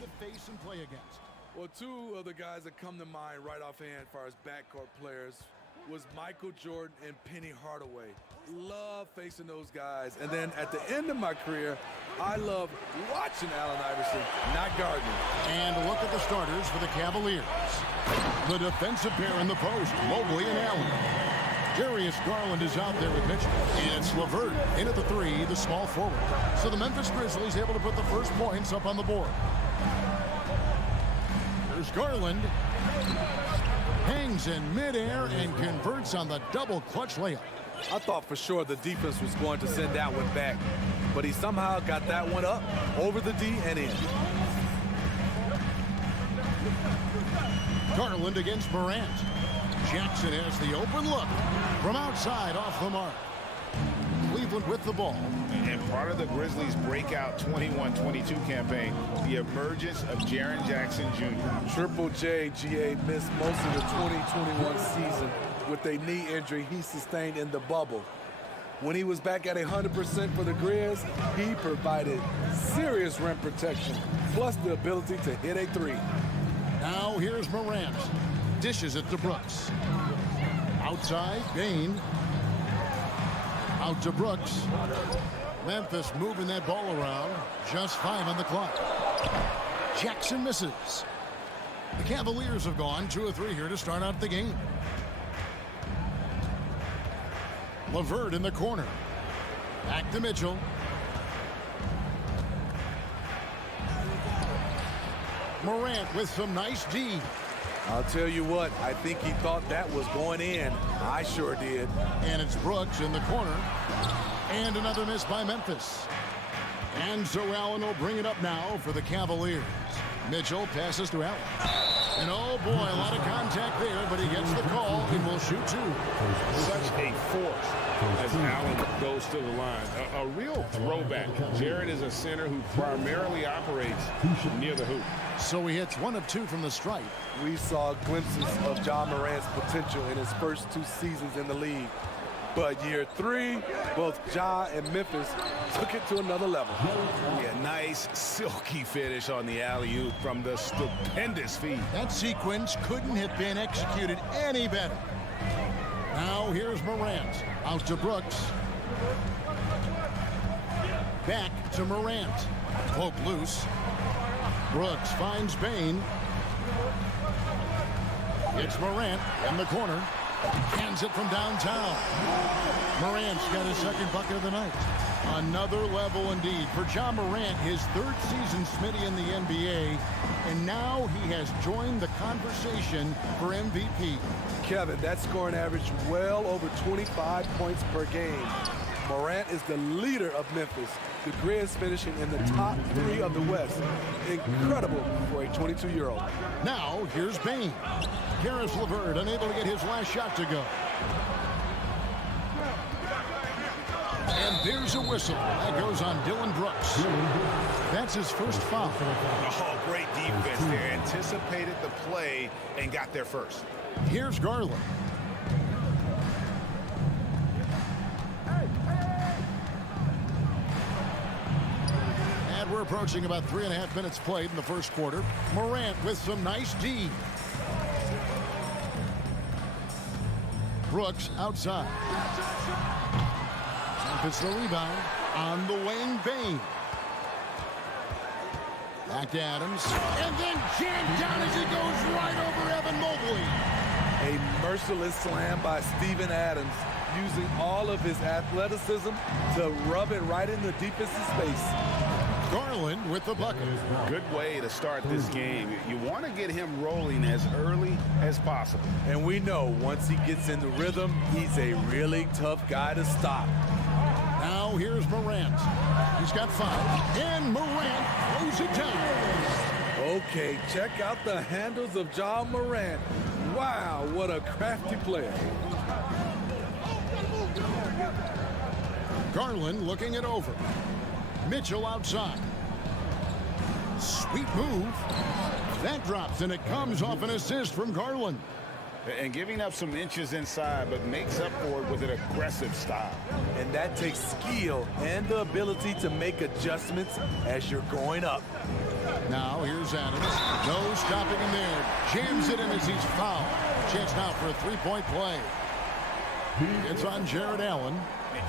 to face and play against. Well, two of the guys that come to mind right offhand as far as backcourt players was Michael Jordan and Penny Hardaway. Love facing those guys. And then at the end of my career, I love watching Allen Iverson, not guarding him. And look at the starters for the Cavaliers. The defensive pair in the post, Mobley and Allen. Darius Garland is out there with Mitchell. It's LeVert in at the three, the small forward. So the Memphis Grizzlies able to put the first points up on the board. There's Garland. Hangs in midair and converts on the double clutch layup. I thought for sure the defense was going to send that one back, but he somehow got that one up over the D and in. Garland against Morant. Jackson has the open look from outside off the mark. Cleveland with the ball. And part of the Grizzlies' breakout 21-22 campaign, the emergence of Jaren Jackson Jr. Triple J, GA, missed most of the 2021 season with a knee injury he sustained in the bubble. When he was back at 100% for the Grizz, he provided serious rim protection, plus the ability to hit a three. Now here's Morant. Dishes it to Brooks. Outside, Bain. Out to Brooks. Memphis moving that ball around. Just 5 on the clock. Jackson misses. The Cavaliers have gone 2 of 3 here to start out the game. LeVert in the corner. Back to Mitchell. Morant with some nice D. I'll tell you what, I think he thought that was going in. I sure did. And it's Brooks in the corner. And another miss by Memphis. And so Allen will bring it up now for the Cavaliers. Mitchell passes to Allen. And oh boy, a lot of contact there, but he gets the call and will shoot 2. Such a force as Allen goes to the line. A real throwback. Jared is a center who primarily operates near the hoop. So he hits 1 of 2 from the stripe. We saw glimpses of Ja Morant's potential in his first 2 seasons in the league. But year 3, both Ja and Memphis took it to another level. Yeah, nice silky finish on the alley-oop from the stupendous feed. That sequence couldn't have been executed any better. Now here's Morant. Out to Brooks. Back to Morant. Poke loose. Brooks finds Bain. It's Morant in the corner. Hands it from downtown. Morant's got his second bucket of the night. Another level indeed for Ja Morant, his 3rd season Smitty in the NBA, and now he has joined the conversation for MVP. Kevin, that scoring average well over 25 points per game. Morant is the leader of Memphis. The Grizz finishing in the top 3 of the West. Incredible for a 22-year-old. Now here's Bain. Karis LeVert unable to get his last shot to go. And there's a whistle. That goes on Dylan Brooks. That's his first foul. Oh, great defense there. Anticipated the play and got there first. Here's Garland. And we're approaching about 3.5 minutes played in the first quarter. Morant with some nice D. Brooks outside. Memphis the rebound on the wing. Bain. Back to Adams. And then jammed down as he goes right over Evan Mobley. A merciless slam by Steven Adams, using all of his athleticism to rub it right in the defensive space. Garland with the bucket. Good way to start this game. You want to get him rolling as early as possible. And we know once he gets in the rhythm, he's a really tough guy to stop. Now here's Morant. He's got 5. And Morant throws it down. Okay, check out the handles of Ja Morant. Wow, what a crafty player. Garland looking it over. Mitchell outside. Sweet move. That drops, and it comes off an assist from Garland. And giving up some inches inside, but makes up for it with an aggressive style. And that takes skill and the ability to make adjustments as you're going up. Now here's Here's Adams. No stopping him there. Jams it in as he's fouled. Chance now for a three-point play. It's on Jared Allen.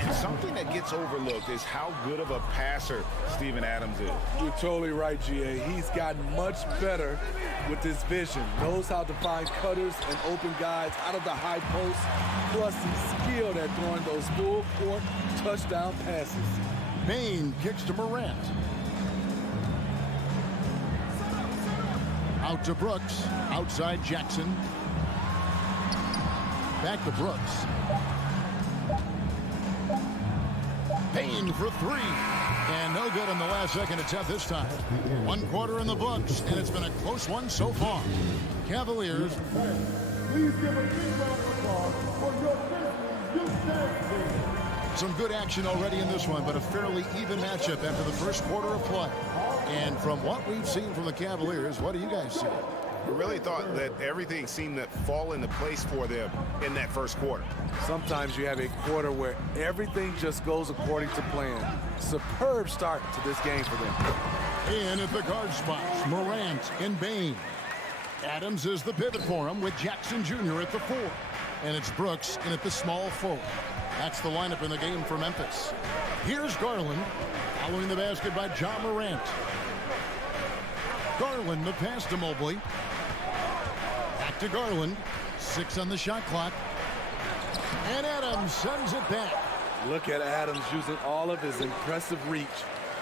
And something that gets overlooked is how good of a passer Steven Adams is. You're totally right, GA. He's gotten much better with his vision. Knows how to find cutters and open guys out of the high post. Plus, he's skilled at throwing those full-court touchdown passes. Bain kicks to Morant. Out to Brooks. Outside Jackson. Back to Brooks. Bain for three. And no good on the last second attempt this time. 1 quarter in the books, and it's been a close one so far. Cavaliers. Please give a big round of applause for your Grizzlies. Some good action already in this one, but a fairly even matchup after the first quarter of play. And from what we've seen from the Cavaliers, what do you guys see? I really thought that everything seemed to fall into place for them in that first quarter. Sometimes you have a quarter where everything just goes according to plan. Superb start to this game for them. In at the guard spots, Morant and Bain. Adams is the pivot for him with Jackson Jr. at the 4. And it's Brooks in at the small forward. That's the lineup in the game for Memphis. Here's Garland, following the basket by John Morant. Garland, the pass to Mobley. Back to Garland. 6 on the shot clock. And Adams sends it back. Look at Adams using all of his impressive reach,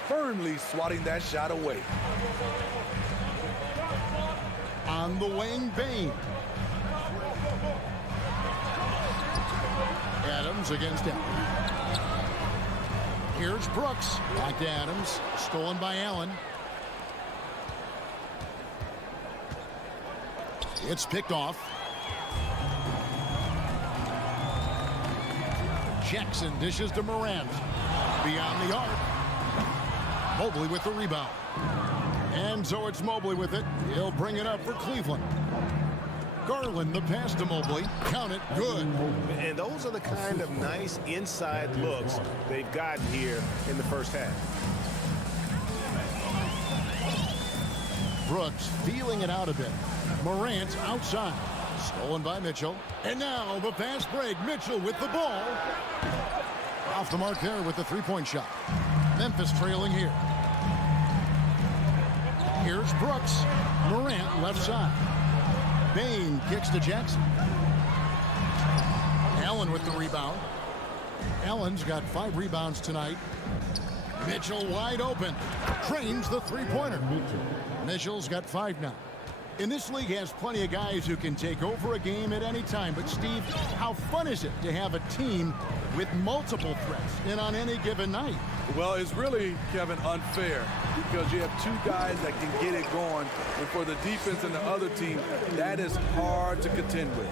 firmly swatting that shot away. On the wing, Bain. Adams against Allen. Here's Brooks. Back to Adams. Stolen by Allen. It's picked off. Jackson dishes to Morant. Beyond the arc. Mobley with the rebound. And so it's Mobley with it. He'll bring it up for Cleveland. Garland, the pass to Mobley. Count it. Good. And those are the kind of nice inside looks they've gotten here in the first half. Brooks feeling it out a bit. Morant outside. Stolen by Mitchell. And now the fast break. Mitchell with the ball. Off the mark there with the three-point shot. Memphis trailing here. Here's Brooks. Morant left side. Bain kicks to Jackson. Allen with the rebound. Allen's got 5 rebounds tonight. Mitchell wide open. Trains the three-pointer. Mitchell's got 5 now. And this league has plenty of guys who can take over a game at any time. But, Steve, how fun is it to have a team with multiple threats and on any given night? Well, it's really, Kevin, unfair because you have 2 guys that can get it going. And for the defense and the other team, that is hard to contend with.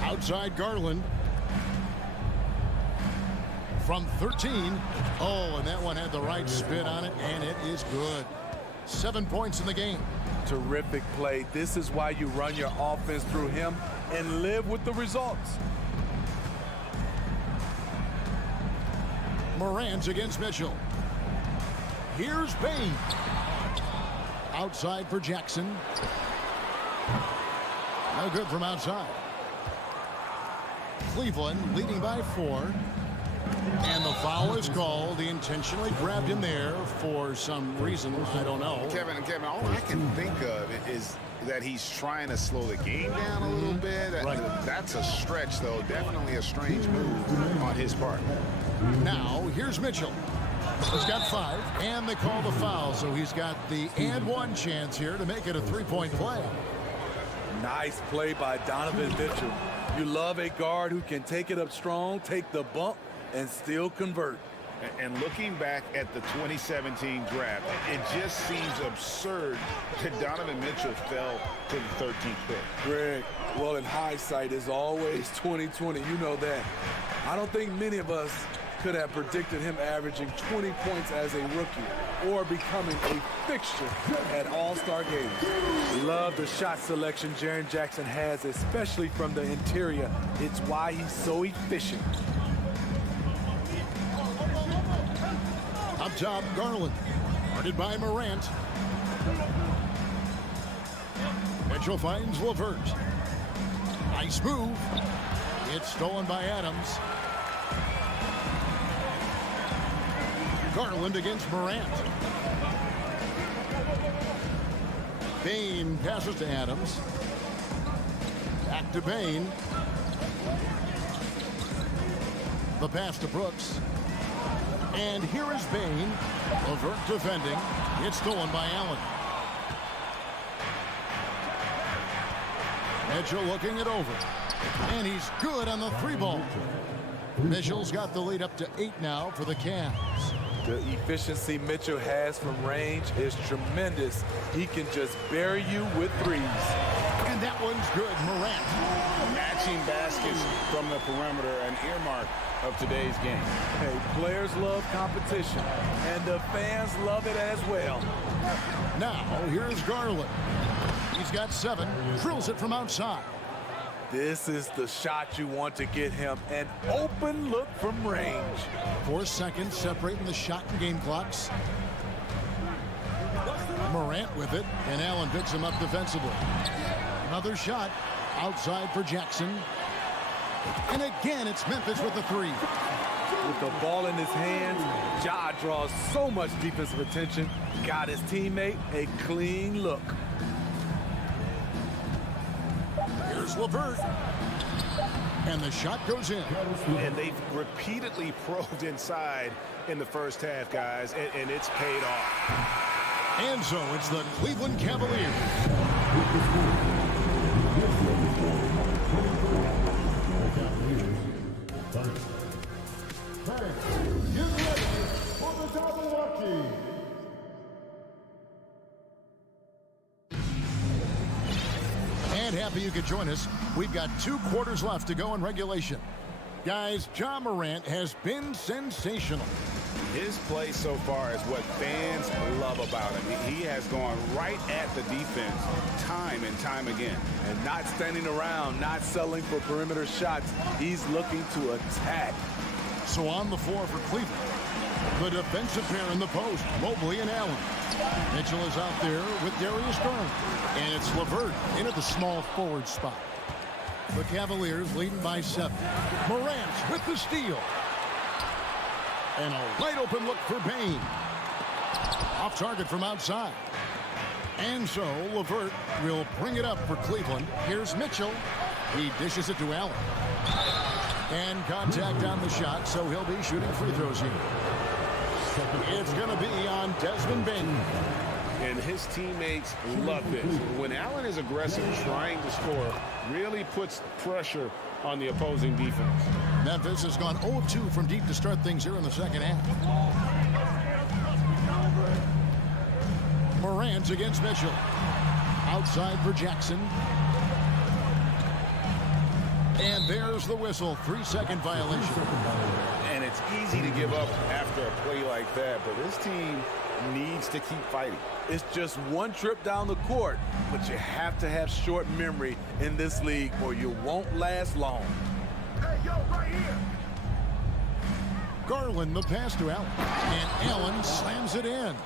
Outside Garland. From 13. Oh, and that one had the right spin on it, and it is good. 7 points in the game. Terrific play. This is why you run your offense through him and live with the results. Morant against Mitchell. Here's Bain. Outside for Jackson. No good from outside. Cleveland leading by 4. And the foul is called. He intentionally grabbed him there for some reason. I don't know. Kevin, all I can think of is that he's trying to slow the game down a little bit. Right. That's a stretch, though. Definitely a strange move on his part. Now, here's Mitchell. He's got 5, and they call the foul. So he's got the and 1 chance here to make it a 3-point play. Nice play by Donovan Mitchell. You love a guard who can take it up strong, take the bump, and still convert. And looking back at the 2017 draft, it just seems absurd that Donovan Mitchell fell to the 13th pick. Greg, well, in hindsight is always 20/20. You know that. I don't think many of us could have predicted him averaging 20 points as a rookie or becoming a fixture at All-Star games. Love the shot selection Jaren Jackson has, especially from the interior. It's why he's so efficient. Up top, Garland. Guarded by Morant. Mitchell finds LeVert. Nice move. It's stolen by Adams. Garland against Morant. Bane passes to Adams. Back to Bane. The pass to Brooks. And here is Bane. LeVert defending. It's stolen by Allen. Mitchell looking it over. And he's good on the three ball. Mitchell's got the lead up to 8 now for the Cavs. The efficiency Mitchell has from range is tremendous. He can just bury you with threes. And that one's good. Morant. Matching baskets from the perimeter, an earmark of today's game. Hey, players love competition, and the fans love it as well. Now, here's Garland. He's got 7. Drills it from outside. This is the shot you want to get him, an open look from range. 4 seconds separating the shot and game clocks. Morant with it, and Allen picks him up defensively. Another shot outside for Jackson. And again, it's Memphis with the 3. With the ball in his hands, Ja draws so much defensive attention. Got his teammate a clean look. Here's LeVert. And the shot goes in. And they've repeatedly probed inside in the first half, guys, and it's paid off. And so it's the Cleveland Cavaliers. Get ready for the double watching. And happy you could join us. We've got 2 quarters left to go in regulation. Guys, Ja Morant has been sensational. His play so far is what fans love about him. He has gone right at the defense time and time again. And not standing around, not settling for perimeter shots. He's looking to attack. So on the floor for Cleveland, the defensive pair in the post, Mobley and Allen. Mitchell is out there with Darius Garland. And it's LeVert in at the small forward spot. The Cavaliers leading by 7. Morant with the steal. And a wide open look for Bane. Off target from outside. And so LeVert will bring it up for Cleveland. Here's Mitchell. He dishes it to Allen. And contact on the shot, so he'll be shooting free throws here. It's going to be on Desmond Bane. And his teammates love this. When Allen is aggressive trying to score, really puts pressure on the opposing defense. Memphis has gone 0-2 from deep to start things here in the second half. Morant against Mitchell. Outside for Jackson. And there's the whistle. 3-second violation. And it's easy to give up after a play like that, but this team needs to keep fighting. It's just one trip down the court, but you have to have short memory in this league or you won't last long. Hey, yo, right here. Garland, the pass to Allen. And Allen slams it in.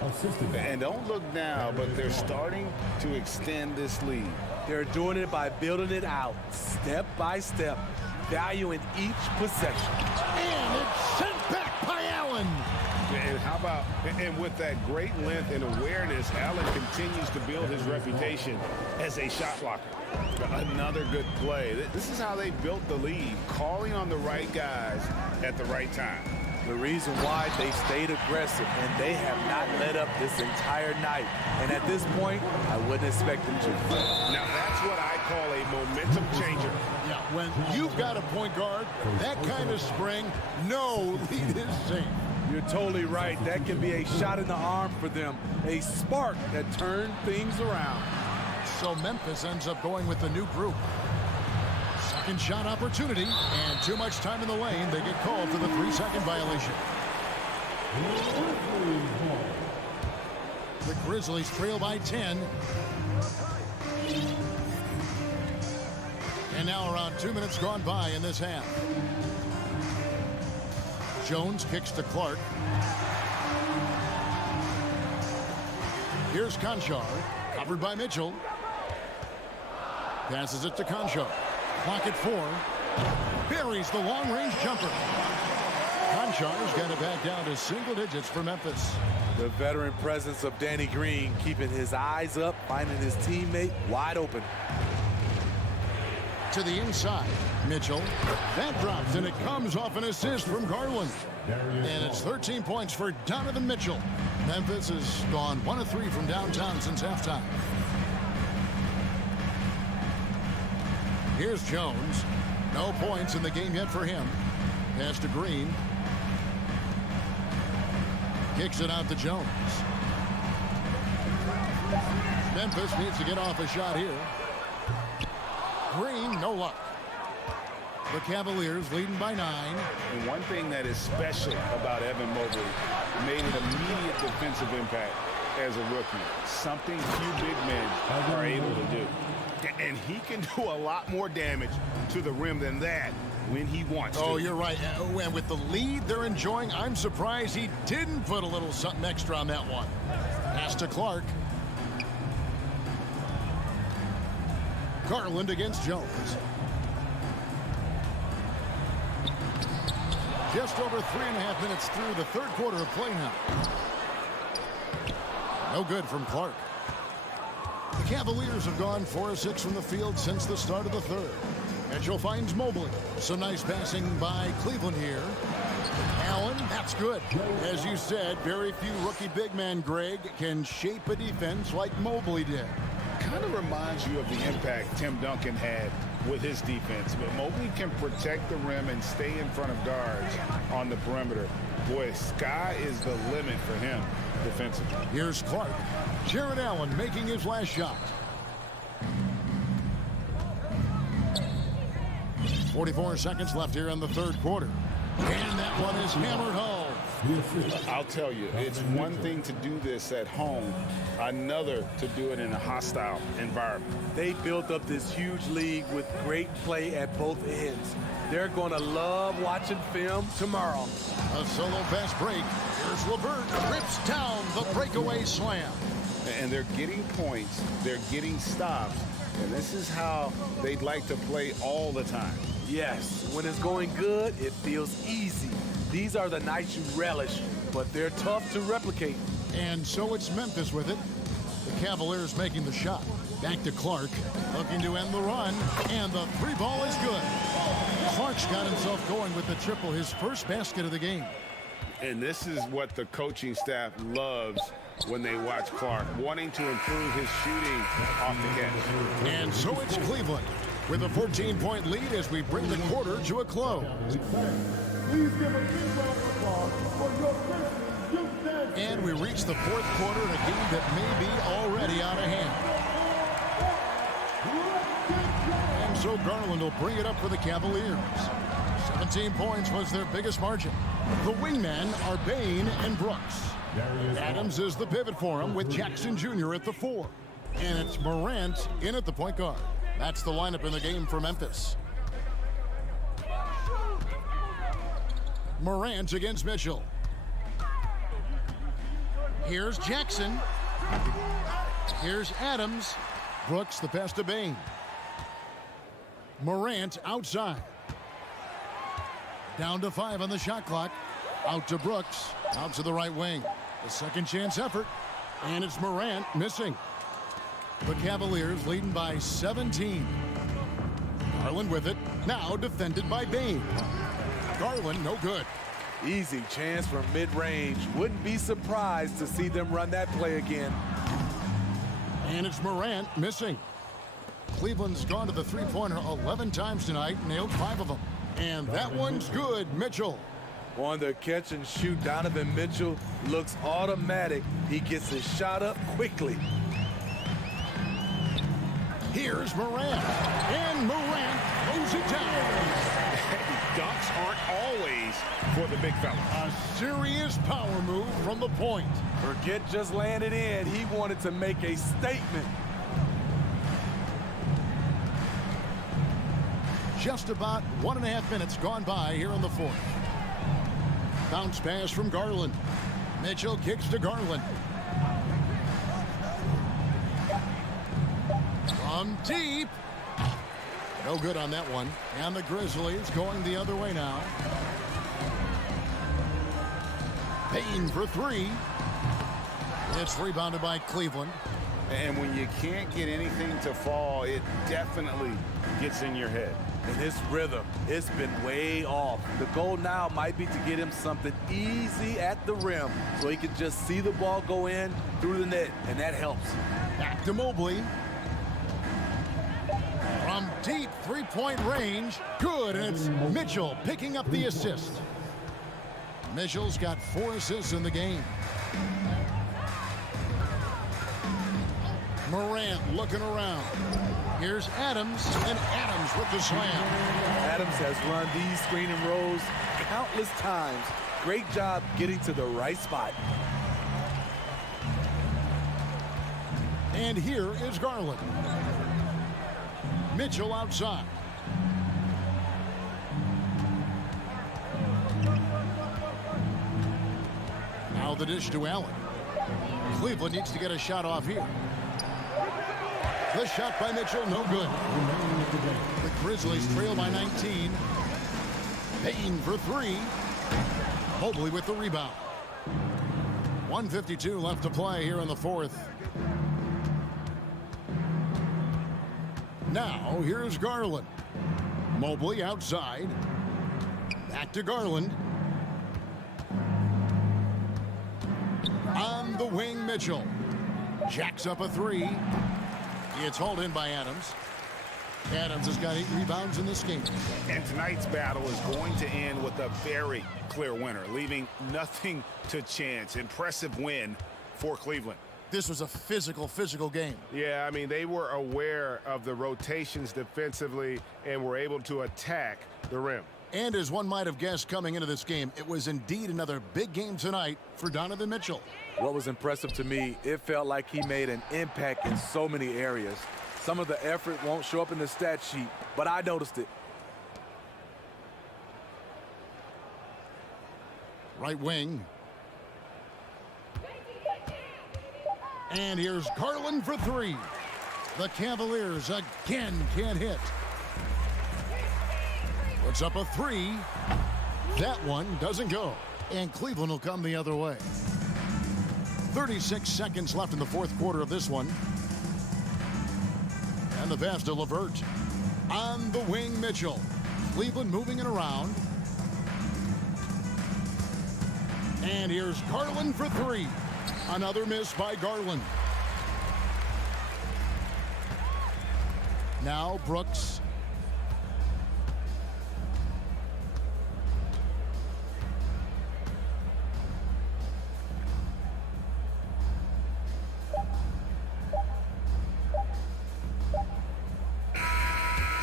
And don't look now, but they're starting to extend this lead. They're doing it by building it out, step by step, valuing each possession. And it's sent back by Allen. And how about, and with that great length and awareness, Allen continues to build his reputation as a shot blocker. Another good play. This is how they built the lead, calling on the right guys at the right time. The reason why they stayed aggressive, and they have not let up this entire night. And at this point, I wouldn't expect them to. Now that's what I call a momentum changer. Yeah, when you've got a point guard, that kind of spring, no lead is safe. You're totally right. That can be a shot in the arm for them, a spark that turned things around. So Memphis ends up going with the new group. Second shot opportunity, and too much time in the lane. They get called for the 3-second violation. The Grizzlies trail by 10. And now around 2 minutes gone by in this half. Jones kicks to Clark. Here's Conchar, covered by Mitchell. Passes it to Conchar. Clock at 4. Buries the long-range jumper. Conchar's got it back down to single digits for Memphis. The veteran presence of Danny Green keeping his eyes up, finding his teammate wide open. To the inside, Mitchell. That drops, and it comes off an assist from Garland. And it's 13 points for Donovan Mitchell. Memphis has gone 1 of 3 from downtown since halftime. Here's Jones. No points in the game yet for him. Pass to Green. Kicks it out to Jones. Memphis needs to get off a shot here. Green, no luck. The Cavaliers leading by 9. And one thing that is special about Evan Mobley, made an immediate defensive impact as a rookie. Something few big men are able to do. And he can do a lot more damage to the rim than that when he wants to. Oh, you're right. And with the lead they're enjoying, I'm surprised he didn't put a little something extra on that one. Pass to Clark. Garland against Jones. Just over 3.5 minutes through the third quarter of play now. No good from Clark. The Cavaliers have gone 4 of 6 from the field since the start of the third. Mitchell finds Mobley. Some nice passing by Cleveland here. Allen, that's good. As you said, very few rookie big men, Greg, can shape a defense like Mobley did. Kind of reminds you of the impact Tim Duncan had with his defense. But Mobley can protect the rim and stay in front of guards on the perimeter. Boy, sky is the limit for him defensively. Here's Clark. Jared Allen making his last shot. 44 seconds left here in the third quarter. And that one is hammered home. I'll tell you, it's one thing to do this at home, another to do it in a hostile environment. They built up this huge league with great play at both ends. They're going to love watching film tomorrow. A solo fast break. Here's LeVert. Rips down the breakaway slam. And they're getting points, they're getting stops, and this is how they'd like to play all the time. Yes, when it's going good, it feels easy. These are the nights you relish, but they're tough to replicate. And so it's Memphis with it. The Cavaliers making the shot. Back to Clark, looking to end the run, and the three ball is good. Clark's got himself going with the triple, his first basket of the game. And this is what the coaching staff loves when they watch Clark, wanting to improve his shooting off the catch. And so it's Cleveland with a 14-point lead as we bring the quarter to a close. Please give a big round of applause for your Grizzlies youth dance. And we reach the fourth quarter in a game that may be already out of hand. And so Garland will bring it up for the Cavaliers. 17 points was their biggest margin. The wingmen are Bain and Brooks. Adams is the pivot for him with Jackson Jr. at the 4. And it's Morant in at the point guard. That's the lineup in the game for Memphis. Morant against Mitchell. Here's Jackson. Here's Adams. Brooks the pass to Bain. Morant outside. Down to 5 on the shot clock. Out to Brooks. Out to the right wing. A second chance effort. And it's Morant missing. The Cavaliers leading by 17. Garland with it. Now defended by Bain. Garland no good. Easy chance from mid-range. Wouldn't be surprised to see them run that play again. And it's Morant missing. Cleveland's gone to the three-pointer 11 times tonight. Nailed 5 of them. And that one's good. Mitchell. On the catch and shoot, Donovan Mitchell looks automatic. He gets his shot up quickly. Here's Morant. And Morant throws it down. Dunks aren't always for the big fella. A serious power move from the point. Forget just laying it in. He wanted to make a statement. Just about 1.5 minutes gone by here in the fourth. Bounce pass from Garland. Mitchell kicks to Garland. From deep. No good on that one. And the Grizzlies going the other way now. Payne for three. It's rebounded by Cleveland. And when you can't get anything to fall, it definitely gets in your head. And his rhythm, it's been way off. The goal now might be to get him something easy at the rim so he can just see the ball go in through the net, and that helps. Back to Mobley. From deep three-point range. Good, and it's Mitchell picking up the assist. Mitchell's got 4 assists in the game. Morant looking around. Here's Adams, and Adams with the slam. Adams has run these screen and rolls countless times. Great job getting to the right spot. And here is Garland. Mitchell outside. Now the dish to Allen. Cleveland needs to get a shot off here. The shot by Mitchell, no good. The Grizzlies trail by 19. Payne for three. Mobley with the rebound. 1:52 left to play here in the fourth. Now here's Garland. Mobley outside. Back to Garland. On the wing, Mitchell. Jacks up a three. It's hauled in by Adams. Adams has got 8 rebounds in this game. And tonight's battle is going to end with a very clear winner, leaving nothing to chance. Impressive win for Cleveland. This was a physical game. Yeah, I mean, they were aware of the rotations defensively and were able to attack the rim. And as one might have guessed coming into this game, it was indeed another big game tonight for Donovan Mitchell. What was impressive to me, it felt like he made an impact in so many areas. Some of the effort won't show up in the stat sheet, but I noticed it. Right wing. And here's Garland for three. The Cavaliers again can't hit. Puts up a three. That one doesn't go. And Cleveland will come the other way. 36 seconds left in the fourth quarter of this one. And the pass to LeVert. On the wing, Mitchell. Cleveland moving it around. And here's Garland for three. Another miss by Garland. Now Brooks.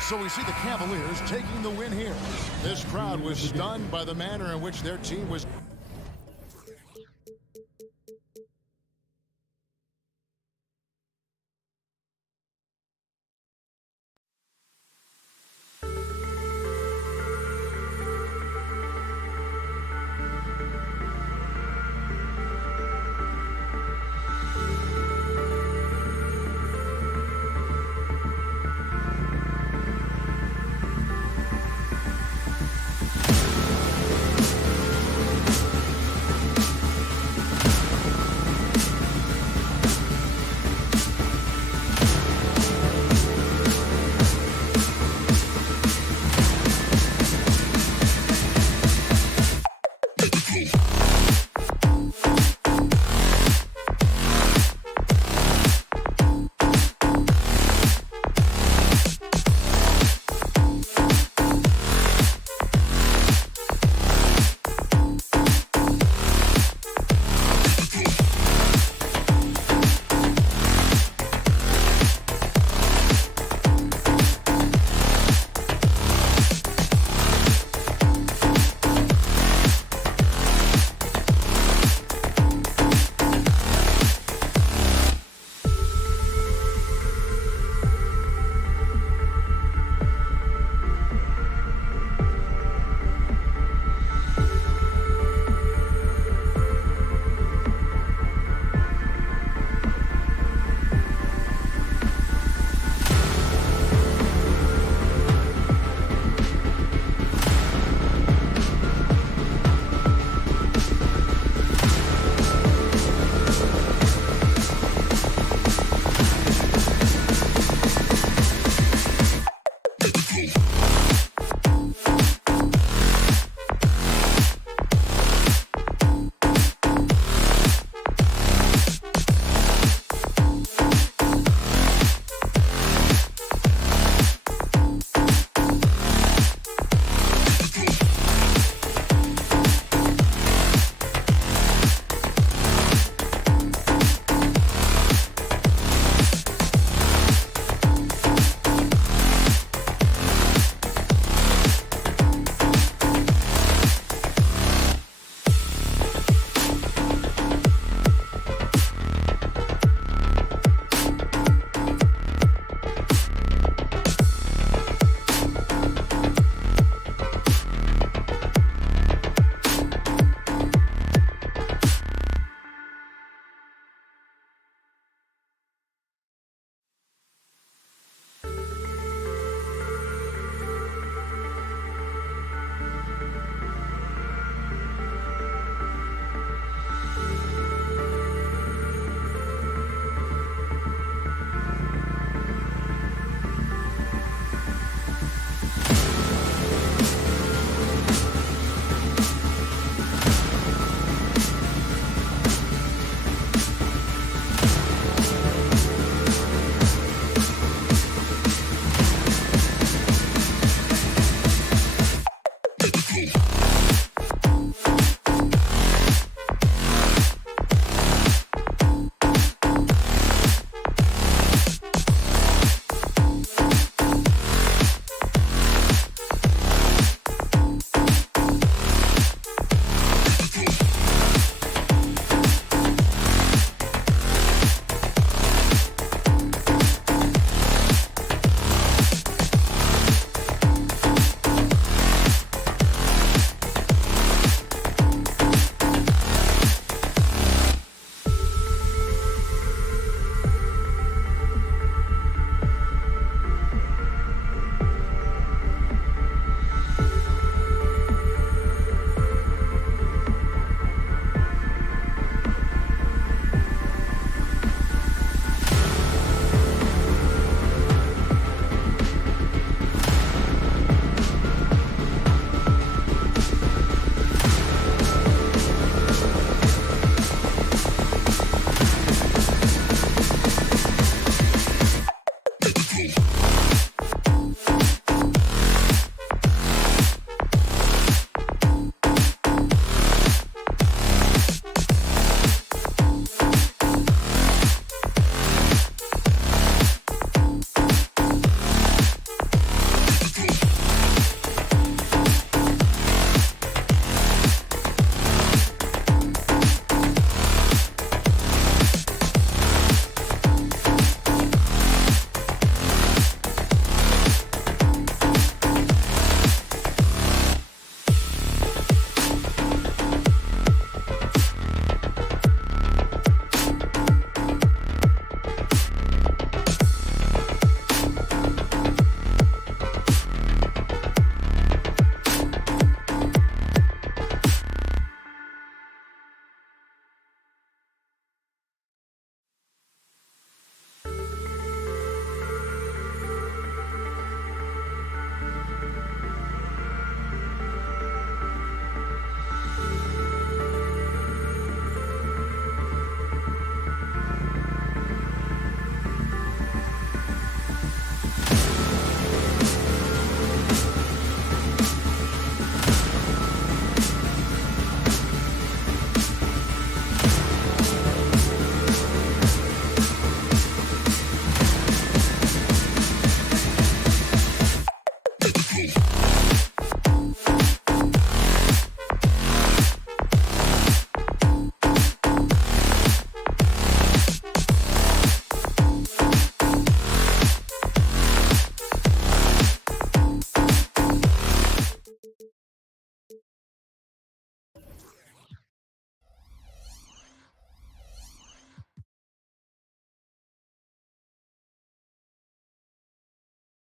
So we see the Cavaliers taking the win here. This crowd was stunned by the manner in which their team was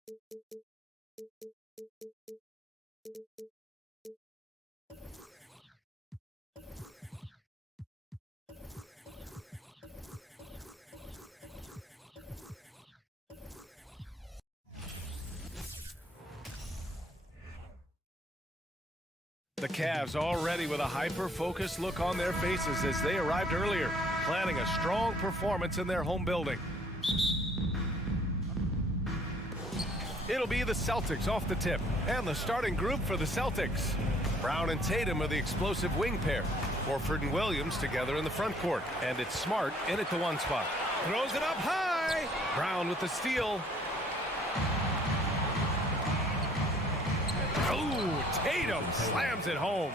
The Cavs already with a hyper-focused look on their faces as they arrived earlier, planning a strong performance in their home building. It'll be the Celtics off the tip, and the starting group for the Celtics. Brown and Tatum are the explosive wing pair. Horford and Williams together in the front court, and it's Smart in at the one spot. Throws it up high! Brown with the steal. Oh, Tatum slams it home.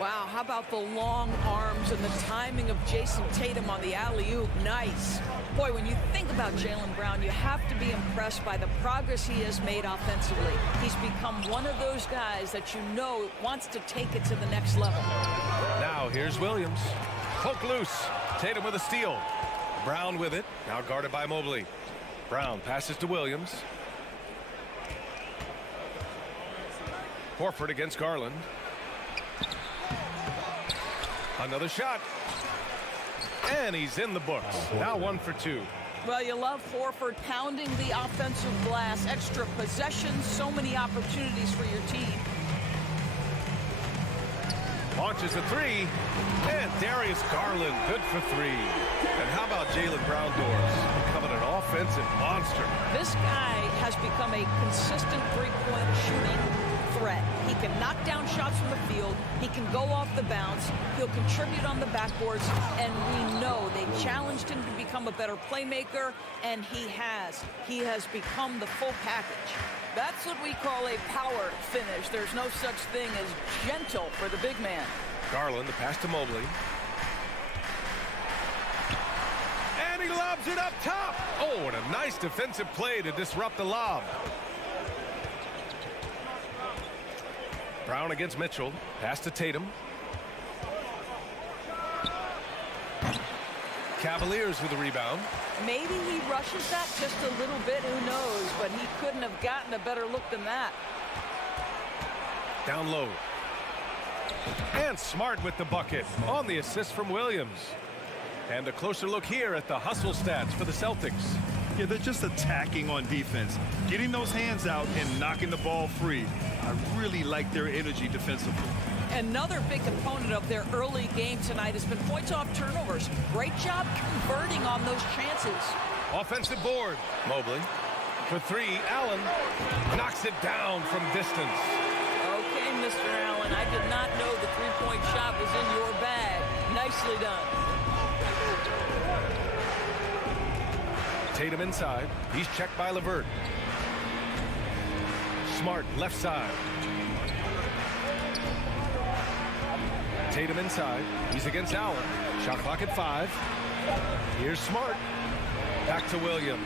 Wow, how about the long arms and the timing of Jason Tatum on the alley-oop? Nice. Boy, when you think about Jaylen Brown, you have to be impressed by the progress he has made offensively. He's become one of those guys that you know wants to take it to the next level. Now here's Williams. Poke loose. Tatum with a steal. Brown with it. Now guarded by Mobley. Brown passes to Williams. Horford against Garland. Another shot. And he's in the books. Now 1 for 2. Well, you love Horford pounding the offensive glass. Extra possessions, so many opportunities for your team. Launches a three. And Darius Garland, good for 3. And how about Jaylen Brown doors? Becoming an offensive monster. This guy has become a consistent three-point shooting threat. He can knock down shots from the field. He can go off the bounce. He'll contribute on the backboards. And we know they challenged him to become a better playmaker, and he has. He has become the full package. That's what we call a power finish. There's no such thing as gentle for the big man. Garland, the pass to Mobley. And he lobs it up top. Oh, and a nice defensive play to disrupt the lob. Brown against Mitchell. Pass to Tatum. Cavaliers with the rebound. Maybe he rushes that just a little bit, who knows, but he couldn't have gotten a better look than that. Down low. And Smart with the bucket on the assist from Williams. And a closer look here at the hustle stats for the Celtics. Yeah, they're just attacking on defense, getting those hands out and knocking the ball free. I really like their energy defensively. Another big component of their early game tonight has been points off turnovers. Great job converting on those chances. Offensive board. Mobley. For 3, Allen knocks it down from distance. Okay, Mr. Allen, I did not know the three-point shot was in your bag. Nicely done. Tatum inside. He's checked by LeVert. Smart left side. Tatum inside. He's against Allen. Shot clock at 5. Here's Smart. Back to Williams.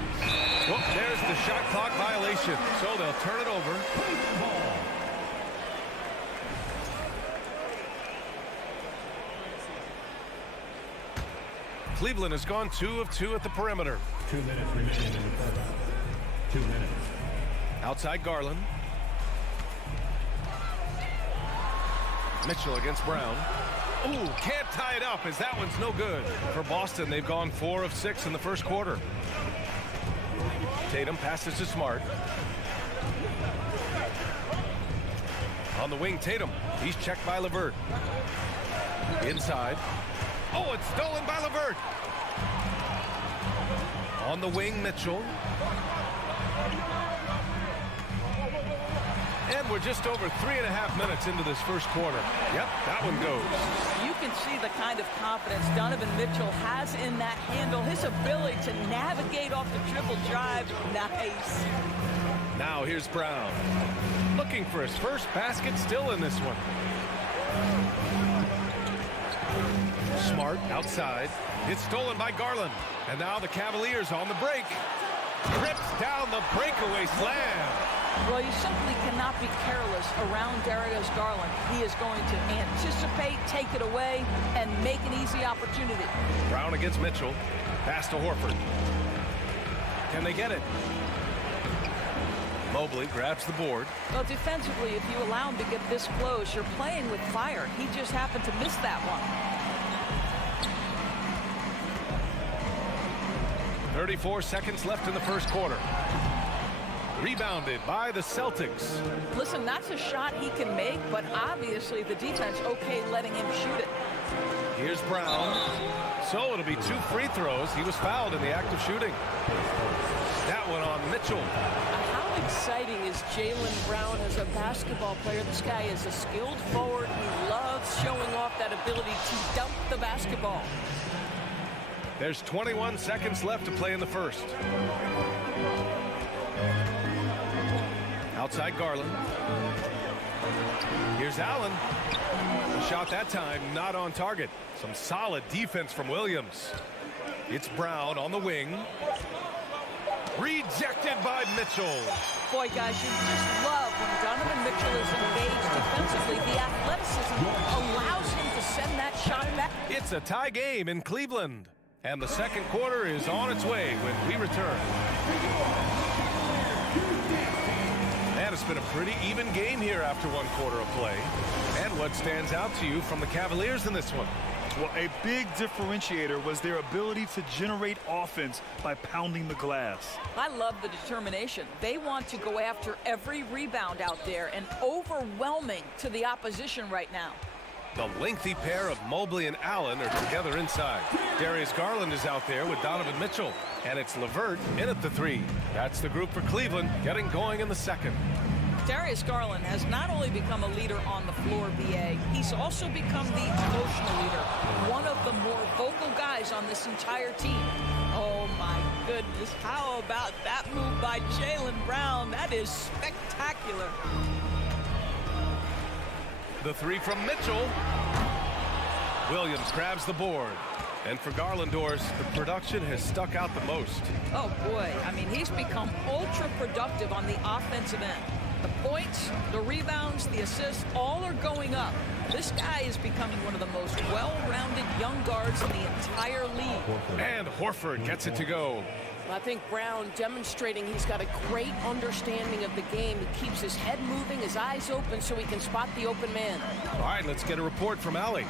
Well, there's the shot clock violation. So they'll turn it over. Cleveland has gone 2 of 2 at the perimeter. 2 minutes remaining in the quarter. 2 minutes. Outside Garland. Mitchell against Brown. Ooh, can't tie it up as that one's no good. For Boston, they've gone 4 of 6 in the first quarter. Tatum passes to Smart. On the wing, Tatum. He's checked by LeVert. Inside. Oh, it's stolen by LeVert. On the wing, Mitchell. And we're just over 3.5 minutes into this first quarter. Yep, that one goes. You can see the kind of confidence Donovan Mitchell has in that handle. His ability to navigate off the triple drive. Nice. Now here's Brown. Looking for his first basket still in this one. Smart outside. It's stolen by Garland. And now the Cavaliers on the break. Trips down the breakaway slam. Well, you simply cannot be careless around Darius Garland. He is going to anticipate, take it away, and make an easy opportunity. Brown against Mitchell. Pass to Horford. Can they get it? Mobley grabs the board. Well, defensively, if you allow him to get this close, you're playing with fire. He just happened to miss that one. 34 seconds left in the first quarter. Rebounded by the Celtics. Listen, that's a shot he can make, but obviously the defense okay letting him shoot it. Here's Brown. So it'll be 2 free throws. He was fouled in the act of shooting. That one on Mitchell. How exciting is Jaylen Brown as a basketball player? This guy is a skilled forward. He loves showing off that ability to dump the basketball. There's 21 seconds left to play in the first. Outside Garland. Here's Allen. The shot that time not on target. Some solid defense from Williams. It's Brown on the wing. Rejected by Mitchell. Boy, guys, you just love when Donovan Mitchell is engaged defensively. The athleticism allows him to send that shot back. It's a tie game in Cleveland. And the second quarter is on its way when we return. And it's been a pretty even game here after 1 quarter of play. And what stands out to you from the Cavaliers in this one? Well, a big differentiator was their ability to generate offense by pounding the glass. I love the determination. They want to go after every rebound out there and overwhelming to the opposition right now. The lengthy pair of Mobley and Allen are together inside. Darius Garland is out there with Donovan Mitchell. And it's LeVert in at the 3. That's the group for Cleveland getting going in the second. Darius Garland has not only become a leader on the floor, BA, he's also become the emotional leader. One of the more vocal guys on this entire team. Oh my goodness, how about that move by Jaylen Brown? That is spectacular. The 3 from Mitchell. Williams grabs the board. And for Garlandors, the production has stuck out the most. Oh boy, I mean, he's become ultra productive on the offensive end. The points, the rebounds, the assists, all are going up. This guy is becoming one of the most well-rounded young guards in the entire league. And Horford gets it to go. I think Brown demonstrating he's got a great understanding of the game. He keeps his head moving, his eyes open so he can spot the open man. All right, let's get a report from Allie.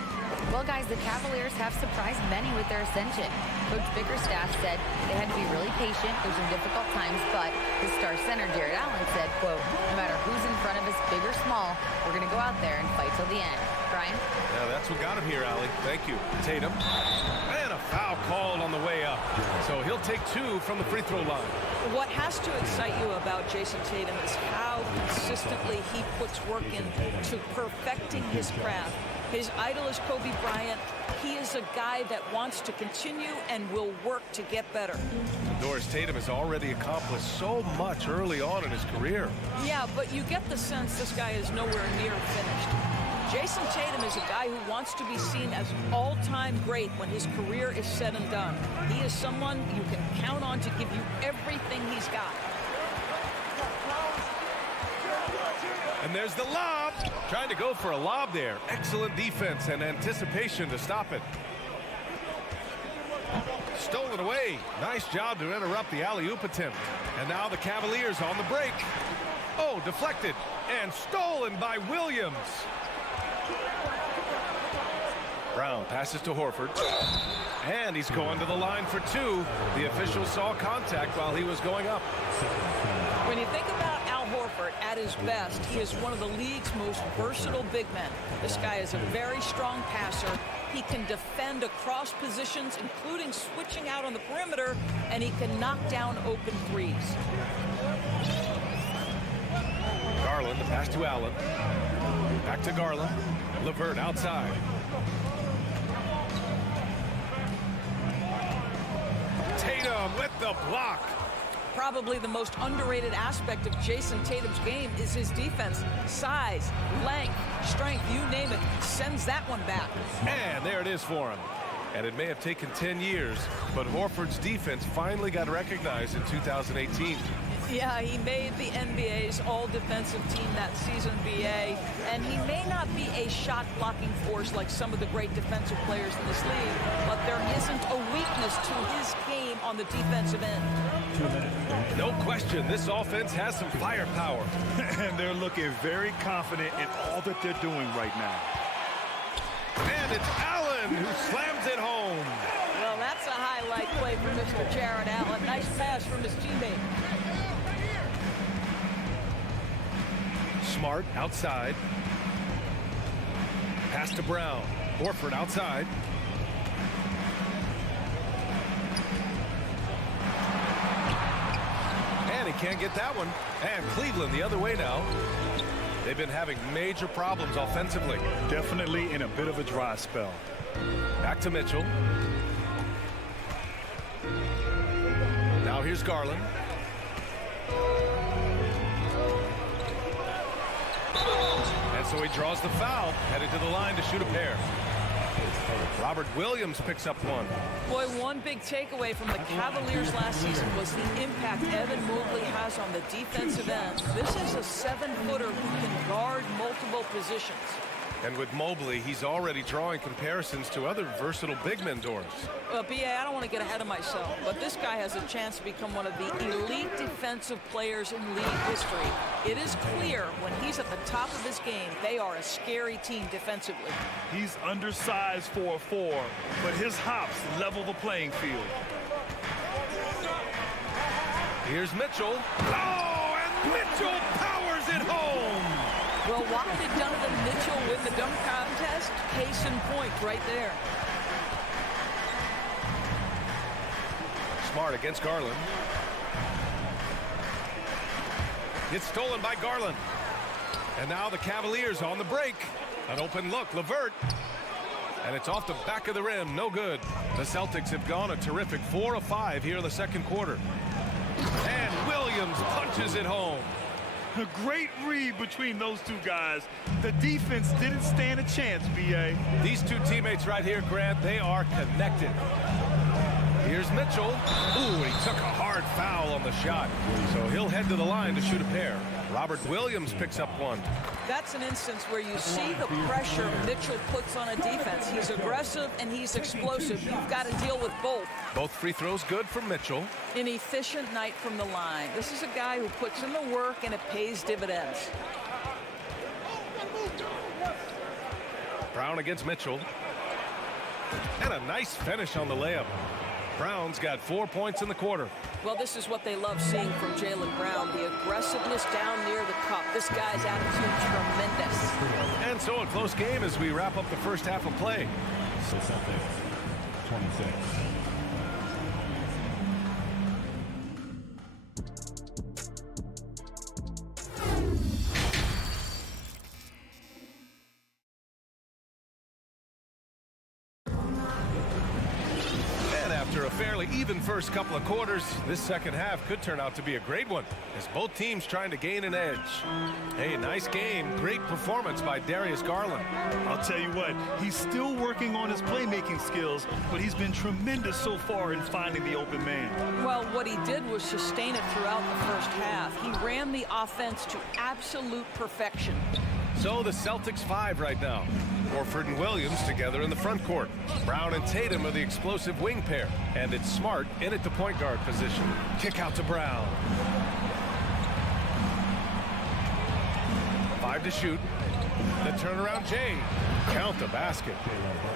Well, guys, the Cavaliers have surprised many with their ascension. Coach Bickerstaff said they had to be really patient through some difficult times, but his star center, Jared Allen, said, quote, no matter who's in front of us, big or small, we're going to go out there and fight till the end. Brian? Yeah, that's what got him here, Allie. Thank you. Tatum. And a foul called on the way up. So he'll take 2 from the free throw line. What has to excite you about Jason Tatum is how consistently he puts work into perfecting his craft. His idol is Kobe Bryant. He is a guy that wants to continue and will work to get better. Doris, Tatum has already accomplished so much early on in his career. Yeah, but you get the sense this guy is nowhere near finished. Jason Tatum is a guy who wants to be seen as an all-time great when his career is said and done. He is someone you can count on to give you everything he's got. And there's the lob. Trying to go for a lob there. Excellent defense and anticipation to stop it. Stolen away. Nice job to interrupt the alley-oop attempt. And now the Cavaliers on the break. Oh, deflected and stolen by Williams. Brown passes to Horford. And he's going to the line for 2. The official saw contact while he was going up. When you think about Al Horford at his best, he is one of the league's most versatile big men. This guy is a very strong passer. He can defend across positions, including switching out on the perimeter, and he can knock down open threes. Garland, the pass to Allen. Back to Garland. LeVert outside. Tatum with the block. Probably the most underrated aspect of Jason Tatum's game is his defense. Size, length, strength, you name it, sends that one back. And there it is for him. And it may have taken 10 years, but Horford's defense finally got recognized in 2018. Yeah, he made the NBA's all-defensive team that season, BA, and he may not be a shot-blocking force like some of the great defensive players in this league, but there isn't a weakness to his game on the defensive end. 2 minutes. No question, this offense has some firepower. And they're looking very confident in all that they're doing right now. And it's Allen who slams it home. Well, that's a highlight play for Mr. Jared Allen. Nice pass from his teammate. Smart outside. Pass to Brown. Horford outside. And he can't get that one. And Cleveland the other way now. They've been having major problems offensively. Definitely in a bit of a dry spell. Back to Mitchell. Now here's Garland. And so he draws the foul, headed to the line to shoot a pair. Robert Williams picks up one. Boy, one big takeaway from the Cavaliers last season was the impact Evan Mobley has on the defensive end. This is a 7-footer who can guard multiple positions. And with Mobley, he's already drawing comparisons to other versatile big men doors. Well, B.A., I don't want to get ahead of myself, but this guy has a chance to become one of the elite defensive players in league history. It is clear when he's at the top of his game, they are a scary team defensively. He's undersized for a 4, but his hops level the playing field. Here's Mitchell. Oh, and Mitchell powers it home. Well, why did Donovan Mitchell win the dunk contest? Case in point right there. Smart against Garland. It's stolen by Garland. And now the Cavaliers on the break. An open look, LeVert. And it's off the back of the rim, no good. The Celtics have gone a terrific 4 of 5 here in the second quarter. And Williams punches it home. A great read between those two guys. The defense didn't stand a chance, B.A. These two teammates right here, Grant, they are connected. Here's Mitchell. Ooh, he took a hard foul on the shot. So he'll head to the line to shoot a pair. Robert Williams picks up one. That's an instance where you see the pressure Mitchell puts on a defense. He's aggressive and he's explosive. You've got to deal with both. Both free throws good from Mitchell. An efficient night from the line. This is a guy who puts in the work and it pays dividends. Brown against Mitchell. And a nice finish on the layup. Brown's got 4 points in the quarter. Well, this is what they love seeing from Jaylen Brown, the aggressiveness down near the cup. This guy's attitude tremendous. And so a close game as we wrap up the first half of play. The Celtics, 26. After a fairly even first couple of quarters, this second half could turn out to be a great one as both teams trying to gain an edge. Hey, nice game. Great performance by Darius Garland. I'll tell you what, he's still working on his playmaking skills, but he's been tremendous so far in finding the open man. Well, what he did was sustain it throughout the first half. He ran the offense to absolute perfection. So the Celtics 5 right now. Horford and Williams together in the front court. Brown and Tatum are the explosive wing pair. And it's Smart in at the point guard position. Kick out to Brown. 5 to shoot. The turnaround Jay. Count the basket.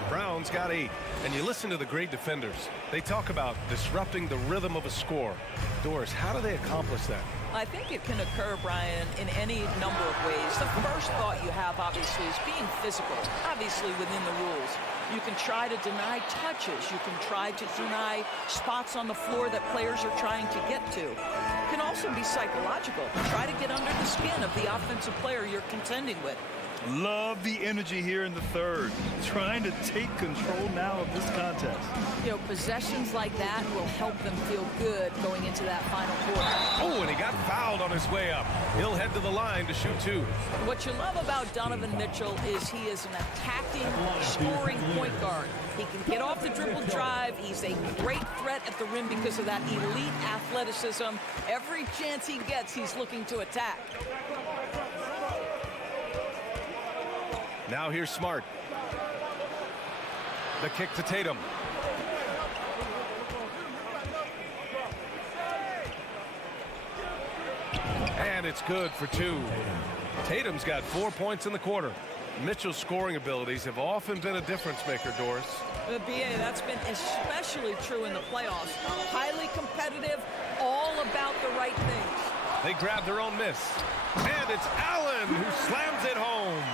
Brown's got 8. And you listen to the great defenders. They talk about disrupting the rhythm of a score. Doris, how do they accomplish that? I think it can occur, Brian, in any number of ways. The first thought you have, obviously, is being physical, obviously within the rules. You can try to deny touches. You can try to deny spots on the floor that players are trying to get to. It can also be psychological. Try to get under the skin of the offensive player you're contending with. Love the energy here in the third. Trying to take control now of this contest. You know, possessions like that will help them feel good going into that final quarter. Oh, and he got fouled on his way up. He'll head to the line to shoot 2. What you love about Donovan Mitchell is he is an attacking, scoring point guard. He can get off the dribble drive. He's a great threat at the rim because of that elite athleticism. Every chance he gets, he's looking to attack. Now here's Smart. The kick to Tatum. And it's good for 2. Tatum's got 4 points in the quarter. Mitchell's scoring abilities have often been a difference maker, Doris. The BA, that's been especially true in the playoffs. Highly competitive, all about the right things. They grab their own miss. And it's Allen who slams it home.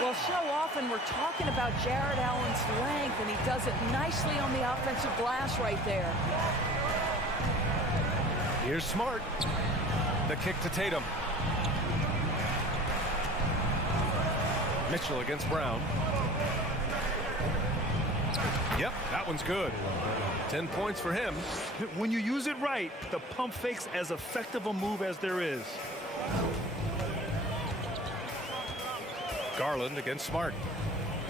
Well, so often we're talking about Jared Allen's length, and he does it nicely on the offensive glass right there. Here's Smart. The kick to Tatum. Mitchell against Brown. Yep, that one's good. 10 points for him. When you use it right, the pump fake's as effective a move as there is. Garland against Smart.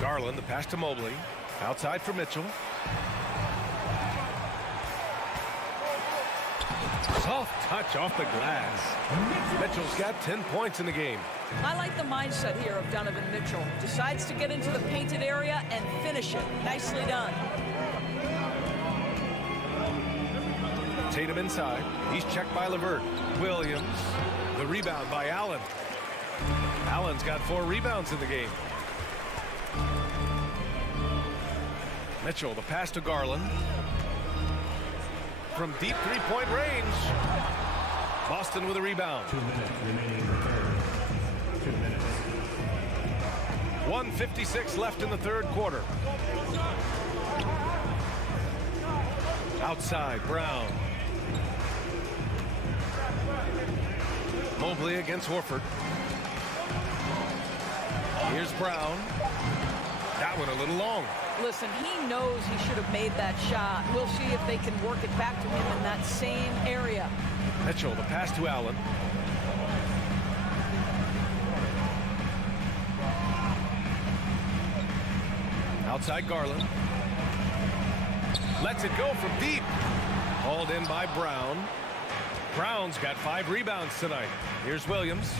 Garland, the pass to Mobley. Outside for Mitchell. Soft touch off the glass. Mitchell's got 10 points in the game. I like the mindset here of Donovan Mitchell. Decides to get into the painted area and finish it. Nicely done. Tatum inside. He's checked by LeVert. Williams. The rebound by Allen. Allen's got 4 rebounds in the game. Mitchell, the pass to Garland. From deep three-point range. Boston with a rebound. 2 minutes remaining in the third. 2 minutes. 1:56 left in the third quarter. Outside, Brown. Mobley against Horford. Here's Brown. That one a little long. Listen, he knows he should have made that shot. We'll see if they can work it back to him in that same area. Mitchell, the pass to Allen. Outside Garland. Lets it go from deep. Hauled in by Brown. Brown's got 5 rebounds tonight. Here's Williams.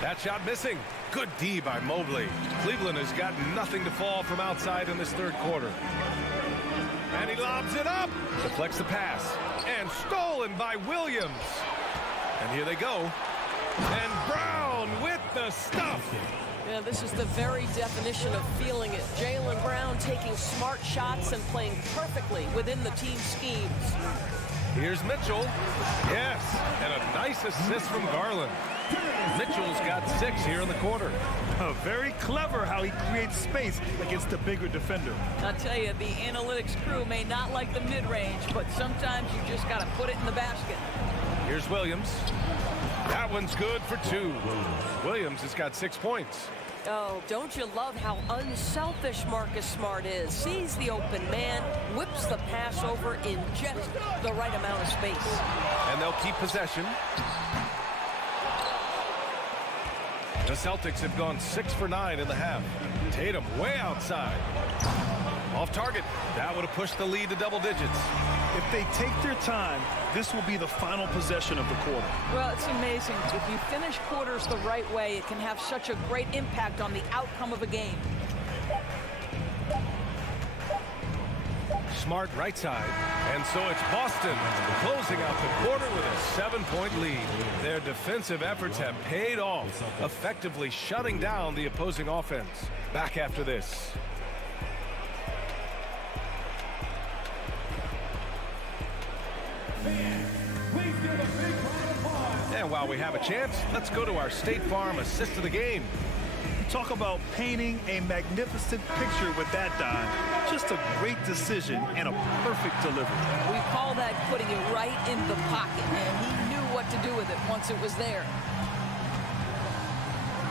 That shot missing. Good D by Mobley. Cleveland has got nothing to fall from outside in this third quarter. And he lobs it up. Deflects the pass. And stolen by Williams. And here they go. And Brown with the stuff. Yeah, this is the very definition of feeling it. Jaylen Brown taking smart shots and playing perfectly within the team schemes. Here's Mitchell. Yes, and a nice assist from Garland. Mitchell's got 6 here in the quarter. Very clever how he creates space against the bigger defender. I'll tell you, the analytics crew may not like the mid-range, but sometimes you just got to put it in the basket. Here's Williams. That one's good for 2. Williams has got 6 points. Oh, don't you love how unselfish Marcus Smart is? Sees the open man, whips the pass over in just the right amount of space. And they'll keep possession. The Celtics have gone 6 for 9 in the half. Tatum way outside. Off target. That would have pushed the lead to double digits. If they take their time, this will be the final possession of the quarter. Well, it's amazing. If you finish quarters the right way, it can have such a great impact on the outcome of a game. Smart right side. And so it's Boston closing out the quarter with a 7-point lead. Their defensive efforts have paid off, effectively shutting down the opposing offense. Back after this. And while we have a chance, let's go to our State Farm assist of the game. Talk about painting a magnificent picture with that dime. Just a great decision and a perfect delivery. We call that putting it right in the pocket, and he knew what to do with it once it was there.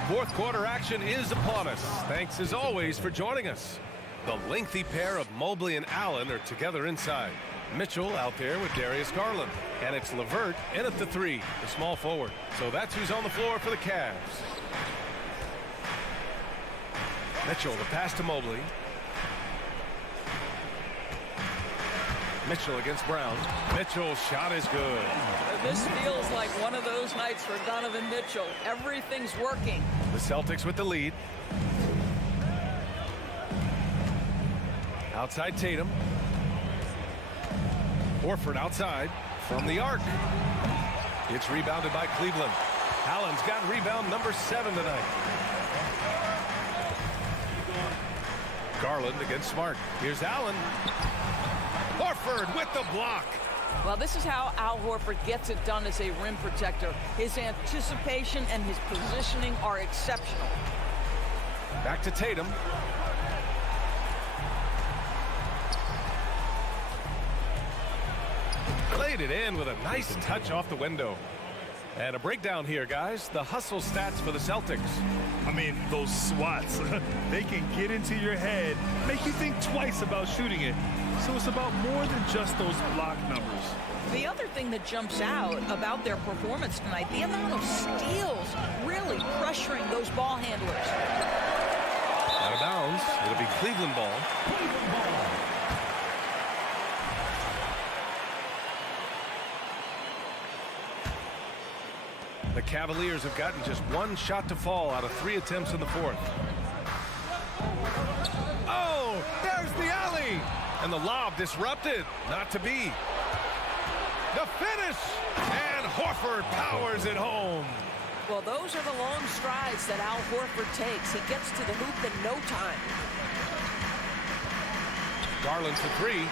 Fourth quarter action is upon us. Thanks as always for joining us. The lengthy pair of Mobley and Allen are together inside. Mitchell out there with Darius Garland. And it's LeVert in at the 3, the small forward. So that's who's on the floor for the Cavs. Mitchell, the pass to Mobley. Mitchell against Brown. Mitchell's shot is good. This feels like one of those nights for Donovan Mitchell. Everything's working. The Celtics with the lead. Outside Tatum. Horford outside from the arc. It's rebounded by Cleveland. Allen's got rebound number 7 tonight. Garland against Smart. Here's Allen. Horford with the block. Well, this is how Al Horford gets it done as a rim protector. His anticipation and his positioning are exceptional. Back to Tatum. Played it in with a nice touch off the window. And a breakdown here, guys. The hustle stats for the Celtics. I mean, those swats, they can get into your head, make you think twice about shooting it. So it's about more than just those block numbers. The other thing that jumps out about their performance tonight, the amount of steals really pressuring those ball handlers. Out of bounds. It'll be Cleveland ball. The Cavaliers have gotten just 1 shot to fall out of 3 attempts in the 4th. Oh, there's the alley. And the lob disrupted. Not to be. The finish. And Horford powers it home. Well, those are the long strides that Al Horford takes. He gets to the hoop in no time. Garland for 3.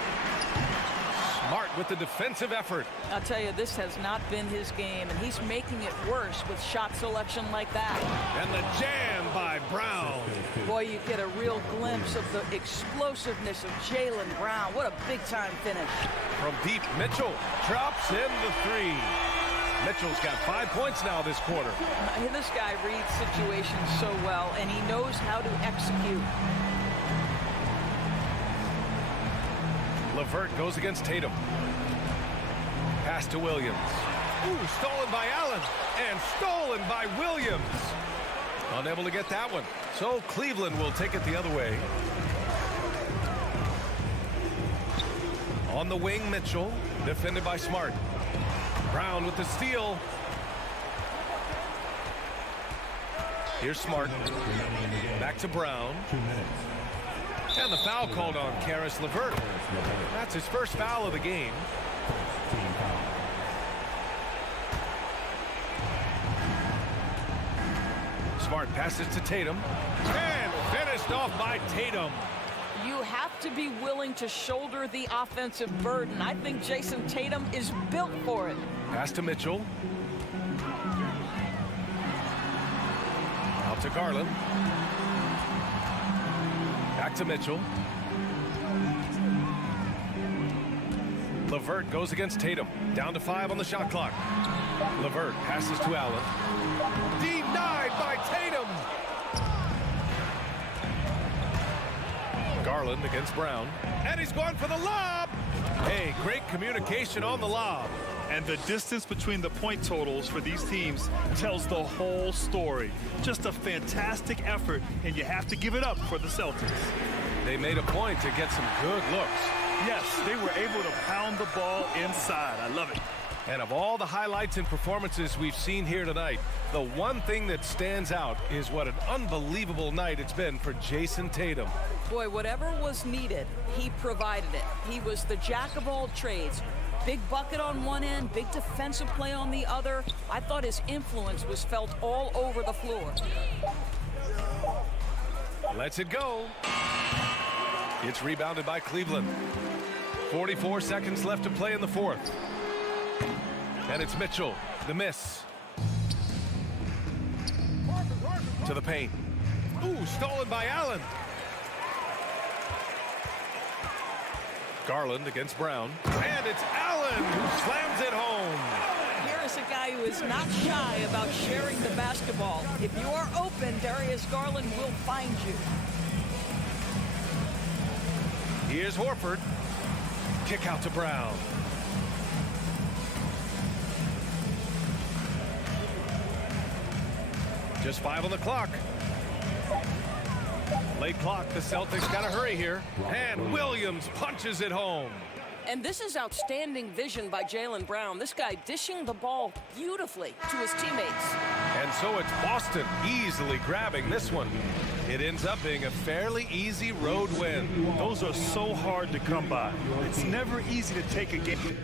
Smart with the defensive effort. I'll tell you, this has not been his game, and he's making it worse with shot selection like that. And the jam by Brown. Boy, you get a real glimpse of the explosiveness of Jaylen Brown. What a big-time finish. From deep, Mitchell drops in the 3. Mitchell's got 5 points now this quarter. This guy reads situations so well, and he knows how to execute. LeVert goes against Tatum. Pass to Williams. Ooh, stolen by Allen. And stolen by Williams. Unable to get that one. So Cleveland will take it the other way. On the wing, Mitchell. Defended by Smart. Brown with the steal. Here's Smart. Back to Brown. And the foul called on Karis LeVert. That's his first foul of the game. Smart passes to Tatum. And finished off by Tatum. You have to be willing to shoulder the offensive burden. I think Jason Tatum is built for it. Pass to Mitchell. Out to Garland. Back to Mitchell. LeVert goes against Tatum. Down to 5 on the shot clock. LeVert passes to Allen. Denied by Tatum. Garland against Brown. And he's going for the lob. Hey, great communication on the lob. And the distance between the point totals for these teams tells the whole story. Just a fantastic effort, and you have to give it up for the Celtics. They made a point to get some good looks. Yes, they were able to pound the ball inside. I love it. And of all the highlights and performances we've seen here tonight, the one thing that stands out is what an unbelievable night it's been for Jason Tatum. Boy, whatever was needed, he provided it. He was the jack of all trades. Big bucket on one end, big defensive play on the other. I thought his influence was felt all over the floor. Lets it go. It's rebounded by Cleveland. 44 seconds left to play in the 4th. And it's Mitchell, the miss. To the paint. Ooh, stolen by Allen. Garland against Brown. And it's Allen who slams it home. Here is a guy who is not shy about sharing the basketball. If you are open, Darius Garland will find you. Here's Horford. Kick out to Brown. Just 5 on the clock. Late clock, the Celtics got to hurry here. And Williams punches it home. And this is outstanding vision by Jaylen Brown. This guy dishing the ball beautifully to his teammates. And so it's Boston easily grabbing this one. It ends up being a fairly easy road win. Those are so hard to come by. It's never easy to take a game.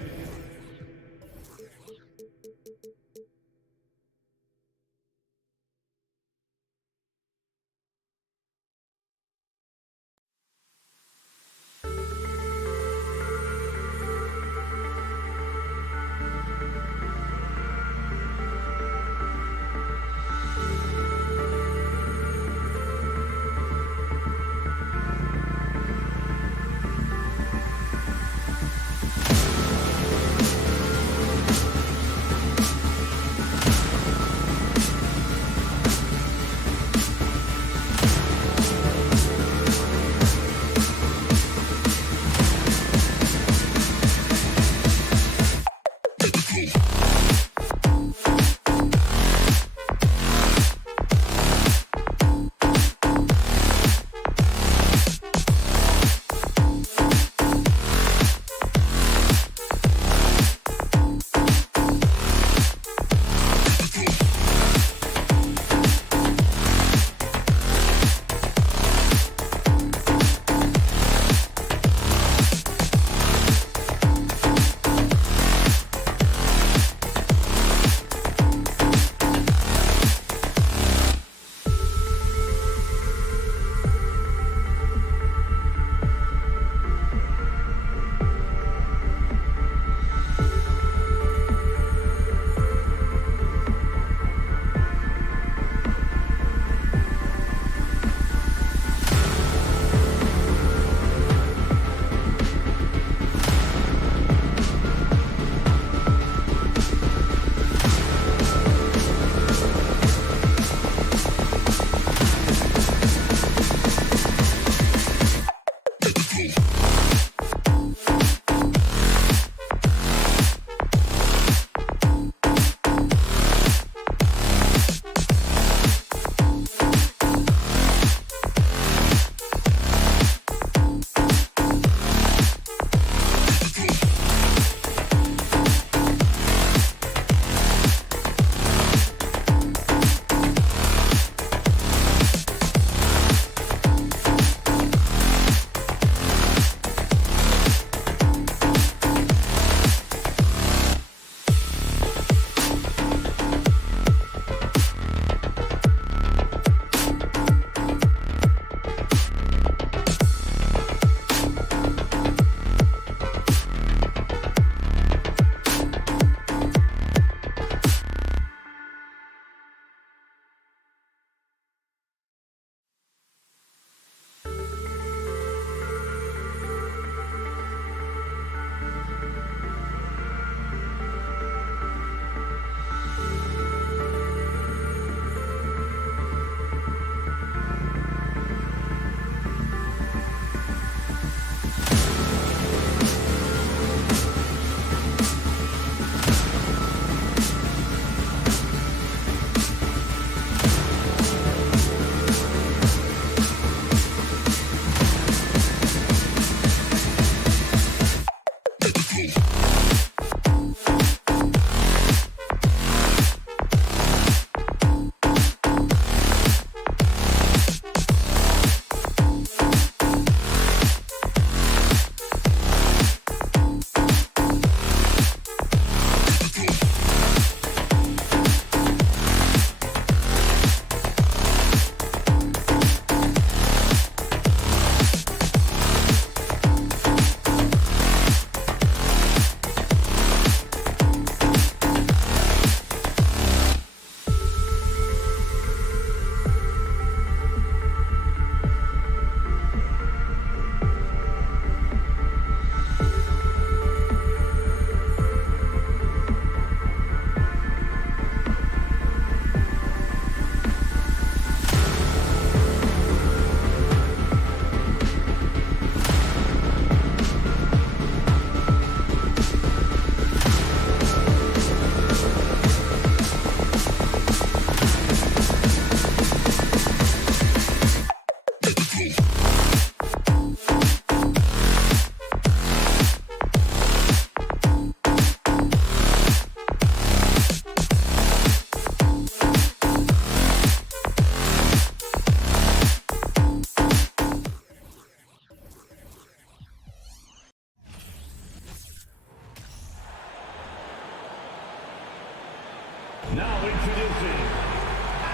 Now introducing.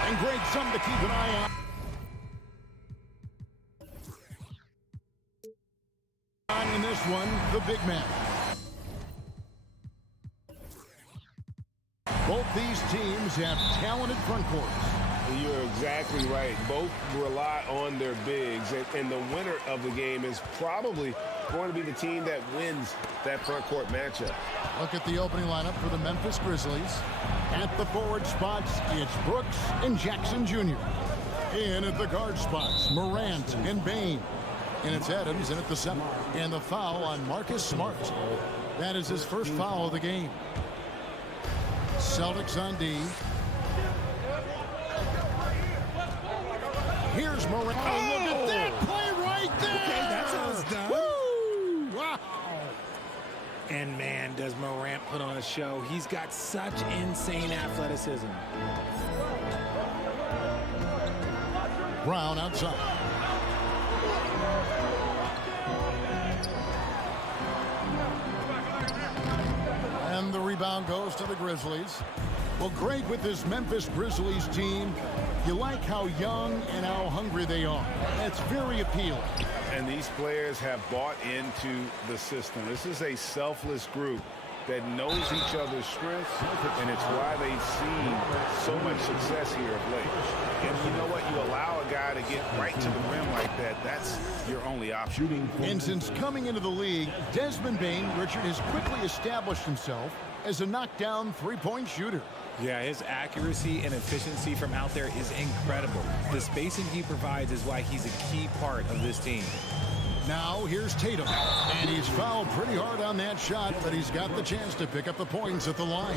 And great, something to keep an eye on. In this one, the big man. Both these teams have talented front courts. You're exactly right. Both rely on their bigs, and the winner of the game is probably going to be the team that wins that front court matchup. Look at the opening lineup for the Memphis Grizzlies. At the forward spots, it's Brooks and Jackson Jr. In at the guard spots, Morant and Bane. And it's Adams in at the center. And the foul on Marcus Smart. That is his first foul of the game. Celtics on D. Here's Morant. Oh, look at that play right there. Okay, that's how it's done. Woo! Wow. And man, does Morant put on a show. He's got such insane athleticism. Brown outside. And the rebound goes to the Grizzlies. Well, great with this Memphis Grizzlies team. You like how young and how hungry they are. That's very appealing. And these players have bought into the system. This is a selfless group that knows each other's strengths, and it's why they've seen so much success here of late. And you know what? You allow a guy to get right to the rim like that, that's your only option. And since coming into the league, Desmond Bane, Richard, has quickly established himself as a knockdown three-point shooter. Yeah, his accuracy and efficiency from out there is incredible. The spacing he provides is why he's a key part of this team. Now here's Tatum, and he's fouled pretty hard on that shot, but he's got the chance to pick up the points at the line.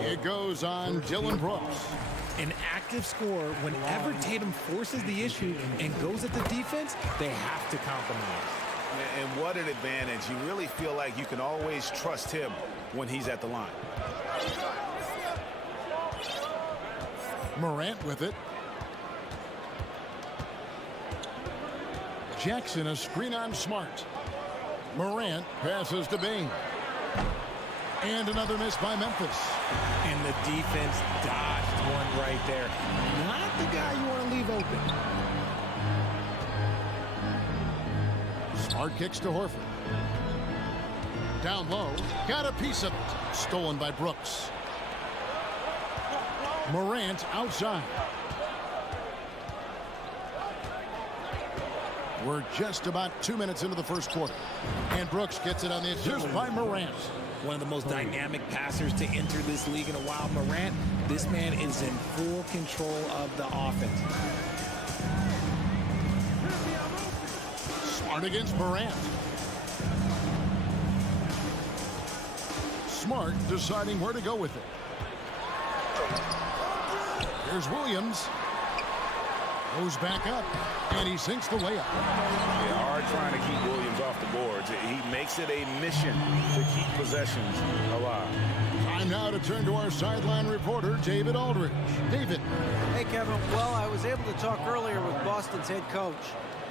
It goes on Dylan Brooks. An active scorer, whenever Tatum forces the issue and goes at the defense, they have to compromise. And what an advantage. You really feel like you can always trust him when he's at the line. Morant with it. Jackson, a screen on Smart. Morant passes to Bane. And another miss by Memphis. And the defense dodged one right there. Not the guy you want to leave open. Smart kicks to Horford. Down low. Got a piece of it. Stolen by Brooks. Morant outside. We're just about 2 minutes into the first quarter. And Brooks gets it on the assist by Morant. One of the most dynamic passers to enter this league in a while. Morant, this man is in full control of the offense. Smart against Morant. Smart deciding where to go with it. Here's Williams. Goes back up, and he sinks the layup. Yeah, hard trying to keep Williams off the boards. He makes it a mission to keep possessions alive. Time now to turn to our sideline reporter, David Aldridge. David. Hey, Kevin. Well, I was able to talk earlier with Boston's head coach.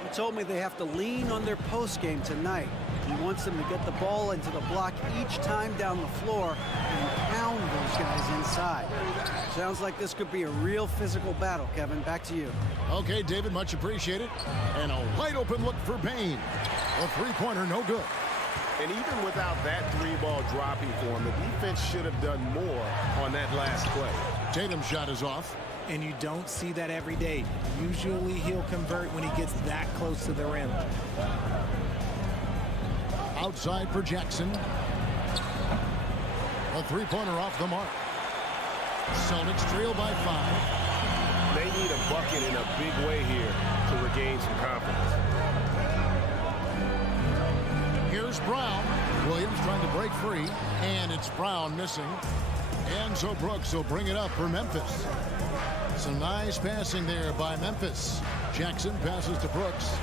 He told me they have to lean on their post game tonight. He wants them to get the ball into the block each time down the floor and pound those guys inside. Sounds like this could be a real physical battle, Kevin. Back to you. Okay, David, much appreciated. And a wide open look for Bane. A three-pointer, no good. And even without that three-ball dropping for him, the defense should have done more on that last play. Tatum's shot is off. And you don't see that every day. Usually he'll convert when he gets that close to the rim. Outside for Jackson. A three-pointer off the mark. Celtics trail by 5. They need a bucket in a big way here to regain some confidence. Here's Brown. Williams trying to break free, and it's Brown missing. And so Brooks will bring it up for Memphis. Some nice passing there by Memphis. Jackson passes to Brooks.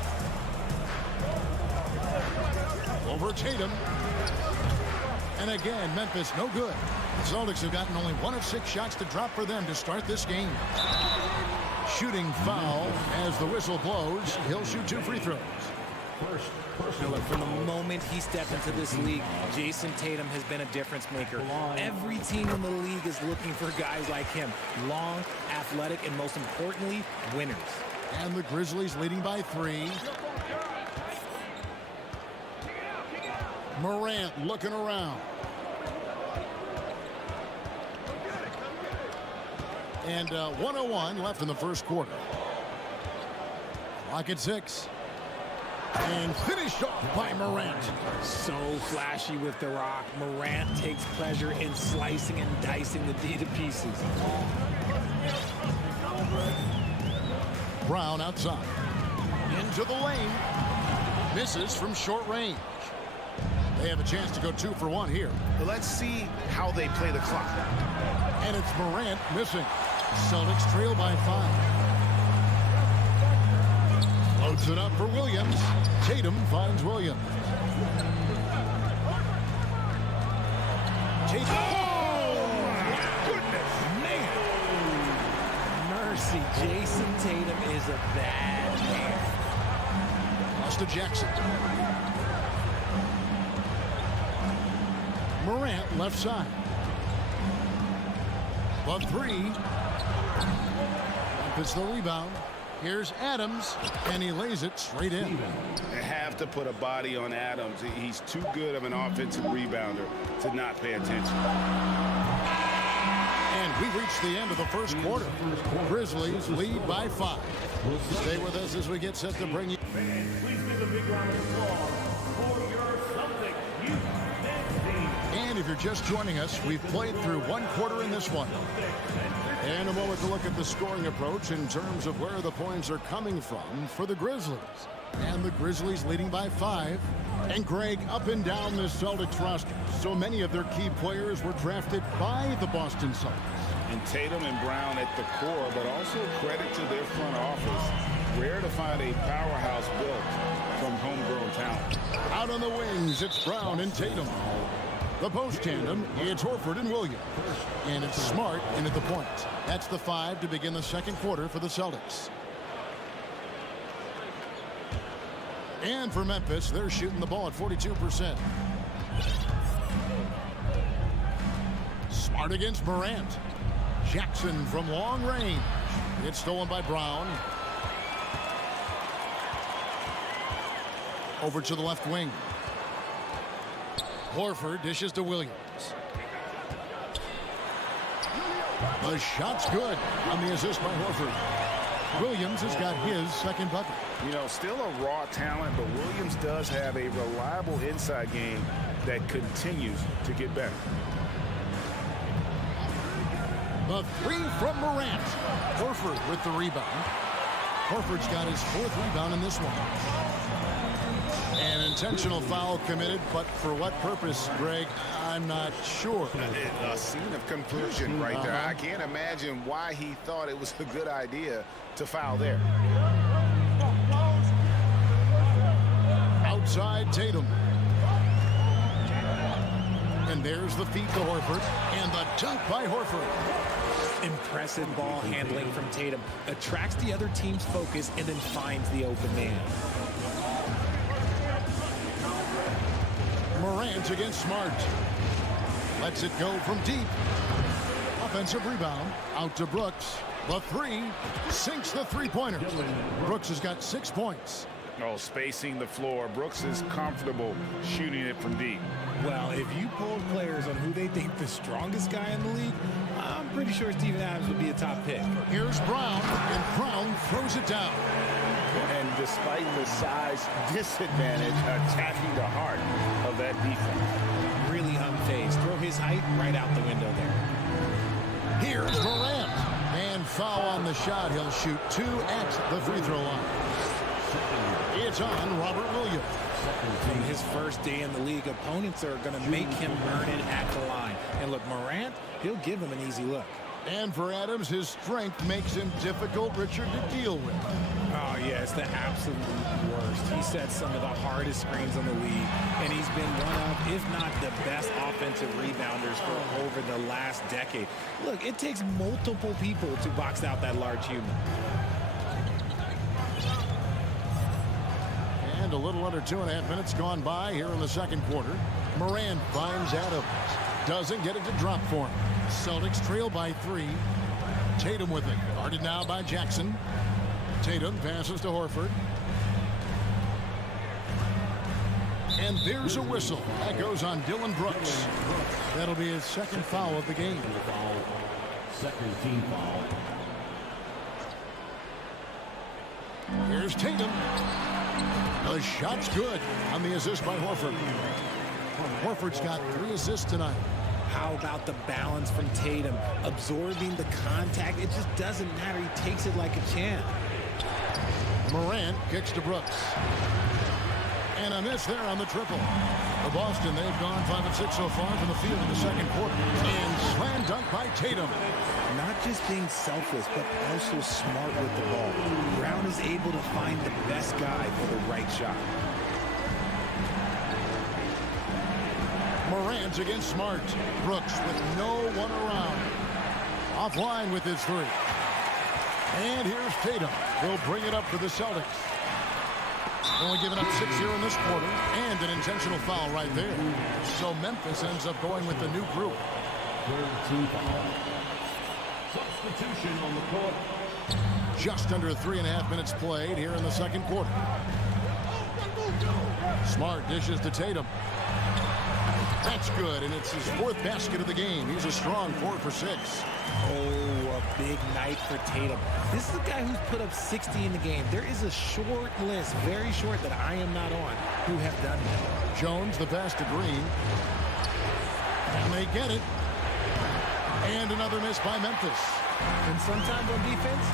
Over Tatum. And again, Memphis no good. The Celtics have gotten only 1 of 6 shots to drop for them to start this game. Shooting foul as the whistle blows. He'll shoot 2 free throws. Look, from the moment he stepped into this league, Jason Tatum has been a difference maker. Every team in the league is looking for guys like him. Long, athletic, and most importantly, winners. And the Grizzlies leading by 3. Morant looking around. And 1:01 left in the first quarter. Clock at 6. And finished off by Morant. So flashy with the rock. Morant takes pleasure in slicing and dicing the D to pieces. Brown outside. Into the lane. Misses from short range. They have a chance to go 2 for 1 here. Let's see how they play the clock. And it's Morant missing. Celtics trail by 5. Loads it up for Williams. Tatum finds Williams. Tatum. Oh, my goodness. Man. Mercy. Jason Tatum is a bad man. Lost to Jackson. Morant left side. Above 3. Memphis the rebound. Here's Adams, and he lays it straight in. They have to put a body on Adams. He's too good of an offensive rebounder to not pay attention. And we reach the end of the first quarter. Grizzlies lead by 5. Stay with us as we get set to bring you. Please give a big round of applause for your Celtics youth men's team. And if you're just joining us, we've played through 1 quarter in this one. And a moment to look at the scoring approach in terms of where the points are coming from for the Grizzlies. And the Grizzlies leading by 5. And Greg, up and down the Celtics roster, so many of their key players were drafted by the Boston Celtics. And Tatum and Brown at the core, but also credit to their front office. Rare to find a powerhouse built from homegrown talent. Out on the wings, it's Brown and Tatum. The post tandem, it's Horford and Williams. And it's Smart in at the point. That's the 5 to begin the second quarter for the Celtics. And for Memphis, they're shooting the ball at 42%. Smart against Morant. Jackson from long range. It's stolen by Brown. Over to the left wing. Horford dishes to Williams. The shot's good on the assist by Horford. Williams has got his second bucket. You know, still a raw talent, but Williams does have a reliable inside game that continues to get better. The 3 from Morant. Horford with the rebound. Horford's got his 4th rebound in this one. An intentional foul committed, but for what purpose, Greg, I'm not sure. A scene of confusion right there. I can't imagine why he thought it was a good idea to foul there. Outside Tatum. And there's the feed to Horford. And the dunk by Horford. Impressive ball handling from Tatum. Attracts the other team's focus and then finds the open man. Morant against Smart. Lets it go from deep. Offensive rebound. Out to Brooks. The 3. Sinks the three-pointer. Brooks has got 6 points. Oh, spacing the floor. Brooks is comfortable shooting it from deep. Well, if you polled players on who they think the strongest guy in the league, I'm pretty sure Steven Adams would be a top pick. Here's Brown, and Brown throws it down. And despite the size disadvantage, attacking the heart of that defense. Really unfazed. Throw his height right out the window there. Here's Morant. And foul on the shot. He'll shoot 2 at the free throw line. It's on Robert Williams. From his first day in the league, opponents are going to make him earn it at the line. And look, Morant, he'll give him an easy look. And for Adams, his strength makes him difficult, Richard, to deal with. Oh, yeah, it's the absolute worst. He sets some of the hardest screens in the league, and he's been one of, if not the best offensive rebounders for over the last decade. Look, it takes multiple people to box out that large human. And And a little under 2.5 minutes gone by here in the second quarter. Morant finds Adams. Doesn't get it to drop for him. Celtics trail by 3. Tatum with it. Guarded now by Jackson. Tatum passes to Horford. And there's a whistle. That goes on Dylan Brooks. That'll be his second foul of the game. Second team foul. Here's Tatum. The shot's good on the assist by Horford. Horford's got 3 assists tonight. How about the balance from Tatum? Absorbing the contact. It just doesn't matter. He takes it like a champ. Morant kicks to Brooks. And a miss there on the triple. For Boston, they've gone 5 of 6 so far from the field in the second quarter. And slam dunk by Tatum. Not just being selfless, but also smart with the ball. Brown is able to find the best guy for the right shot. Morant against Smart. Brooks with no one around. Offline with his 3. And here's Tatum. He'll bring it up for the Celtics. Only giving up 6 here in this quarter. And an intentional foul right there. So Memphis ends up going with the new group. Third team foul. Substitution on the court. Just under 3.5 minutes played here in the second quarter. Smart dishes to Tatum. That's good, and it's his 4th basket of the game. He's a strong 4 for 6. Oh, a big night for Tatum. This is a guy who's put up 60 in the game. There is a short list, very short, that I am not on, who have done that. Jones, the pass to Green. And they get it. And another miss by Memphis. And sometimes on defense,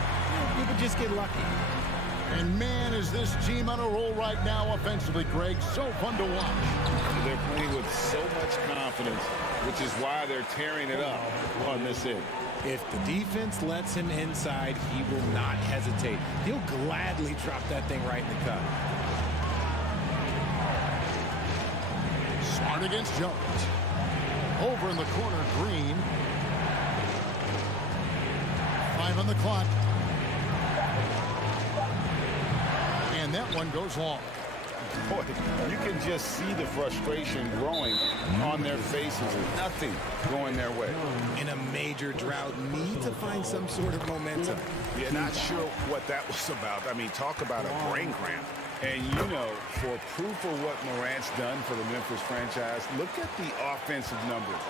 people just get lucky. And man, is this team on a roll right now offensively, Greg. So fun to watch. They're playing with so much confidence, which is why they're tearing it up on this end. If the defense lets him inside, he will not hesitate. He'll gladly drop that thing right in the cut. Smart against Jones. Over in the corner, Green. 5 on the clock. And that one goes long. Boy, you can just see the frustration growing on their faces. Nothing going their way. In a major drought, need to find some sort of momentum. Yeah, not sure what that was about. I mean, talk about a brain cramp. And, you know, for proof of what Morant's done for the Memphis franchise, look at the offensive numbers.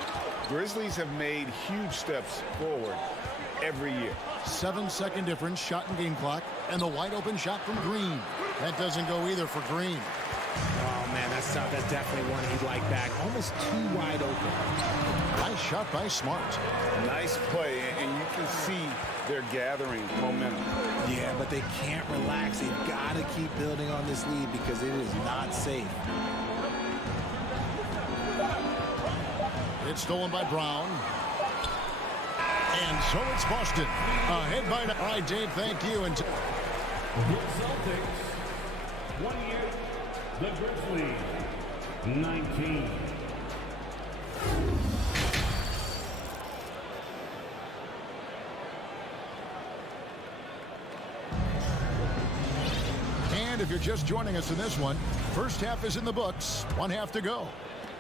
Grizzlies have made huge steps forward every year. 7-second difference, shot and game clock, and the wide open shot from Green. That doesn't go either for Green. Oh, man, that's definitely one he'd like back. Almost too wide open. Nice shot by Smart. Nice play, and you can see they're gathering momentum. Yeah, but they can't relax. They've got to keep building on this lead because it is not safe. It's stolen by Brown. And so it's Boston. Ahead by... All right, Dave, thank you. And The Celtics, 20. The Grizzlies, 19. And if you're just joining us in this one, first half is in the books. 1 half to go.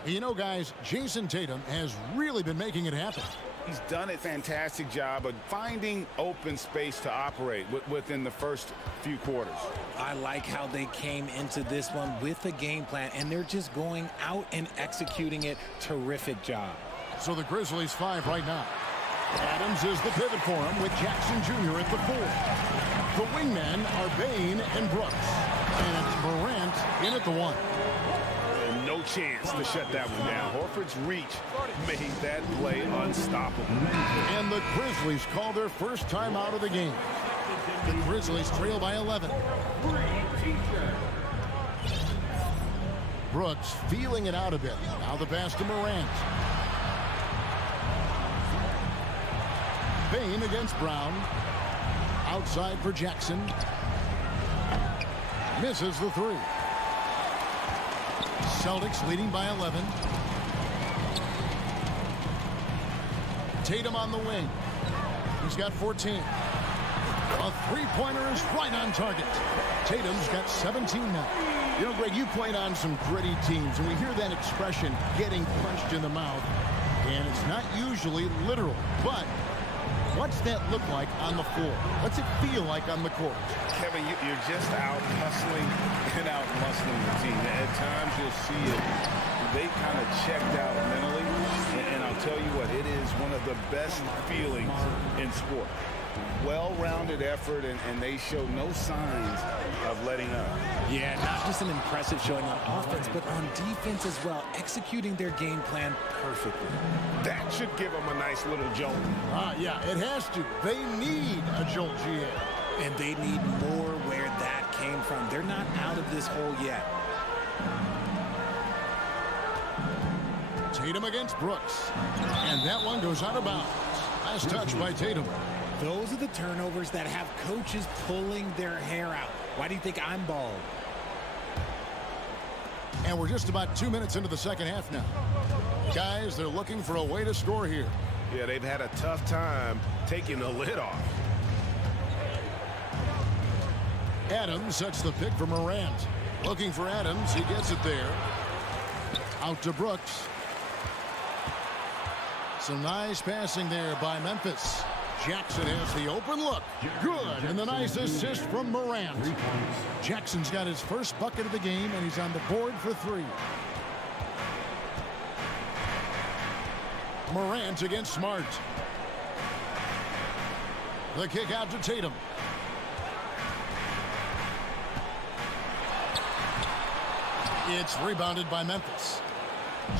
You know, guys, Jason Tatum has really been making it happen. He's done a fantastic job of finding open space to operate within the first few quarters. I like how they came into this one with a game plan, and they're just going out and executing it. Terrific job. So the Grizzlies 5 right now. Adams is the pivot for him with Jackson Jr. at the 4. The wingmen are Bane and Brooks. And it's Morant in at the 1. And no chance to shut that one down. Horford's reach made that play unstoppable. And the Grizzlies call their first time out of the game. The Grizzlies trail by 11. Brooks feeling it out a bit. Now the pass to Morant. Bane against Brown. Outside for Jackson. Misses the 3. Celtics leading by 11. Tatum on the wing. He's got 14. A three-pointer is right on target. Tatum's got 17 now. You know, Greg, you played on some gritty teams, and we hear that expression, getting punched in the mouth, and it's not usually literal. But what's that look like on the floor? What's it feel like on the court? Kevin, you're just out hustling and out muscling the team. At times you'll see it. They kind of checked out mentally, and I'll tell you what, it is one of the best feelings in sport. Well-rounded effort, and they show no signs of letting up. Yeah, not just an impressive showing on offense, but on defense as well, executing their game plan perfectly. That should give them a nice little jolt. Yeah, it has to. They need a jolt, GA. And they need more where that came from. They're not out of this hole yet. Tatum against Brooks. And that one goes out of bounds. Last touch by Tatum. Those are the turnovers that have coaches pulling their hair out. Why do you think I'm bald? And we're just about 2 minutes into the second half now. Guys, they're looking for a way to score here. Yeah, they've had a tough time taking the lid off. Adams sets the pick for Morant. Looking for Adams. He gets it there. Out to Brooks. Some nice passing there by Memphis. Jackson has the open look. Good. And the nice assist from Morant. Jackson's got his first bucket of the game, and he's on the board for three. Morant against Smart. The kick out to Tatum. It's rebounded by Memphis.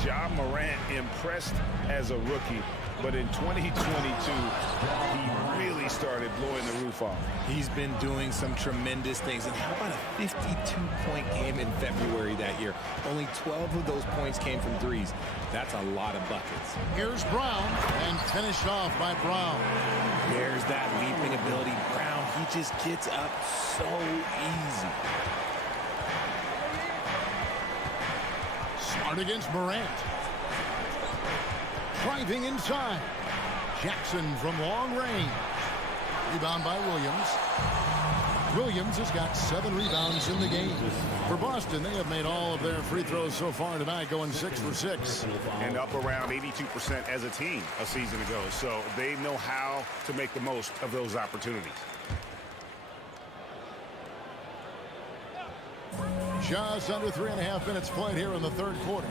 Ja Morant impressed as a rookie, but in 2022, he really started blowing the roof off. He's been doing some tremendous things. And how about a 52-point game in February that year? Only 12 of those points came from threes. That's a lot of buckets. Here's Brown, and finished off by Brown. There's that leaping ability. Brown, he just gets up so easy. Smart against Morant. Driving inside. Jackson from long range. Rebound by Williams. Williams has got 7 rebounds in the game. For Boston, they have made all of their free throws so far tonight, going 6 for 6. And up around 82% as a team a season ago. So they know how to make the most of those opportunities. Just under 3.5 minutes played here in the third quarter.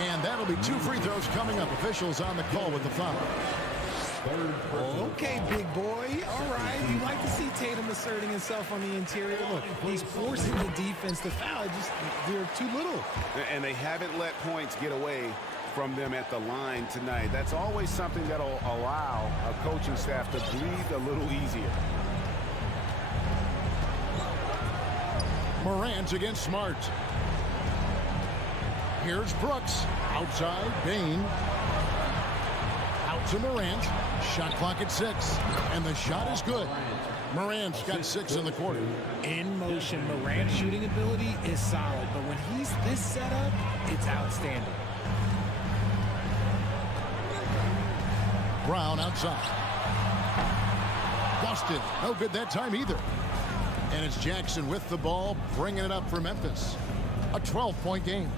And that'll be 2 free throws coming up. Officials on the call with the foul. Okay, big boy. All right. You like to see Tatum asserting himself on the interior. Look, he's forcing the defense to foul. Just they're too little. And they haven't let points get away from them at the line tonight. That's always something that'll allow a coaching staff to breathe a little easier. Morant against Smart. Here's Brooks. Outside, Bain. Out to Morant. Shot clock at 6. And the shot is good. Morant's got 6 in the quarter. In motion, Morant's shooting ability is solid. But when he's this set up, it's outstanding. Brown outside. Busted. No good that time either. And it's Jackson with the ball, bringing it up for Memphis. A 12-point game.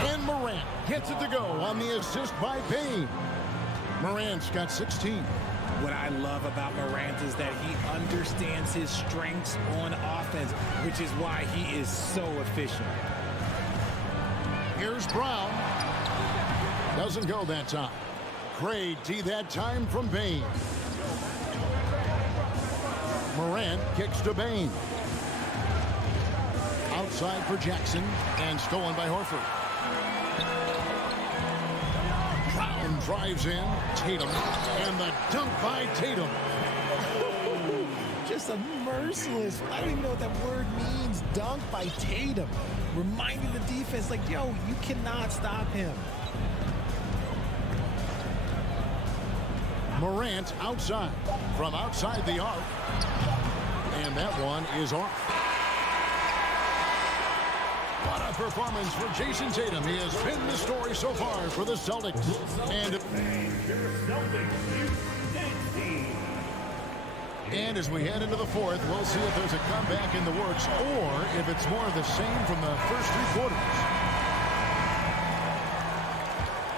And Morant gets it to go on the assist by Bain. Morant's got 16. What I love about Morant is that he understands his strengths on offense, which is why he is so efficient. Here's Brown. Doesn't go that time. Great D that time from Bain. Morant kicks to Bain. Outside for Jackson, and stolen by Horford. Brown drives in. Tatum, and the dunk by Tatum. Just a merciless, I don't even know what that word means, dunk by Tatum. Reminding the defense, like, yo, you cannot stop him. Morant outside, from outside the arc. And that one is off. What a performance for Jason Tatum. He has been the story so far for the Celtics. And as we head into the fourth, we'll see if there's a comeback in the works or if it's more of the same from the first three quarters.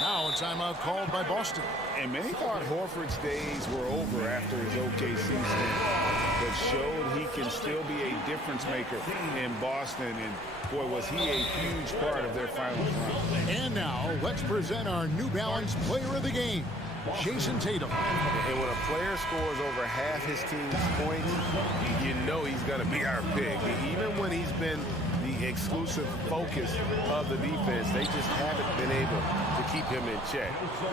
Now a timeout called by Boston. And many thought Horford's days were over after his OKC stint, but showed he can still be a difference maker in Boston. And boy, was he a huge part of their finals run. And now let's present our New Balance Player of the Game, Jason Tatum. And when a player scores over half his team's points, you know he's going to be our pick. Even when he's been the exclusive focus of the defense, they just haven't been able to keep him in check.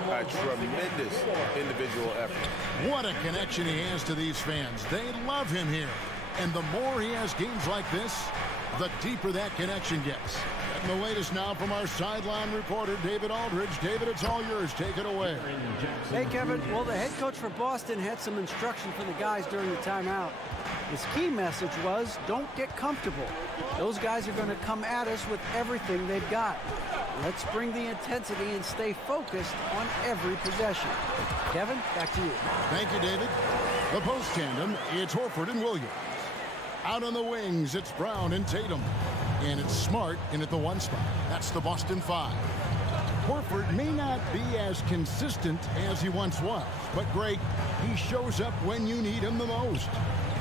A tremendous individual effort. What a connection he has to these fans. They love him here. And the more he has games like this, the deeper that connection gets. And the latest now from our sideline reporter, David Aldridge. David, it's all yours. Take it away. Hey, Kevin. Well, the head coach for Boston had some instruction for the guys during the timeout. His key message was, don't get comfortable. Those guys are going to come at us with everything they've got. Let's bring the intensity and stay focused on every possession. Kevin, back to you. Thank you, David. The post tandem, it's Horford and Williams. Out on the wings, it's Brown and Tatum. And it's Smart in at the one spot. That's the Boston Five. Horford may not be as consistent as he once was, but Greg, he shows up when you need him the most.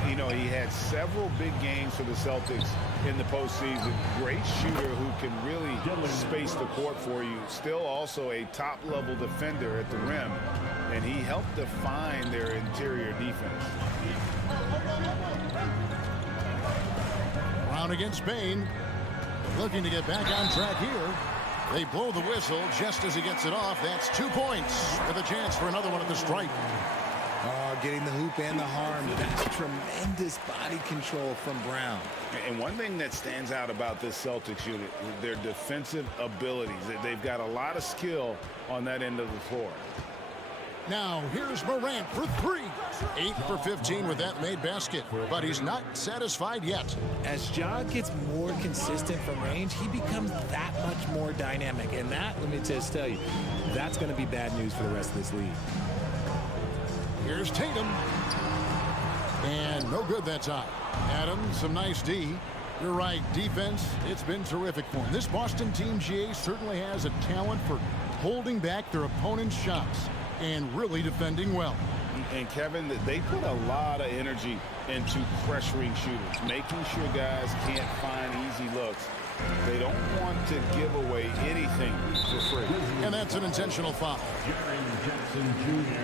You know, he had several big games for the Celtics in the postseason. Great shooter who can really space the court for you. Still also a top-level defender at the rim. And he helped define their interior defense. Brown against Bane. Looking to get back on track here. They blow the whistle just as he gets it off. That's 2 points with a chance for another one at the stripe. Oh, getting the hoop and the harm. That's tremendous body control from Brown. And one thing that stands out about this Celtics unit, their defensive abilities. They've got a lot of skill on that end of the floor. Now, here's Morant for three. 8 for 15 with that made basket, but he's not satisfied yet. As Ja gets more consistent from range, he becomes that much more dynamic. And that, let me just tell you, that's going to be bad news for the rest of this league. Here's Tatum. And no good that time. Adams, some nice D. You're right, defense, it's been terrific for him. This Boston team, GA, certainly has a talent for holding back their opponent's shots and really defending well. And Kevin, they put a lot of energy into pressuring shooters, making sure guys can't find easy looks. They don't want to give away anything for free. And that's an intentional foul. Jaren Jackson Jr.,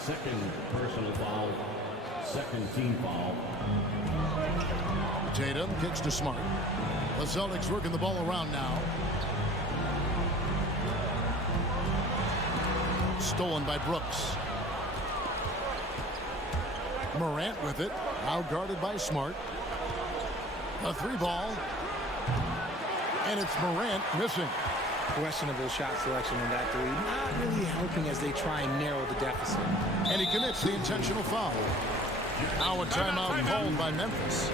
second personal foul, second team foul. Tatum kicks to Smart. The Celtics working the ball around now. Stolen by Brooks. Morant with it. Out guarded by Smart. A three ball. And it's Morant missing. Questionable shot selection in that three. Not really helping as they try and narrow the deficit. And he commits the intentional foul. Now a timeout called by Memphis.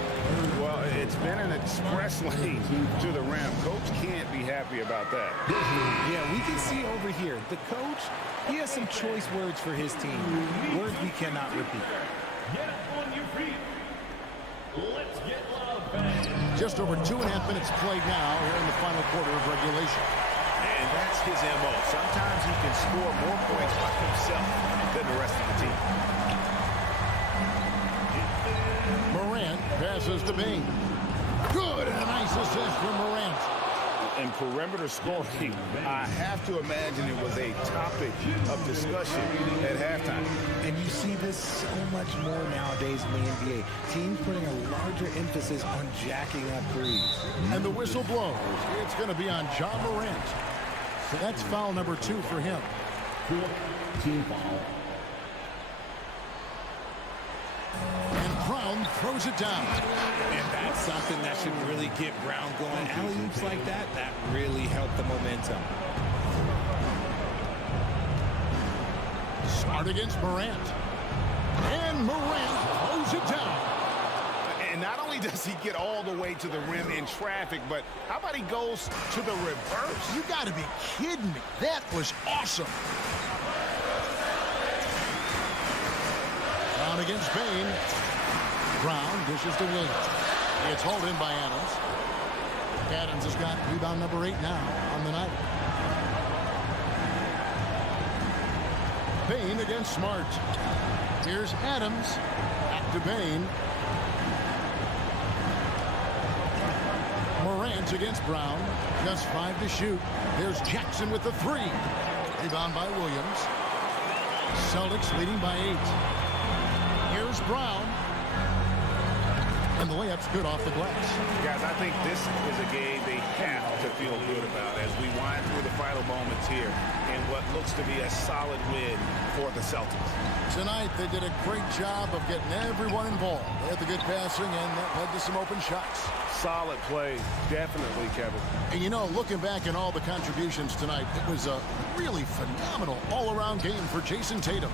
Well, it's been an express lane to the rim. Coach can't be happy about that. Yeah, we can see over here, the coach, he has some choice words for his team. Words we cannot repeat. Get on your feet. Let's get loud. Just over 2.5 minutes played now here in the final quarter of regulation. And that's his MO. Sometimes he can score more points by himself than the rest of the team. Morant passes to Bane. Good, and a nice assist from Morant. And perimeter scoring, I have to imagine it was a topic of discussion at halftime. And you see this so much more nowadays in the NBA. Teams putting a larger emphasis on jacking up threes. And the whistle blows. It's going to be on Ja Morant. That's foul number 2 for him. Team foul. And Brown throws it down. And that's something that should really get Brown going. Alley-oops like that, that really helped the momentum. Smart against Morant. And Morant throws it down. And not only does he get all the way to the rim in traffic, but how about he goes to the reverse? You got to be kidding me. That was awesome. Brown against Bain. Brown dishes to Williams. It's hauled in by Adams. Adams has got rebound number 8 now on the night. Bain against Smart. Here's Adams. Back to Bain. Morant against Brown. Just 5 to shoot. There's Jackson with the 3. Rebound by Williams. Celtics leading by 8. Here's Brown. And the layup's good off the glass. Guys, I think this is a game they have to feel good about as we wind through the final moments here in what looks to be a solid win for the Celtics. Tonight, they did a great job of getting everyone involved. They had the good passing, and that led to some open shots. Solid play, definitely, Kevin. And you know, looking back at all the contributions tonight, it was a really phenomenal all-around game for Jason Tatum.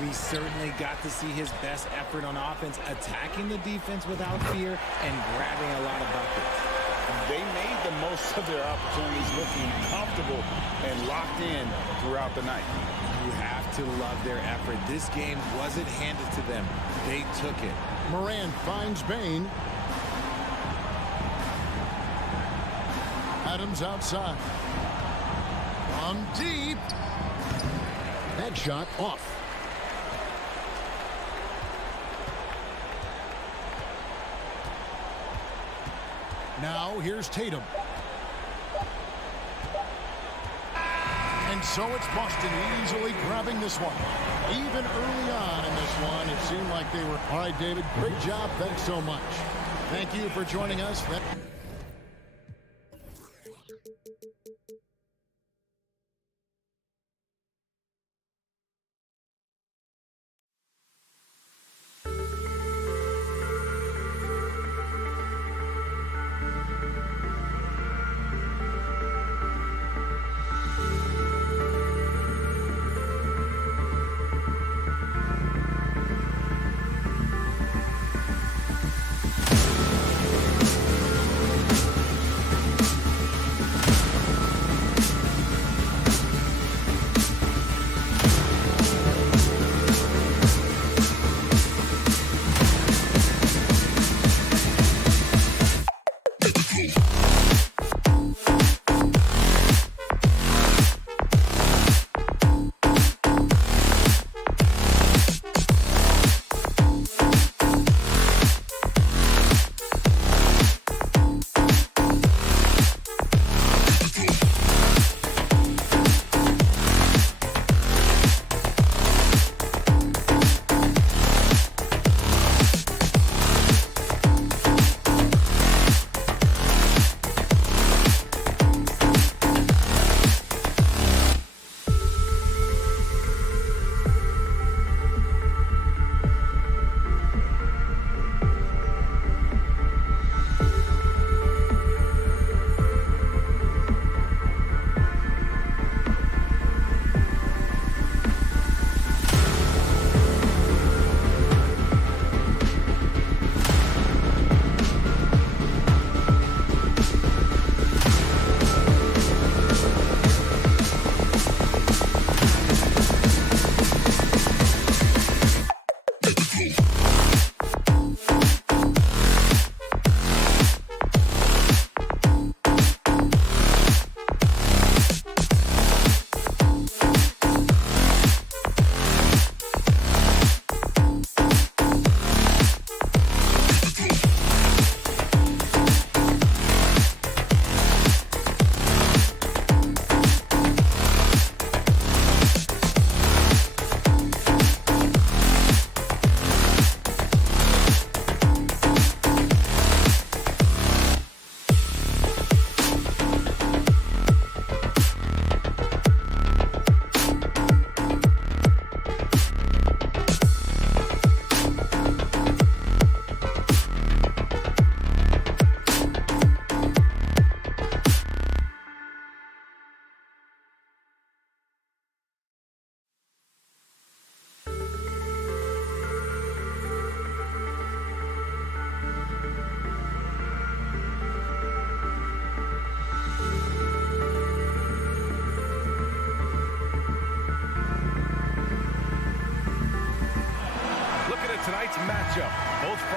We certainly got to see his best effort on offense, attacking the defense without fear and grabbing a lot of buckets. They made the most of their opportunities, looking comfortable and locked in throughout the night. You have to love their effort. This game wasn't handed to them. They took it. Morant finds Bain. Adams outside. On deep. That shot off. Now here's Tatum. And so it's Boston easily grabbing this one. Even early on in this one, it seemed like they were. All right, David, great job. Thanks so much. Thank you for joining us.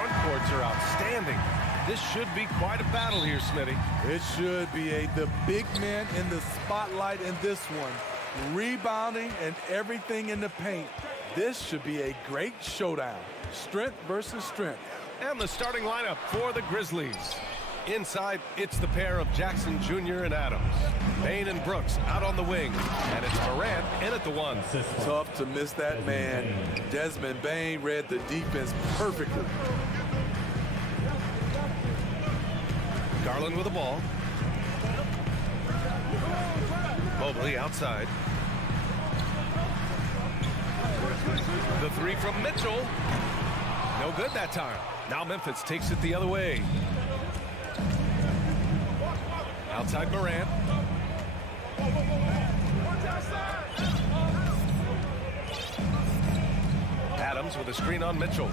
front courts are outstanding. This should be quite a battle here, Smitty. It should be the big man in the spotlight in this one. Rebounding and everything in the paint. This should be a great showdown. Strength versus strength. And the starting lineup for the Grizzlies. Inside, it's the pair of Jackson Jr. and Adams. Bane and Brooks out on the wing. And it's Morant in at the one. Tough to miss that man. Desmond Bane read the defense perfectly. Garland with the ball. Mobley outside. The three from Mitchell. No good that time. Now Memphis takes it the other way. Outside Morant. Adams with a screen on Mitchell.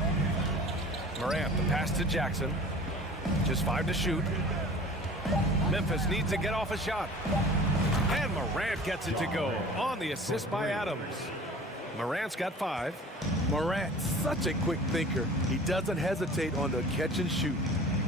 Morant, the pass to Jackson. Just 5 to shoot. Memphis needs to get off a shot. And Morant gets it to go on the assist by Adams. Morant's got 5. Morant, such a quick thinker. He doesn't hesitate on the catch and shoot.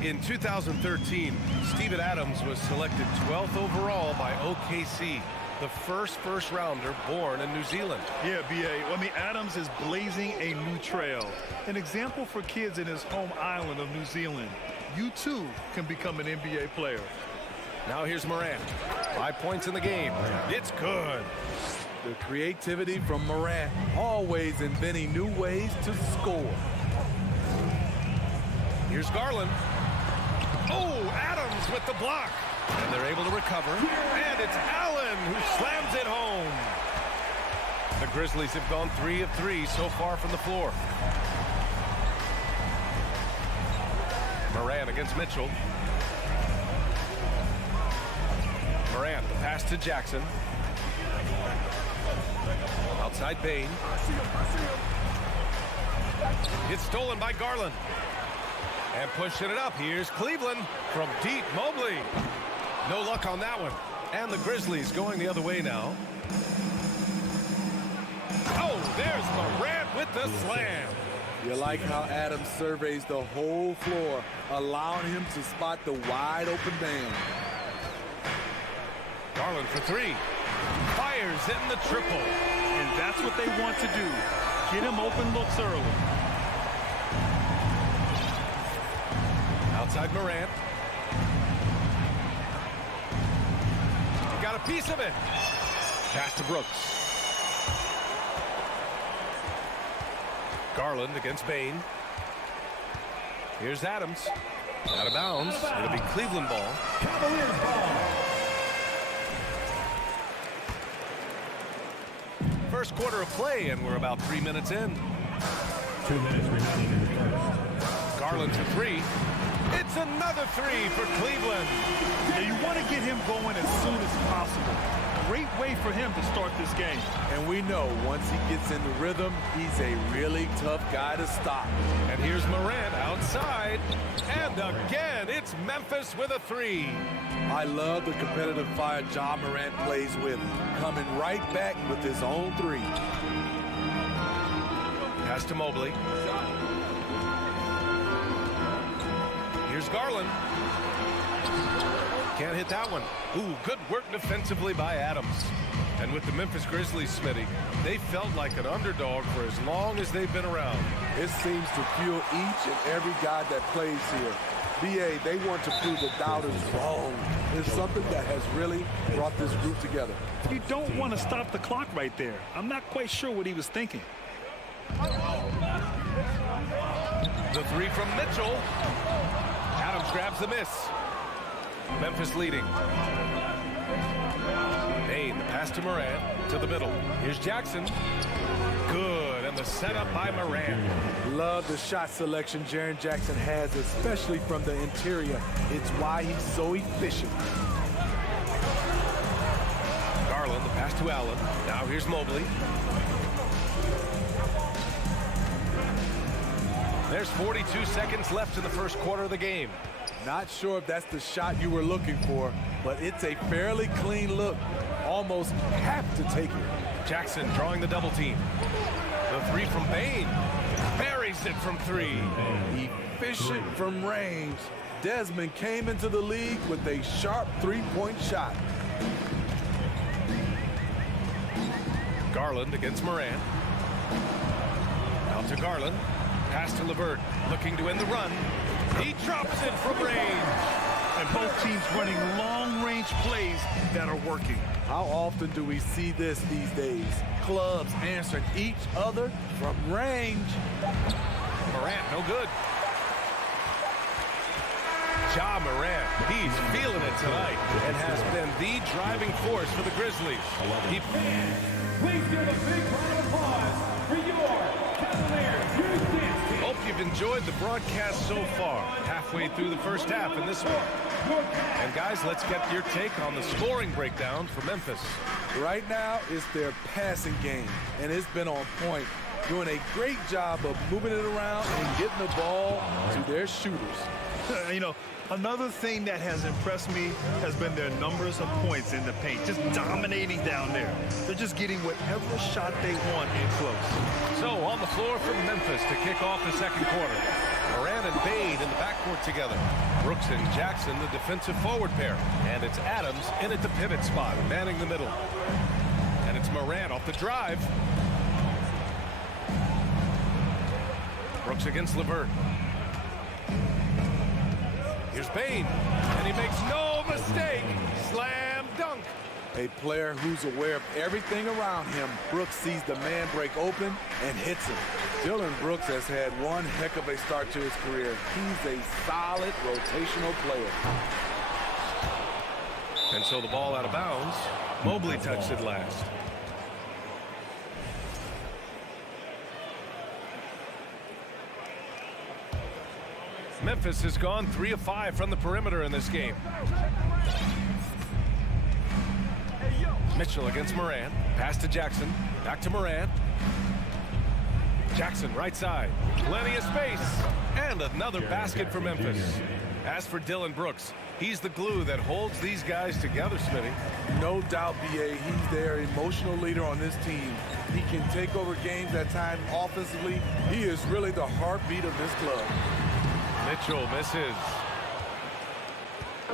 In 2013, Steven Adams was selected 12th overall by OKC, the first rounder born in New Zealand. Yeah, B.A. I mean, Adams is blazing a new trail. An example for kids in his home island of New Zealand. You, too, can become an NBA player. Now here's Morant. 5 points in the game. It's good. The creativity from Morant, always inventing new ways to score. Here's Garland. Oh, Adams with the block. And they're able to recover. And it's Allen who slams it home. The Grizzlies have gone 3 of 3 so far from the floor. Morant against Mitchell. Morant, the pass to Jackson. Outside Bane. It's stolen by Garland. And pushing it up, here's Cleveland from deep. Mobley. No luck on that one. And the Grizzlies going the other way now. Oh, there's Morant with the slam. You like how Adams surveys the whole floor, allowing him to spot the wide open man. Garland for 3. Fires in the triple. And that's what they want to do. Get him open looks early. Outside Morant. Got a piece of it. Pass to Brooks. Garland against Bane. Here's Adams. Out of bounds. It'll be Cleveland ball. Cavaliers ball. First quarter of play, and we're about 3 minutes in. 2 minutes remaining in the first. Garland for 3. It's another 3 for Cleveland. Yeah, you want to get him going as soon as possible. Great way for him to start this game. And we know once he gets in the rhythm, he's a really tough guy to stop. And here's Morant outside. And again, it's Memphis with a 3. I love the competitive fire Ja Morant plays with, coming right back with his own 3. Pass to Mobley. Here's Garland. Can't hit that one. Ooh, good work defensively by Adams. And with the Memphis Grizzlies, Smitty, they felt like an underdog for as long as they've been around. It seems to fuel each and every guy that plays here. BA, they want to prove the doubters wrong. It's something that has really brought this group together. You don't want to stop the clock right there. I'm not quite sure what he was thinking. The 3 from Mitchell. Adams grabs the miss. Memphis leading. Bane, the pass to Morant, to the middle. Here's Jackson. Good, and the setup by Morant. Love the shot selection Jaren Jackson has, especially from the interior. It's why he's so efficient. Garland, the pass to Allen. Now here's Mobley. There's 42 seconds left in the first quarter of the game. Not sure if that's the shot you were looking for, but it's a fairly clean look. Almost have to take it. Jackson drawing the double team. The 3 from Bane. Buried raised it from 3. Efficient from range. Desmond came into the league with a sharp three-point shot. Garland against Morant. Out to Garland. Pass to LeVert. Looking to end the run. He drops it from range. And both teams running long-range plays that are working. How often do we see this these days? Clubs answering each other from range. Morant, no good. Ja Morant, he's feeling it tonight and has been the driving force for the Grizzlies. Please give a big round of applause for your Cavaliers Youth Dance Team. Hope you've enjoyed the broadcast so far. Halfway through the first half in this one. And guys, let's get your take on the scoring breakdown for Memphis. Right now, it's their passing game, and it's been on point. Doing a great job of moving it around and getting the ball to their shooters. You know, another thing that has impressed me has been their numbers of points in the paint, just dominating down there. They're just getting whatever shot they want in close. So on the floor for Memphis to kick off the second quarter. Morant and Bade in the backcourt together. Brooks and Jackson, the defensive forward pair. And it's Adams in at the pivot spot, manning the middle. And it's Morant off the drive. Brooks against LeVert. Here's Bane, and he makes no mistake. Slam dunk. A player who's aware of everything around him. Brooks sees the man break open and hits him. Dillon Brooks has had one heck of a start to his career. He's a solid rotational player. And so the ball out of bounds. Mobley touched it last. Memphis has gone 3 of 5 from the perimeter in this game. Mitchell against Morant. Pass to Jackson. Back to Morant. Jackson right side. Plenty of space. And another basket for Memphis. As for Dillon Brooks, he's the glue that holds these guys together, Smitty. No doubt, B.A., he's their emotional leader on this team. He can take over games at times offensively. He is really the heartbeat of this club. Mitchell misses.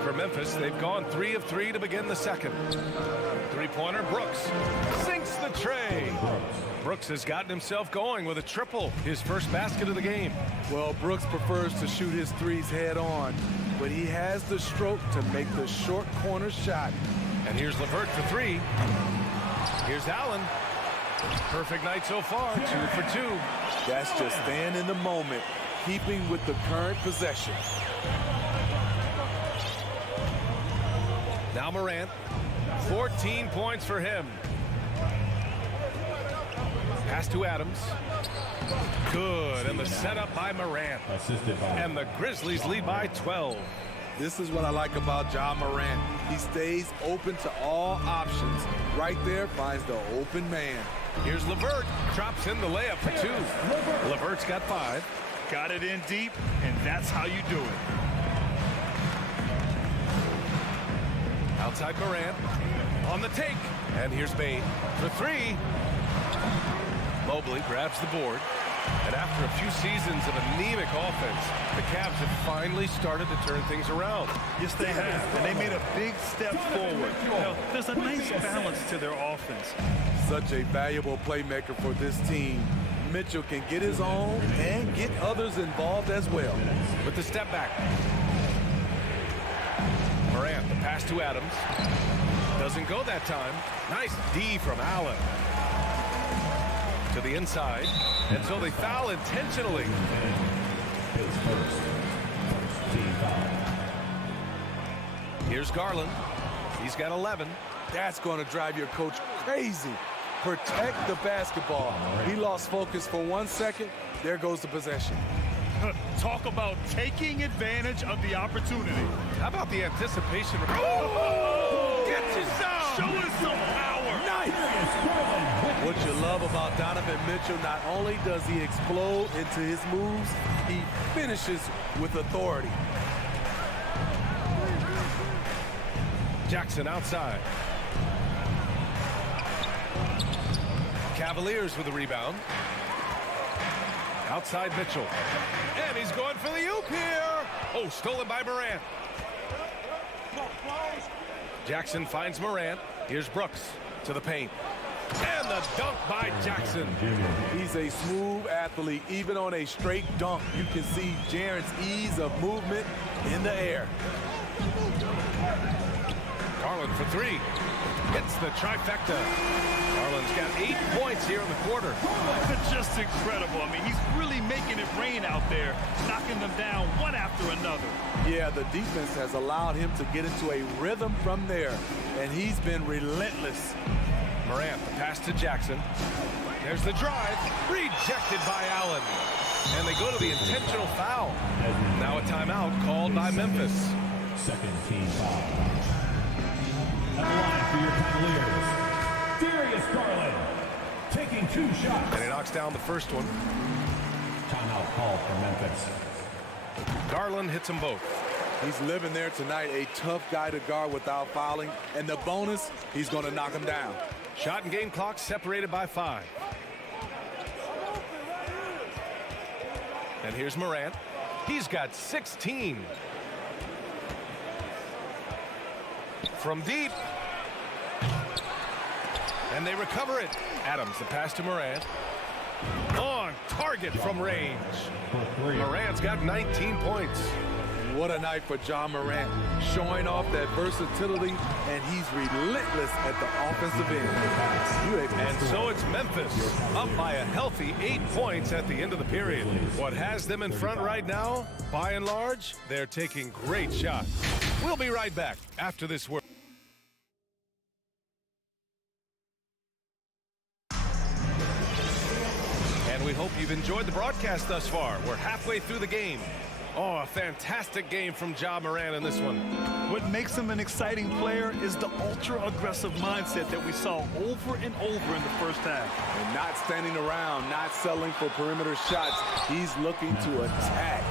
For Memphis, they've gone 3 of 3 to begin the second. Three-pointer, Brooks sinks the tray. Brooks has gotten himself going with a triple, his first basket of the game. Well, Brooks prefers to shoot his threes head on, but he has the stroke to make the short corner shot. And here's LeVert for 3. Here's Allen. Perfect night so far, 2 for 2. That's just staying in the moment, keeping with the current possession. Now Morant, 14 points for him. Pass to Adams. Good, and the setup by Morant. And the Grizzlies lead by 12. This is what I like about Ja Morant. He stays open to all options. Right there finds the open man. Here's LeVert, drops in the layup for 2. LeVert's got 5. Got it in deep, and that's how you do it. Outside Morant, on the take. And here's Bane for 3. Mobley grabs the board. And after a few seasons of anemic offense, the Cavs have finally started to turn things around. Yes, they have. And they made a big step forward. You know, there's a nice balance to their offense. Such a valuable playmaker for this team. Mitchell can get his own and get others involved as well. With the step back. Morant, the pass to Adams. Doesn't go that time. Nice D from Allen. To the inside. And so they foul intentionally. Here's Garland. He's got 11. That's going to drive your coach crazy. Protect the basketball. He lost focus for 1 second. There goes the possession. Talk about taking advantage of the opportunity. How about the anticipation? Oh! Get you some! Show us some power! Nice! What you love about Donovan Mitchell, not only does he explode into his moves, he finishes with authority. Jackson outside. Cavaliers with the rebound. Outside Mitchell. And he's going for the oop here. Oh, stolen by Morant. Jackson finds Morant. Here's Brooks to the paint. And the dunk by Jackson. He's a smooth athlete. Even on a straight dunk, you can see Jaren's ease of movement in the air. Garland for three. Hits the trifecta. Garland's got 8 points here in the quarter. Just incredible. I mean, he's really making it rain out there, knocking them down one after another. Yeah, the defense has allowed him to get into a rhythm from there, and he's been relentless. Morant, the pass to Jackson. There's the drive. Rejected by Allen. And they go to the intentional foul. Now a timeout called by Memphis. Second team foul. At the line for your Cavaliers, Darius Garland taking 2 shots. And he knocks down the first one. timeout call for Memphis. Garland hits them both. He's living there tonight, a tough guy to guard without fouling. And the bonus, he's going to knock him down. Shot and game clock separated by 5. And here's Morant. He's got 16. From deep. And they recover it. Adams, the pass to Morant. On target from range. Morant's got 19 points. What a night for Ja Morant, showing off that versatility, and he's relentless at the offensive end. And so it's Memphis, up by a healthy 8 points at the end of the period. What has them in front right now, by and large, they're taking great shots. We'll be right back after this word. And we hope you've enjoyed the broadcast thus far. We're halfway through the game. Oh, a fantastic game from Ja Morant in this one. What makes him an exciting player is the ultra-aggressive mindset that we saw over and over in the first half. And not standing around, not settling for perimeter shots. He's looking to attack.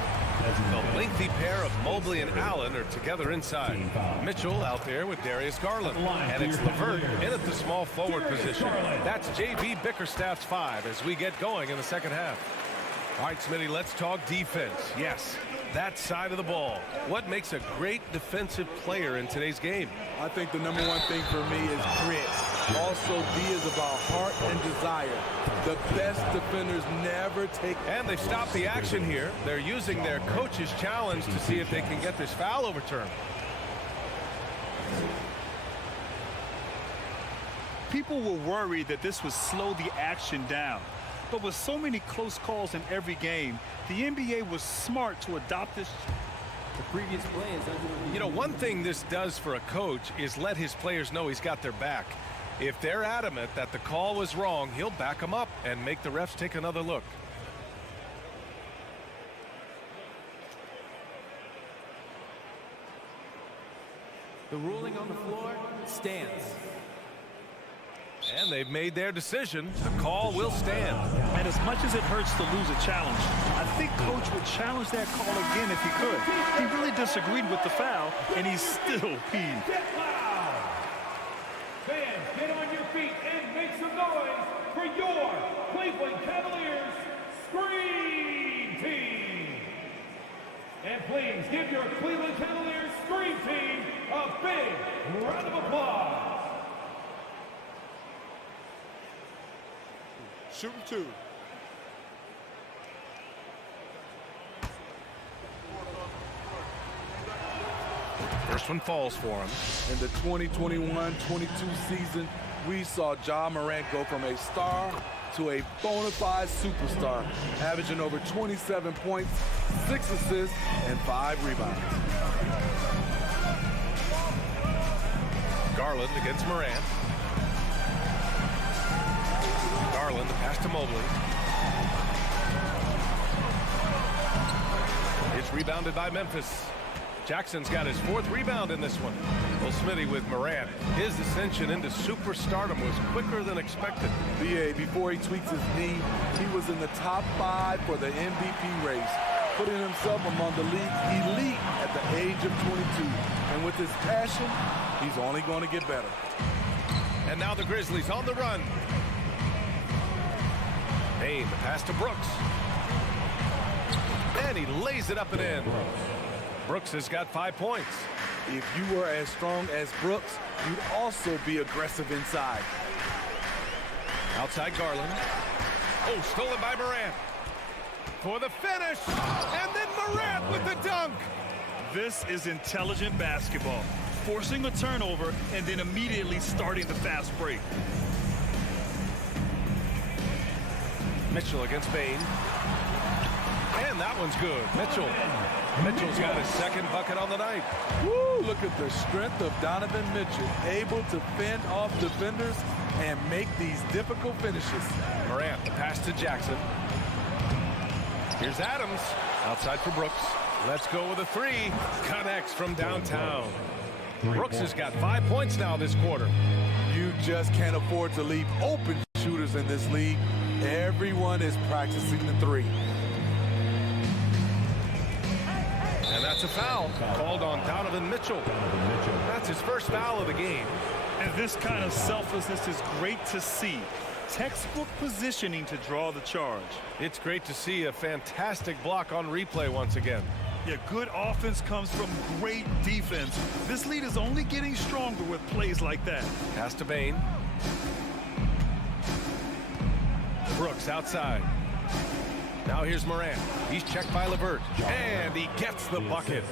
The lengthy pair of Mobley and Allen are together inside. Mitchell out there with Darius Garland. And it's LeVert in at the small forward position. That's J.B. Bickerstaff's 5 as we get going in the second half. All right, Smitty, let's talk defense. Yes, that side of the ball. What makes a great defensive player in today's game? I think the number one thing for me is grit. Also, D is about heart and desire. The best defenders never take... And they've stopped the action here. They're using their coach's challenge to see if they can get this foul overturned. People were worried that this would slow the action down. But with so many close calls in every game, the NBA was smart to adopt this. The previous play is under. You know, one thing this does for a coach is let his players know he's got their back. If they're adamant that the call was wrong, he'll back them up and make the refs take another look. The ruling on the floor stands. And they've made their decision. The call will stand. And as much as it hurts to lose a challenge, I think Coach would challenge that call again if he could. He really disagreed with the foul, and he's still peeved. Fans, get on your feet and make some noise for your Cleveland Cavaliers Scream Team. And please give your Cleveland Cavaliers Scream Team a big round of applause. Shooting 2. First one falls for him. In the 2021-22 season, we saw Ja Morant go from a star to a bona fide superstar, averaging over 27 points, 6 assists, and 5 rebounds. Garland against Morant. Garland, the pass to Mobley. It's rebounded by Memphis. Jackson's got his 4th rebound in this one. Well, Smitty with Morant, his ascension into superstardom was quicker than expected. BA, before he tweaks his knee, he was in the top 5 for the MVP race, putting himself among the league elite at the age of 22. And with his passion, he's only going to get better. And now the Grizzlies on the run. Payne, the pass to Brooks. And he lays it up and in. Brooks has got 5 points. If you were as strong as Brooks, you'd also be aggressive inside. Outside Garland. Oh, stolen by Morant. For the finish. And then Morant with the dunk. This is intelligent basketball. Forcing a turnover and then immediately starting the fast break. Mitchell against Bane. And that one's good. Mitchell's got his second bucket on the night. Woo, look at the strength of Donovan Mitchell, able to fend off defenders and make these difficult finishes. Morant, the pass to Jackson. Here's Adams, outside for Brooks. Let's go with a three. Connects from downtown. Brooks has got 5 points now this quarter. You just can't afford to leave open shooters in this league. Everyone is practicing the three. And that's a foul called on Donovan Mitchell. That's his first foul of the game. And this kind of selflessness is great to see. Textbook positioning to draw the charge. It's great to see a fantastic block on replay once again. Yeah, good offense comes from great defense. This lead is only getting stronger with plays like that. Pass to Bane. Brooks outside. Now here's Morant. He's checked by LeVert. And he gets the bucket.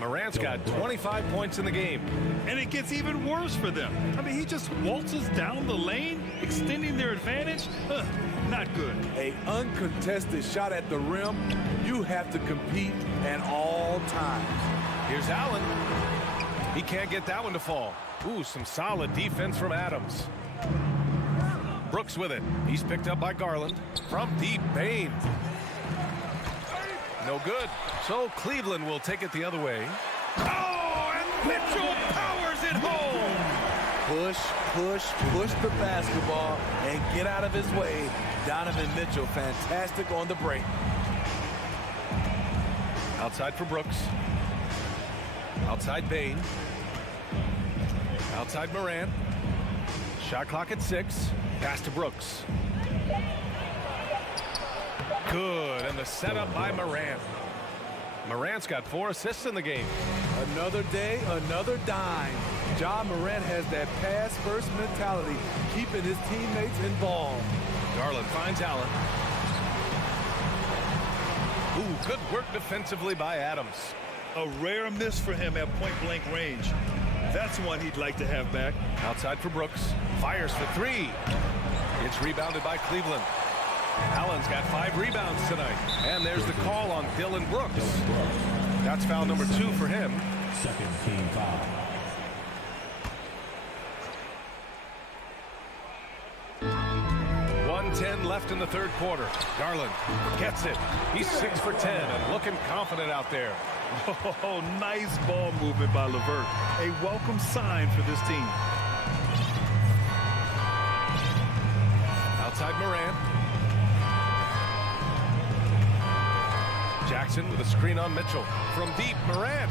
Morant's got 25 points in the game. And it gets even worse for them. I mean, he just waltzes down the lane, extending their advantage. Not good. An uncontested shot at the rim, you have to compete at all times. Here's Allen. He can't get that one to fall. Ooh, some solid defense from Adams. Brooks with it. He's picked up by Garland. From deep, Bane. No good. So Cleveland will take it the other way. Oh, and Mitchell powers it home. Push the basketball and get out of his way. Donovan Mitchell, fantastic on the break. Outside for Brooks. Outside Bane. Outside Morant. Shot clock at 6. Pass to Brooks. Good, and the setup by Morant. Morant's got 4 assists in the game. Another day, another dime. Ja Morant has that pass-first mentality, keeping his teammates involved. Garland finds Allen. Ooh, good work defensively by Adams. A rare miss for him at point-blank range. That's one he'd like to have back. Outside for Brooks. Fires for 3. It's rebounded by Cleveland. Allen's got 5 rebounds tonight. And there's the call on Dylan Brooks. That's foul number 2 for him. Second team foul. .10 left in the third quarter. Garland gets it. He's 6 for 10 and looking confident out there. Oh, nice ball movement by LeVert. A welcome sign for this team. Outside Morant. Jackson with a screen on Mitchell. From deep, Morant.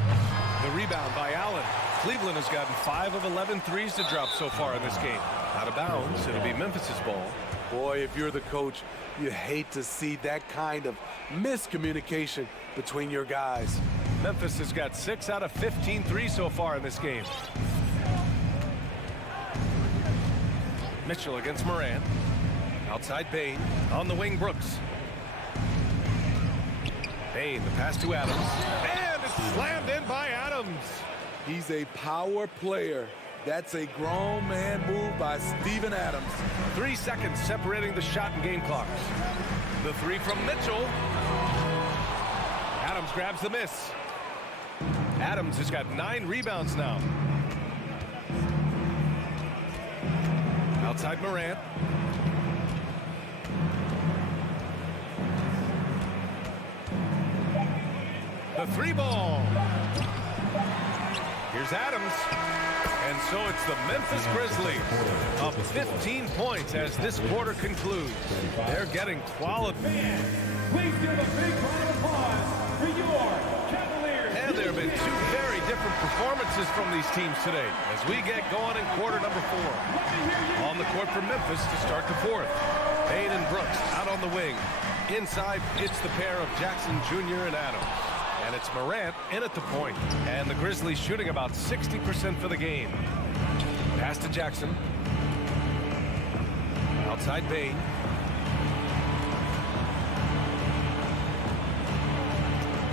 The rebound by Allen. Cleveland has gotten 5 of 11 threes to drop so far in this game. Out of bounds, it'll be Memphis's ball. Boy, if you're the coach, you hate to see that kind of miscommunication between your guys. Memphis has got 6 out of 15 threes so far in this game. Mitchell against Morant. Outside Bane. On the wing, Brooks. Bane, the pass to Adams. And it's slammed in by Adams. He's a power player. That's a grown man move by Steven Adams. 3 seconds separating the shot and game clock. The 3 from Mitchell. Adams grabs the miss. Adams has got 9 rebounds now. Outside Morant. The 3 ball. Here's Adams. And so it's the Memphis Grizzlies up 15 points as this quarter concludes. They're getting quality. Please give a big round of applause for your Cavaliers. And there have been 2 very different performances from these teams today as we get going in quarter number 4. On the court for Memphis to start the 4th. Bane and Brooks out on the wing. Inside, it's the pair of Jackson Jr. and Adams. And it's Morant in at the point. And the Grizzlies shooting about 60% for the game. Pass to Jackson. Outside Bain.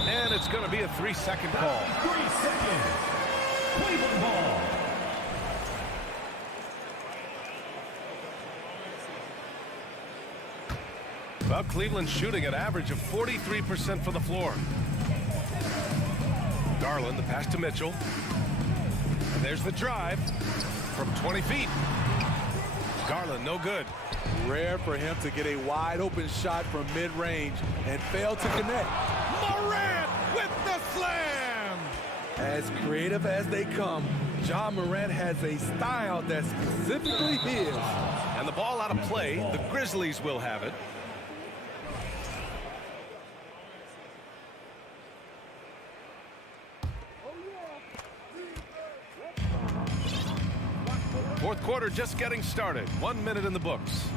And it's going to be a 3-second call. 3 seconds. Cleveland ball. Well, Cleveland shooting an average of 43% for the floor. Garland, the pass to Mitchell. And there's the drive from 20 feet. Garland, no good. Rare for him to get a wide open shot from mid-range and fail to connect. Morant with the slam! As creative as they come, Ja Morant has a style that's specifically his. And the ball out of play. The Grizzlies will have it. Fourth quarter just getting started. 1 minute in the books.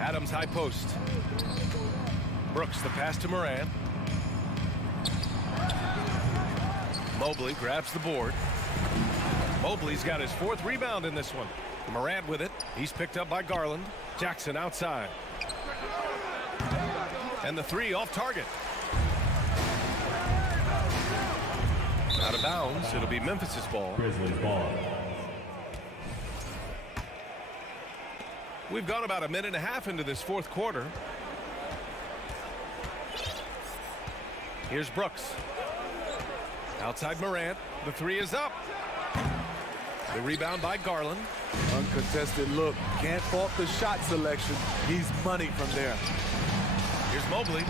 Adams high post. Brooks the pass to Morant. Mobley grabs the board. Mobley's got his 4th rebound in this one. Morant with it. He's picked up by Garland. Jackson outside. And the 3 off target. Out of bounds. It'll be Memphis's ball. Grizzlies ball. We've gone about a minute and a half into this fourth quarter. Here's Brooks. Outside Morant. The 3 is up. The rebound by Garland. Uncontested look. Can't fault the shot selection. He's money from there. Here's Mobley.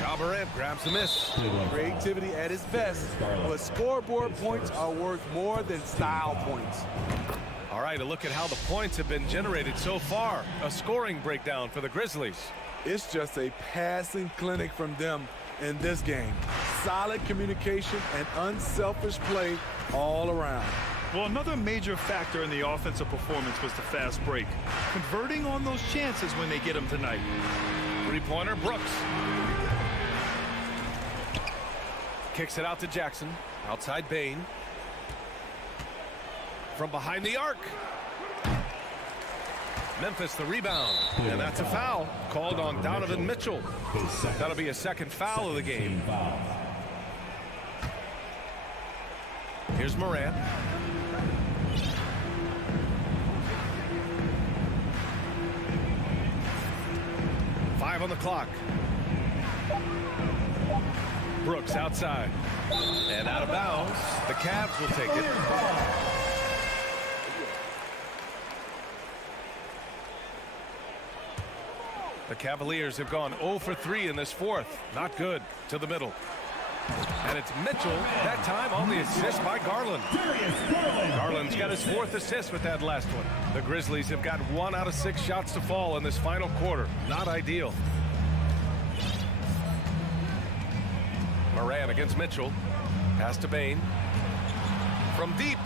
Ja Morant grabs the miss. Creativity at his best, but scoreboard points are worth more than style points. All right, a look at how the points have been generated so far. A scoring breakdown for the Grizzlies. It's just a passing clinic from them in this game. Solid communication and unselfish play all around. Well, another major factor in the offensive performance was the fast break. Converting on those chances when they get them tonight. Three-pointer, Brooks. Kicks it out to Jackson. Outside Bain. From behind the arc. Memphis the rebound. And that's a foul called on Donovan Mitchell. That'll be a second foul of the game. Here's Morant. Five on the clock. Brooks outside. And out of bounds. The Cavs will take it. The Cavaliers have gone 0 for 3 in this fourth. Not good. To the middle. And it's Mitchell, that time on the assist by Garland. Garland's got his 4th assist with that last one. The Grizzlies have got 1 out of 6 shots to fall in this final quarter. Not ideal. Morant against Mitchell. Pass to Bain. From deep.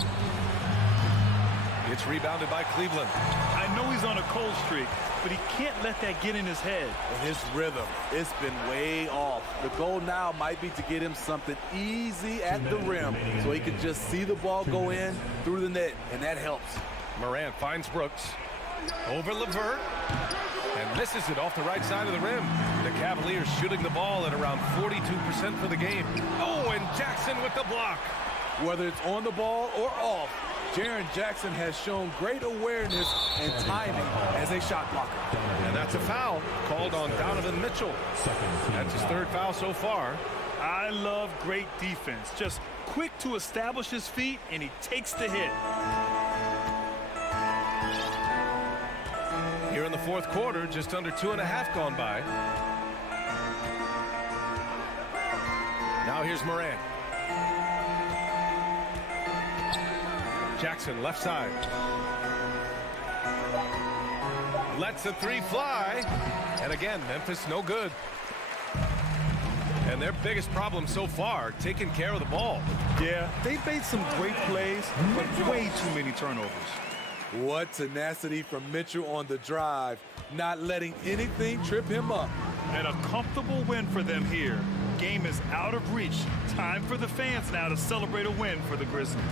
It's rebounded by Cleveland. I know he's on a cold streak, but he can't let that get in his head. And his rhythm, it's been way off. The goal now might be to get him something easy at the rim so he can just see the ball go in through the net, and that helps. Morant finds Brooks. Over LeVert. And misses it off the right side of the rim. The Cavaliers shooting the ball at around 42% for the game. Oh, and Jackson with the block. Whether it's on the ball or off, Jaren Jackson has shown great awareness and timing as a shot blocker. And that's a foul called on Donovan Mitchell. That's his 3rd foul so far. I love great defense. Just quick to establish his feet, and he takes the hit. Here in the fourth quarter, just under 2.5 gone by. Now here's Morant. Jackson left side. Lets the 3 fly. And again, Memphis no good. And their biggest problem so far, taking care of the ball. Yeah, they've made some great plays, but way too many turnovers. What tenacity from Mitchell on the drive, not letting anything trip him up. And a comfortable win for them here. Game is out of reach. Time for the fans now to celebrate a win for the Grizzlies.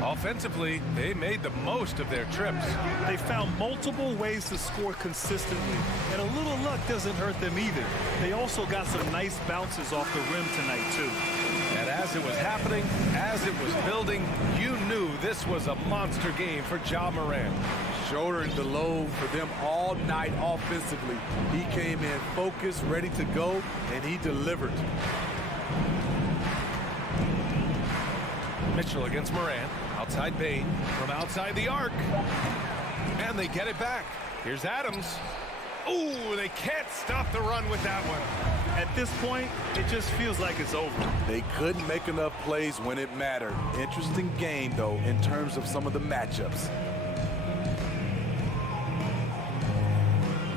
Offensively, they made the most of their trips. They found multiple ways to score consistently, and a little luck doesn't hurt them either. They also got some nice bounces off the rim tonight, too. And as it was happening, as it was building, you knew this was a monster game for Ja Morant. Shouldering the load for them all night offensively. He came in focused, ready to go, and he delivered. Mitchell against Morant. Outside Bane. From outside the arc. And they get it back. Here's Adams. Ooh, they can't stop the run with that one. At this point, it just feels like it's over. They couldn't make enough plays when it mattered. Interesting game, though, in terms of some of the matchups.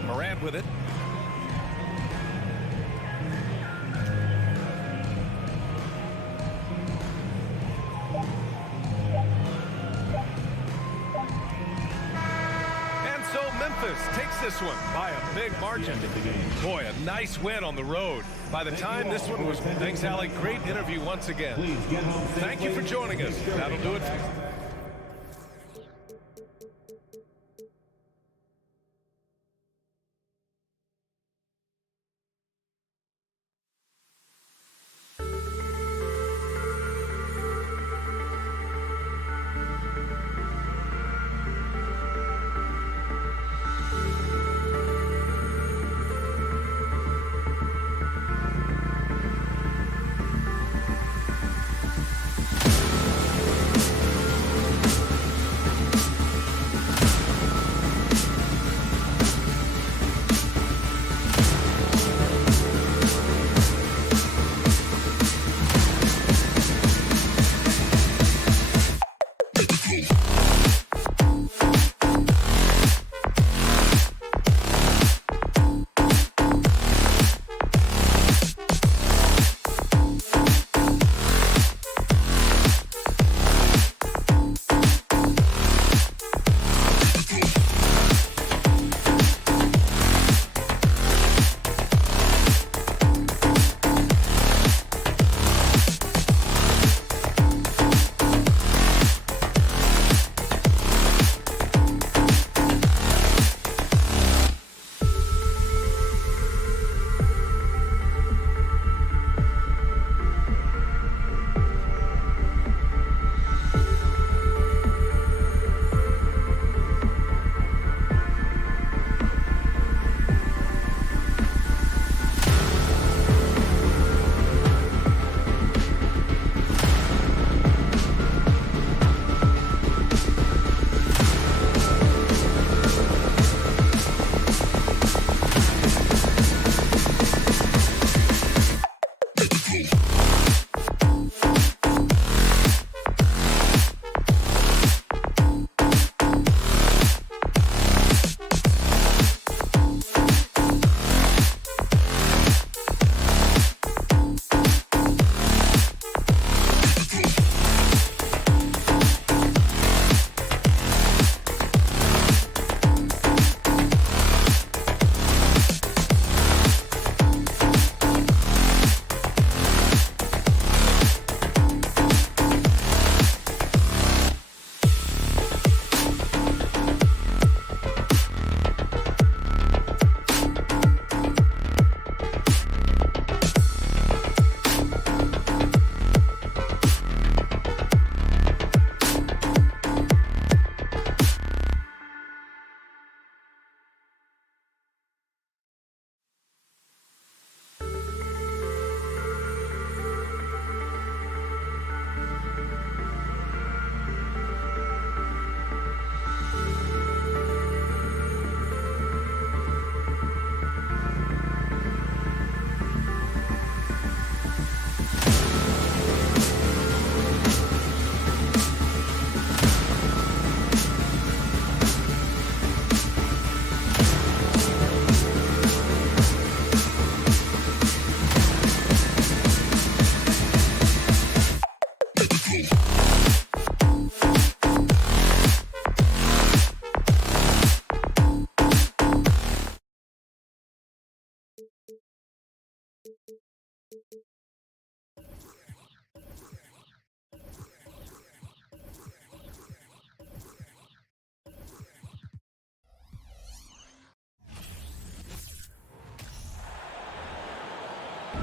Morant with it. And so Memphis takes this one by a big margin. Boy, a nice win on the road. By the time this one was... Thanks, Alec. Great interview once again. Thank you for joining us. That'll do it.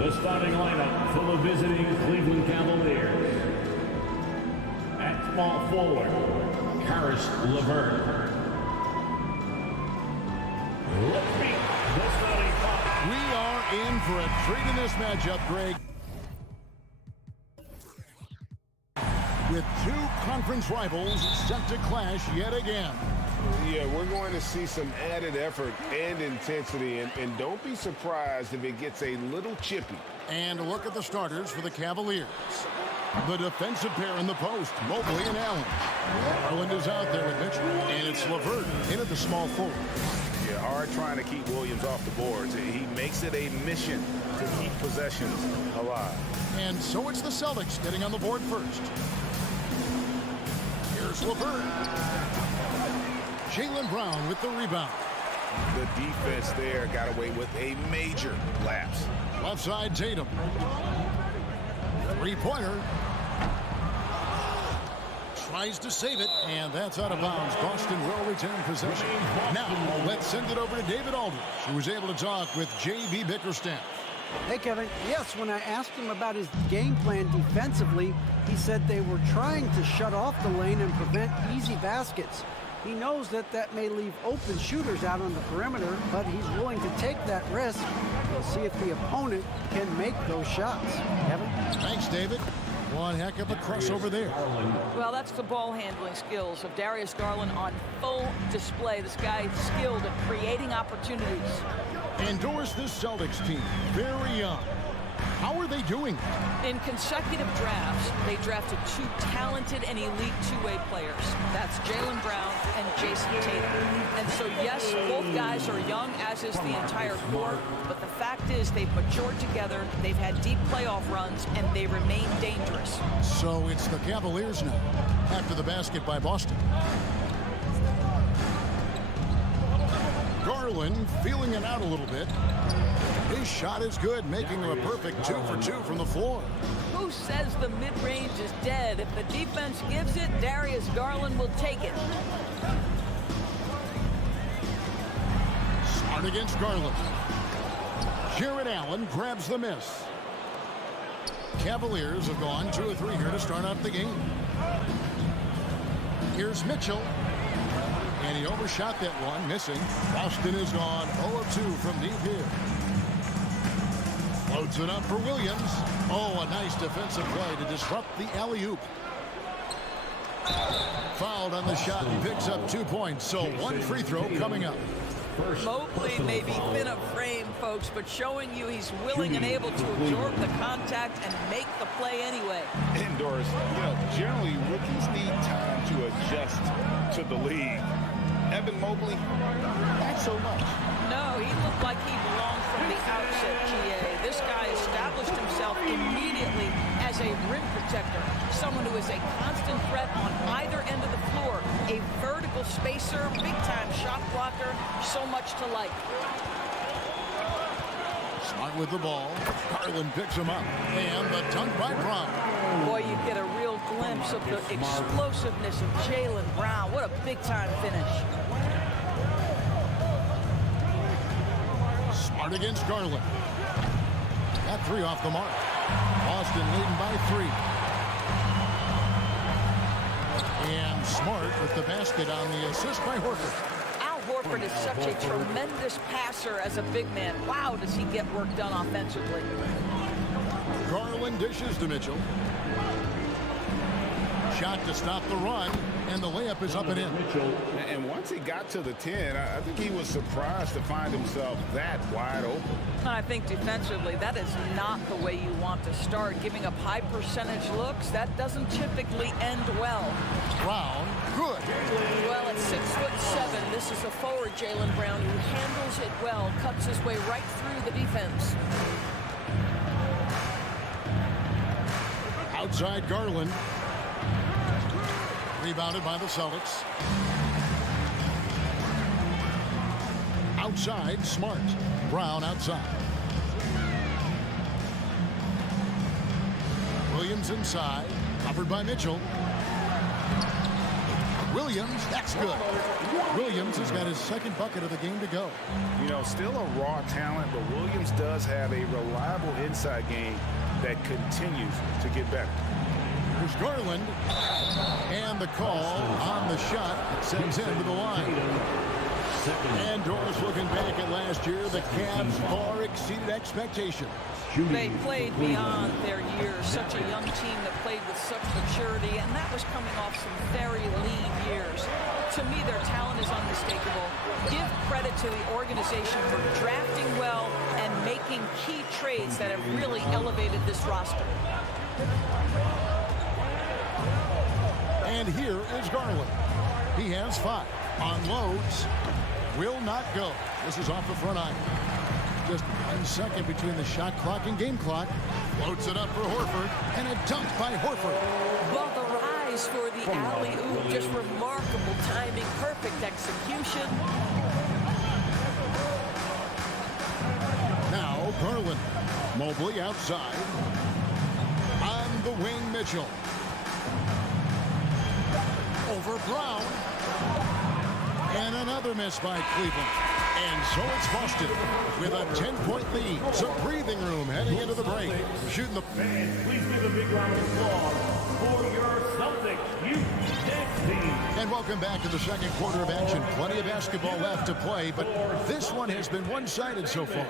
The starting lineup for the visiting Cleveland Cavaliers. At small forward, Karis LeVert. Let's meet the starting five. We are in for a treat in this matchup, Greg. With two conference rivals set to clash yet again. Yeah, we're going to see some added effort and intensity, and don't be surprised if it gets a little chippy. And a look at the starters for the Cavaliers. The defensive pair in the post, Mobley and Allen. Garland is out there with Mitchell, and it's LeVert in at the small forward. Yeah, hard trying to keep Williams off the boards. He makes it a mission to keep possessions alive. And so it's the Celtics getting on the board first. Here's LeVert. Jaylen Brown with the rebound. The defense there got away with a major lapse. Left side, Tatum. Three-pointer. Tries to save it, and that's out of bounds. Boston will return possession. Now, let's send it over to David Aldridge, who was able to talk with J.B. Bickerstaff. Hey, Kevin. Yes, when I asked him about his game plan defensively, he said they were trying to shut off the lane and prevent easy baskets. He knows that that may leave open shooters out on the perimeter, but he's willing to take that risk. We'll see if the opponent can make those shots. Kevin? Thanks, David. One heck of a crossover there. Well, that's the ball handling skills of Darius Garland on full display. This guy is skilled at creating opportunities. Endorse this Celtics team. Very young. How are they doing? In consecutive drafts, they drafted two talented and elite two-way players. That's Jaylen Brown and Jason Tatum. And so, yes, both guys are young, as is the entire core. But the fact is they've matured together, they've had deep playoff runs, and they remain dangerous. So it's the Cavaliers now, after the basket by Boston. Garland feeling it out a little bit. His shot is good, making him a perfect 2 for 2 from the floor. Who says the mid-range is dead? If the defense gives it, Darius Garland will take it. Smart against Garland. Jared Allen grabs the miss. Cavaliers have gone 2 of 3 here to start off the game. Here's Mitchell. And he overshot that one, missing. Boston is gone 0 of 2 from deep here. Floats it up for Williams. Oh, a nice defensive play to disrupt the alley-oop. Fouled on the shot and picks up 2 points. So one free throw coming up. Mobley may be thin of frame, folks, but showing you he's willing and able to absorb the contact and make the play anyway. And Doris, generally rookies need time to adjust to the league. Evan Mobley, not so much. No, he looked like he belonged from the outset, GA. This guy established himself immediately as a rim protector, someone who is a constant threat on either end of the floor, a vertical spacer, big-time shot blocker, so much to like. Smart with the ball. Garland picks him up. And the dunk by Brown. Boy, you get a real glimpse of the explosiveness of Jaylen Brown. What a big-time finish. Smart against Garland. Got 3 off the mark. Boston leading by 3. And Smart with the basket on the assist by Horford. Horford is such a tremendous passer as a big man. Wow, does he get work done offensively. Garland dishes to Mitchell. Shot to stop the run, and the layup is up and in. And once he got to the 10, I think he was surprised to find himself that wide open. I think defensively, that is not the way you want to start. Giving up high percentage looks, that doesn't typically end well. Brown, good. Well, at 6'7", this is a forward Jaylen Brown who handles it well, cuts his way right through the defense. Outside Garland. Rebounded by the Celtics. Outside, Smart. Brown outside. Williams inside. Covered by Mitchell. Williams, that's good. Williams has got his second bucket of the game to go. You know, still a raw talent, but Williams does have a reliable inside game that continues to get better. Here's Garland. And the call on the shot. It sends him to the line. And Doris looking back at last year, the Cavs far exceeded expectations. They played beyond their years. Such a young team that played with such maturity, and that was coming off some very lean years. To me, their talent is unmistakable. Give credit to the organization for drafting well and making key trades that have really elevated this roster. And here is Garland. He has 5. Unloads. Will not go. This is off the front iron. Just 1 second between the shot clock and game clock. Floats it up for Horford. And a dunk by Horford. Well, the rise for the alley-oop, just remarkable timing, perfect execution. Now Garland. Mobley outside. On the wing, Mitchell. Over Brown. And another miss by Cleveland. And so it's Boston with a 10-point lead. Some breathing room heading into the break. Shooting the... Please give a big round of applause for your Celtics U-Next team. And welcome back to the second quarter of action. Plenty of basketball left to play, but this one has been one-sided so far.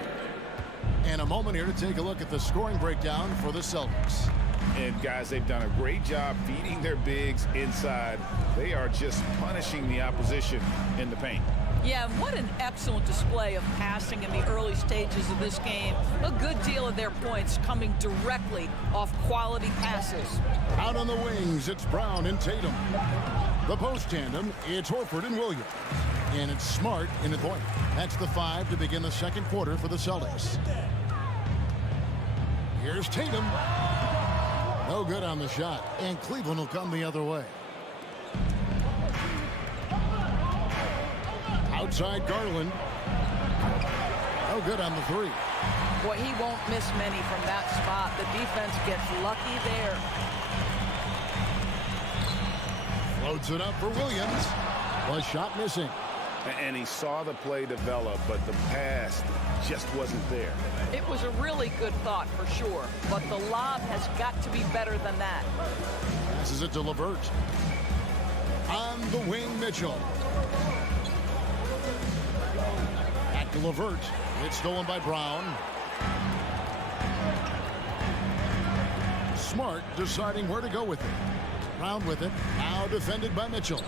And a moment here to take a look at the scoring breakdown for the Celtics. And guys, they've done a great job feeding their bigs inside. They are just punishing the opposition in the paint. Yeah, what an excellent display of passing in the early stages of this game. A good deal of their points coming directly off quality passes. Out on the wings, it's Brown and Tatum. The post tandem, it's Horford and Williams. And it's Smart in the point. That's the 5 to begin the second quarter for the Celtics. Here's Tatum. No good on the shot, and Cleveland will come the other way. Outside Garland. No good on the 3. Boy, he won't miss many from that spot. The defense gets lucky there. Floats it up for Williams. Was shot missing. And he saw the play develop, but the pass just wasn't there. It was a really good thought for sure, but the lob has got to be better than that. Passes it to LeVert. On the wing, Mitchell. Back to LeVert. It's stolen by Brown. Smart deciding where to go with it. Brown with it. Now defended by Mitchell.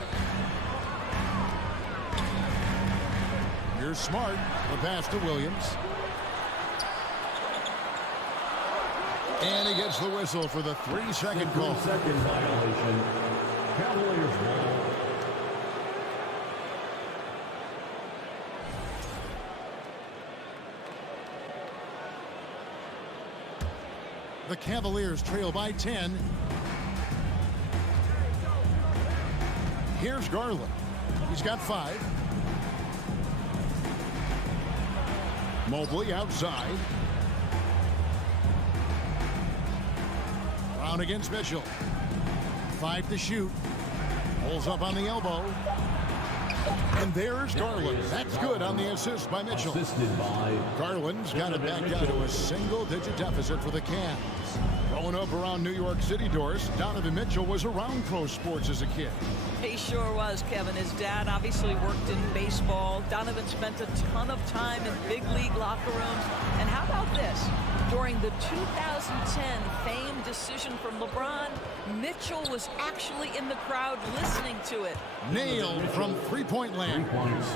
Here's Smart. The pass to Williams. And he gets the whistle for the 3-second call. 3-second violation. Cavaliers ball. The Cavaliers trail by 10. Here's Garland. He's got 5. Mobley outside. Brown against Mitchell. 5 to shoot. Pulls up on the elbow. And there's Garland. That's good on the assist by Mitchell. Assisted by Garland's got it back down to a single-digit deficit for the Cavs. Growing up around New York City, Doris, Donovan Mitchell was around pro sports as a kid. He sure was, Kevin. His dad obviously worked in baseball. Donovan spent a ton of time in big league locker rooms. And how about this? During the 2010 famed decision from LeBron, Mitchell was actually in the crowd listening to it. Nailed from three-point land. 3 points.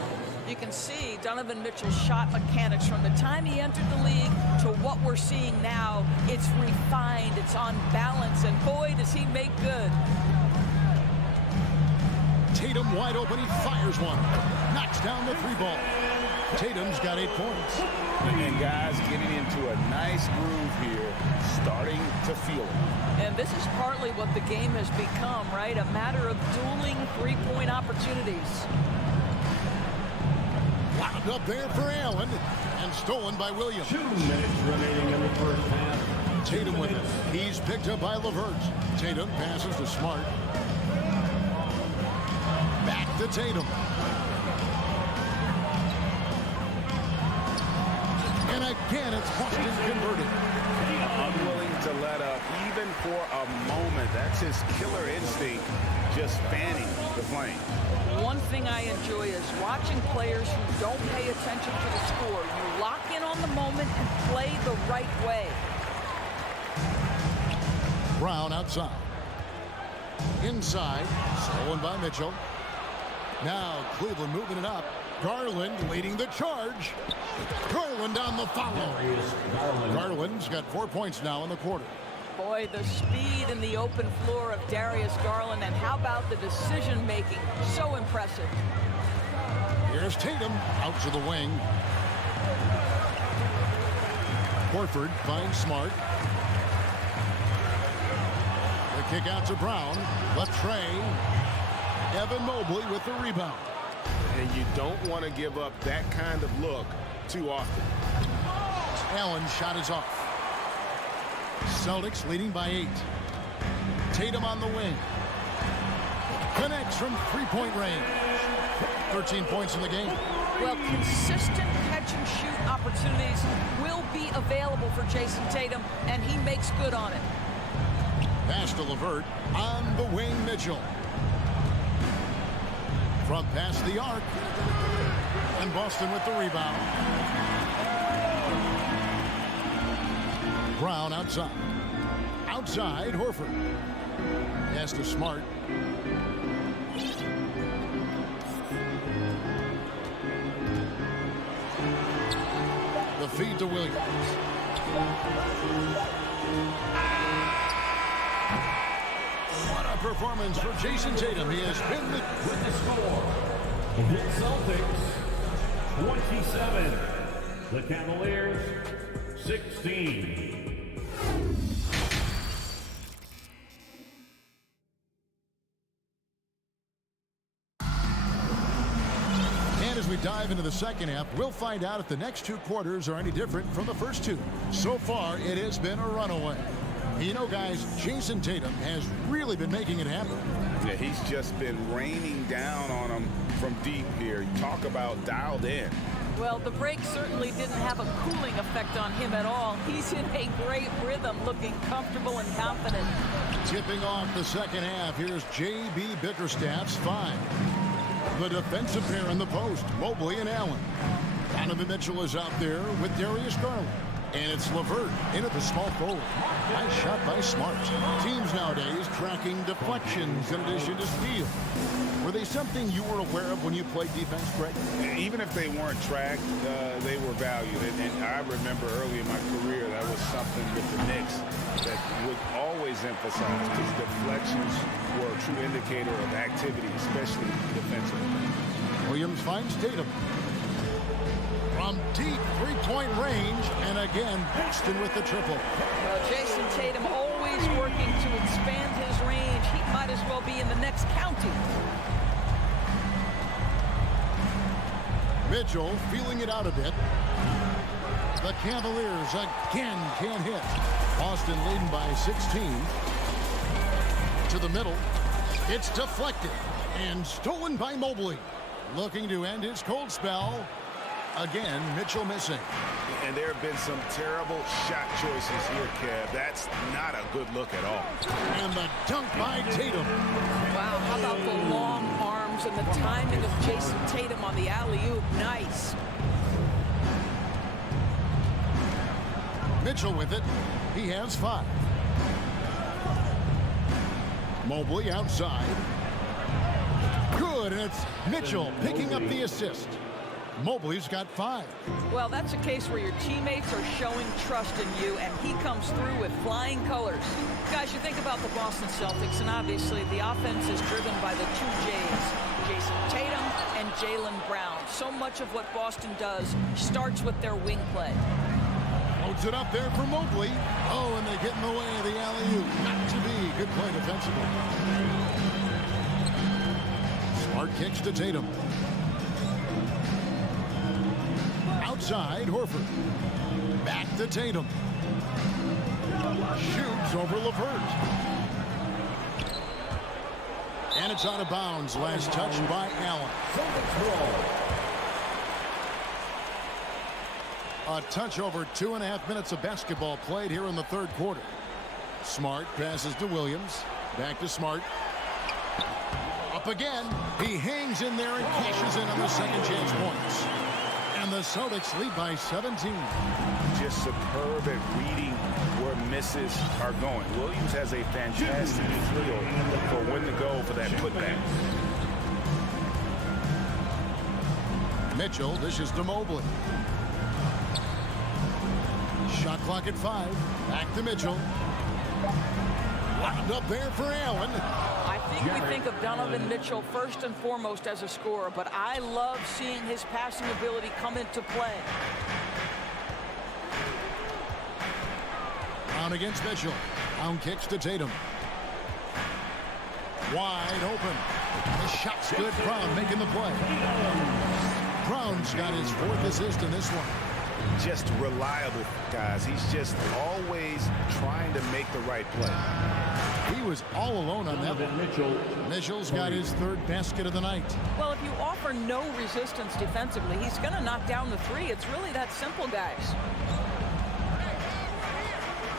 You can see Donovan Mitchell's shot mechanics from the time he entered the league to what we're seeing now. It's refined, it's on balance, and boy, does he make good. Tatum wide open, he fires one. Knocks down the 3-ball. Tatum's got 8 points. And guys getting into a nice groove here, starting to feel it. And this is partly what the game has become, right? A matter of dueling 3-point opportunities. Wound up there for Allen, and stolen by Williams. 2 minutes remaining in the first half. Tatum with it. He's picked up by LeVert. Tatum passes to Smart. Back to Tatum. And again, it's Boston converted. Unwilling to let up, even for a moment. That's his killer instinct, just fanning the flame. One thing I enjoy is watching players who don't pay attention to the score. You lock in on the moment and play the right way. Brown outside. Inside, stolen by Mitchell. Now Cleveland moving it up. Garland leading the charge. Garland on the follow. Garland's got 4 points now in the quarter. Boy, the speed in the open floor of Darius Garland, and how about the decision making? So impressive. Here's Tatum out to the wing. Horford finds Smart. The kick out to Brown. Left Trey. Evan Mobley with the rebound. And you don't want to give up that kind of look too often. Allen's shot is off. Celtics leading by 8. Tatum on the wing. Connects from three-point range. 13 points in the game. Well, consistent catch-and-shoot opportunities will be available for Jason Tatum, and he makes good on it. Pass to LeVert. On the wing, Mitchell. From past the arc. And Boston with the rebound. Brown outside. Outside, Horford. Pass to Smart. The feed to Williams. What a performance for Jason Tatum. He has been the... With the score, the Celtics 27, the Cavaliers 16. And as we dive into the second half, we'll find out if the next two quarters are any different from the first two. So far, it has been a runaway. You know, guys, Jason Tatum has really been making it happen. Yeah, he's just been raining down on him from deep here. You talk about dialed in. Well, the break certainly didn't have a cooling effect on him at all. He's in a great rhythm, looking comfortable and confident. Tipping off the second half, here's J.B. Bickerstaff's 5. The defensive pair in the post, Mobley and Allen. Donovan Mitchell is out there with Darius Garland. And it's LeVert into the small forward. Nice shot by Smart. Teams nowadays tracking deflections in addition to steals. Were they something you were aware of when you played defense, Greg? Even if they weren't tracked, they were valued. And I remember early in my career, that was something with the Knicks that would always emphasize, because deflections were a true indicator of activity, especially defensively. Williams finds Tatum. From deep three-point range, and again, Boston with the triple. Well, Jason Tatum always working to expand his range. He might as well be in the next county. Mitchell feeling it out a bit. The Cavaliers again can't hit. Boston leading by 16. To the middle. It's deflected and stolen by Mobley. Looking to end his cold spell. Again, Mitchell missing. And there have been some terrible shot choices here, Kev. That's not a good look at all. And the dunk by Tatum. Wow, how about the long arms and the timing of Jason Tatum on the alley-oop? Nice. Mitchell with it. He has 5. Mobley outside. Good, and it's Mitchell picking up the assist. Mobley's got 5. Well, that's a case where your teammates are showing trust in you, and he comes through with flying colors. Guys, you think about the Boston Celtics, and obviously the offense is driven by the 2 J's, Jason Tatum and Jaylen Brown. So much of what Boston does starts with their wing play. Loads it up there for Mobley. Oh, and they get in the way of the alley-oop. Not to be. Good play defensively. Smart kicks to Tatum. Outside, Horford. Back to Tatum. Shoots over LeVert. And And it's out of bounds. Last touch by Allen. A touch over 2.5 minutes of basketball played here in the third quarter. Smart passes to Williams. Back to Smart. Up again. He hangs in there and cashes in on the second chance points. And the Celtics lead by 17. Just superb at reading where misses are going. Williams has a fantastic feel for when to go for that putback. Mitchell dishes to Mobley. Shot clock at 5. Back to Mitchell. Wound up there for Allen. I think we think of Donovan Mitchell first and foremost as a scorer, but I love seeing his passing ability come into play. Brown against Mitchell. Brown kicks to Tatum. Wide open. The shot's good. Brown making the play. Brown's got his 4th assist in this one. Just reliable, guys. He's just always trying to make the right play. He was all alone on that one. Mitchell's got his 3rd basket of the night. Well, if you offer no resistance defensively, he's going to knock down the 3. It's really that simple, guys.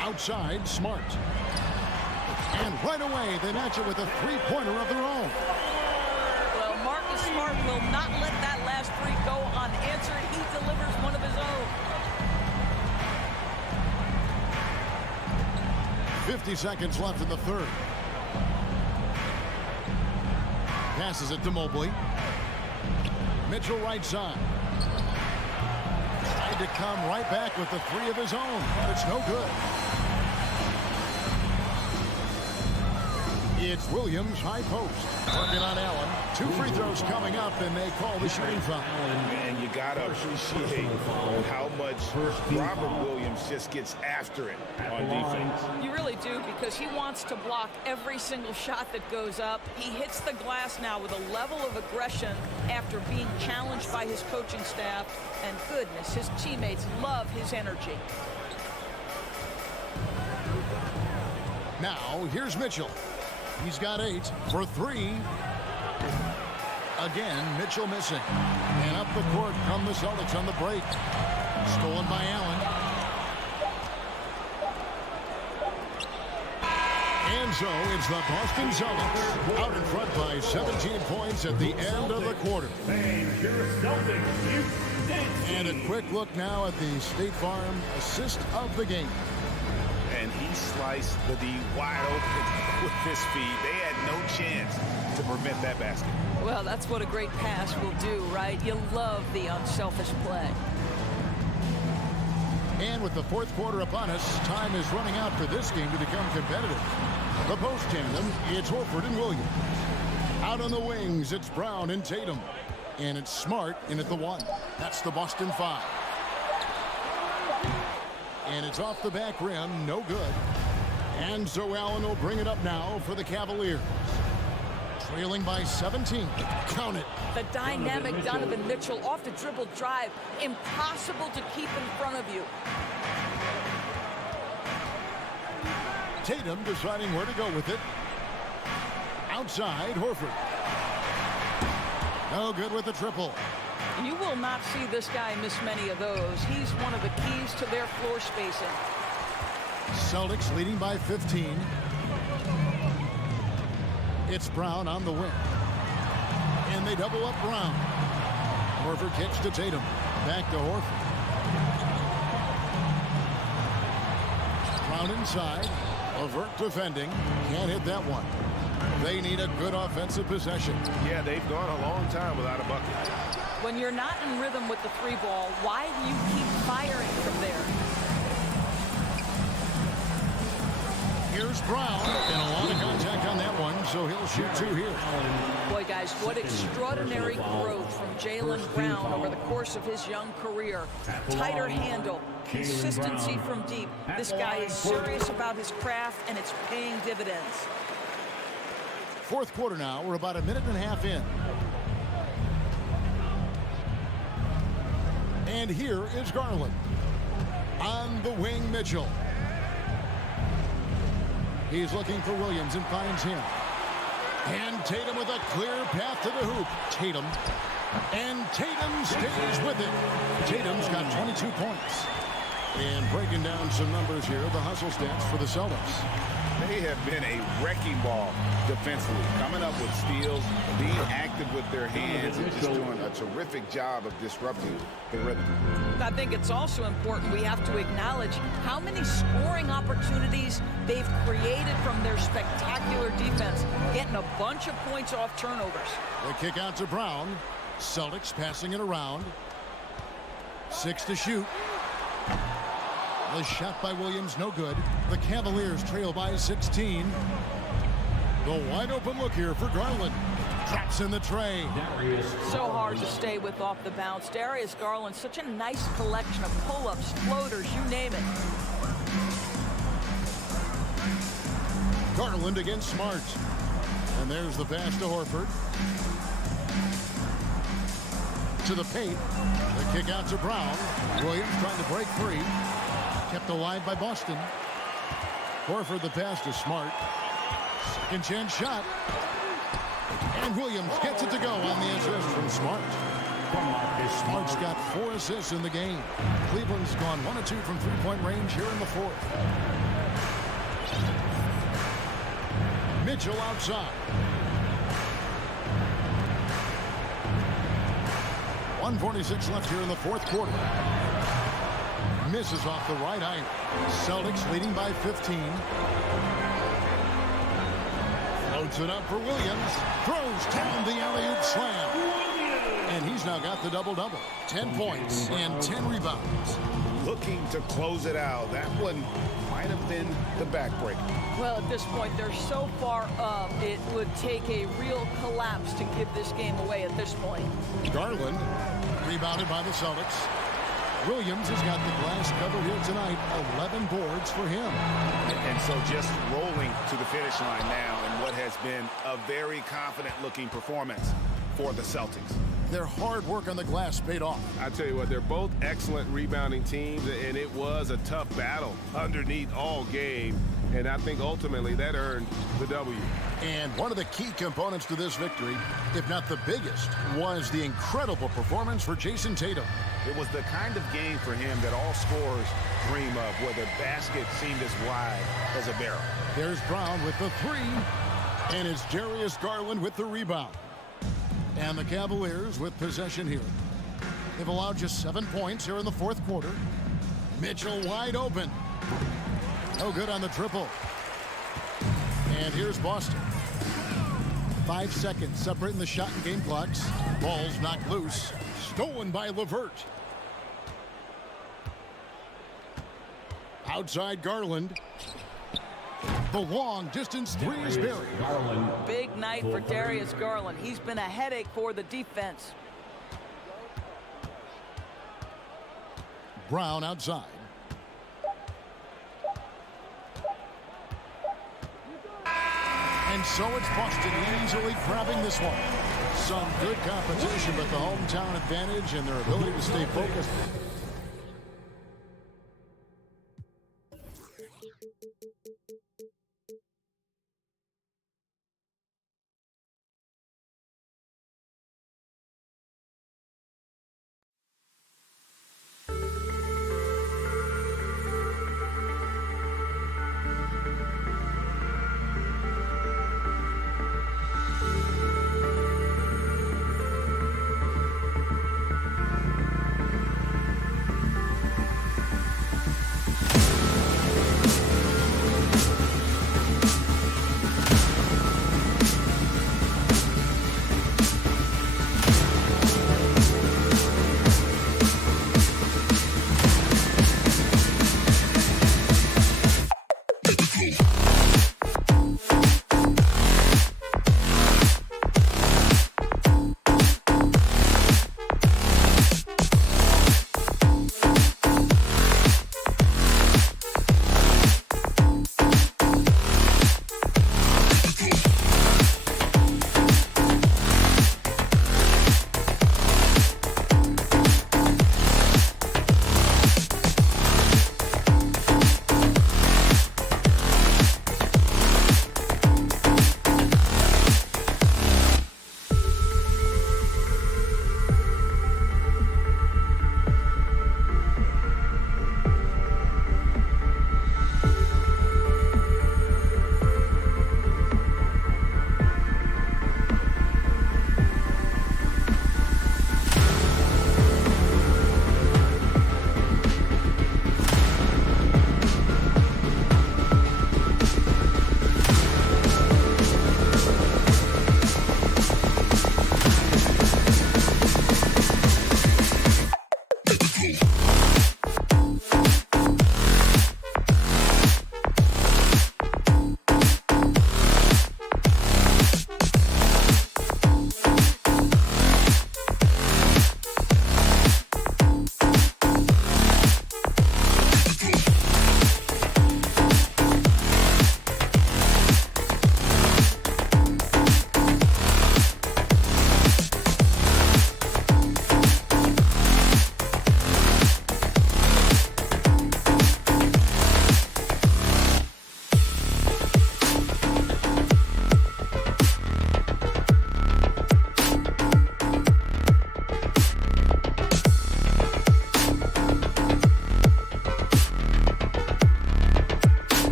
Outside, Smart. And right away, they match it with a 3-pointer of their own. Well, Marcus Smart will not let that last 3 go unanswered. He delivers one of his own. 50 seconds left in the third. Passes it to Mobley. Mitchell right side. Tried to come right back with the 3 of his own, but it's no good. It's Williams, high post. Working on Allen. 2 free throws coming up, and they call the shooting foul. And you got to appreciate how much Robert Williams just gets after it on defense. You really do, because he wants to block every single shot that goes up. He hits the glass now with a level of aggression after being challenged by his coaching staff. And goodness, his teammates love his energy. Now, here's Mitchell. He's got 8 for 3. Again, Mitchell missing. And up the court come the Celtics on the break. Stolen by Allen. And so it's the Boston Celtics out in front by 17 points at the end of the quarter. And a quick look now at the State Farm assist of the game. And he sliced the D wide open with his feet. They had no chance to prevent that basket. Well, that's what a great pass will do, right? You love the unselfish play. And with the fourth quarter upon us, time is running out for this game to become competitive. The post tandem, it's Horford and Williams. Out on the wings, it's Brown and Tatum. And it's Smart in at the 1. That's the Boston 5. And it's off the back rim, no good. And so Allen will bring it up now for the Cavaliers. Trailing by 17. Count it. The dynamic Donovan Mitchell off the dribble drive. Impossible to keep in front of you. Tatum deciding where to go with it. Outside, Horford. No good with the triple. You will not see this guy miss many of those. He's one of the keys to their floor spacing. Celtics leading by 15. It's Brown on the wing. And they double up Brown. Horford kicks to Tatum. Back to Horford. Brown inside. Levert defending. Can't hit that one. They need a good offensive possession. Yeah, they've gone a long time without a bucket. When you're not in rhythm with the 3 ball, why do you keep firing from there? Here's Brown, and a lot of contact on that one, so he'll shoot 2 here. Boy, guys, what extraordinary growth from Jaylen Brown over the course of his young career. Tighter handle, consistency from deep. This guy is serious about his craft, and it's paying dividends. Fourth quarter now. We're about a minute and a half in. And here is Garland. On the wing, Mitchell. He's looking for Williams and finds him. And Tatum with a clear path to the hoop. Tatum. And Tatum stays with it. Tatum's got 22 points. And breaking down some numbers here, the hustle stats for the Celtics. They have been a wrecking ball defensively, coming up with steals, being active with their hands, and just doing a terrific job of disrupting the rhythm. I think it's also important we have to acknowledge how many scoring opportunities they've created from their spectacular defense, getting a bunch of points off turnovers. The kick out to Brown. Celtics passing it around. 6 to shoot. The shot by Williams, no good. The Cavaliers trail by 16. The wide open look here for Garland. Drops in the tray. So hard to stay with off the bounce. Darius Garland, such a nice collection of pull-ups, floaters, you name it. Garland against Smart. And there's the pass to Horford. To the paint. The kick out to Brown. Williams trying to break free. Kept alive by Boston. Horford the pass to Smart. Second chance shot. And Williams gets it to go on the assist from Smart. Smart's got 4 assists in the game. Cleveland's gone 1 of 2 from three-point range here in the fourth. Mitchell outside. 1:46 left here in the fourth quarter. Misses off the right eye. Celtics leading by 15. Floats it up for Williams. Throws down the alley-oop slam. And he's now got the double-double. 10 points and 10 rebounds. Looking to close it out. That one might have been the backbreaker. Well, at this point, they're so far up, it would take a real collapse to give this game away at this point. Garland, rebounded by the Celtics. Williams has got the glass cover here tonight. 11 boards for him. And so just rolling to the finish line now in what has been a very confident-looking performance for the Celtics. Their hard work on the glass paid off. I tell you what, they're both excellent rebounding teams, and it was a tough battle underneath all game. And I think ultimately that earned the W. And one of the key components to this victory, if not the biggest, was the incredible performance for Jason Tatum. It was the kind of game for him that all scorers dream of, where the basket seemed as wide as a barrel. There's Brown with the 3, and it's Darius Garland with the rebound. And the Cavaliers with possession here. They've allowed just 7 points here in the fourth quarter. Mitchell wide open. No good on the triple. And here's Boston. 5 seconds separating the shot and game clocks. Ball's knocked loose. Stolen by LeVert. Outside Garland. The long distance 3 is buried. Big night for Darius Garland. He's been a headache for the defense. Brown outside. And so it's Boston easily grabbing this one. Some good competition, but the hometown advantage and their ability to stay focused.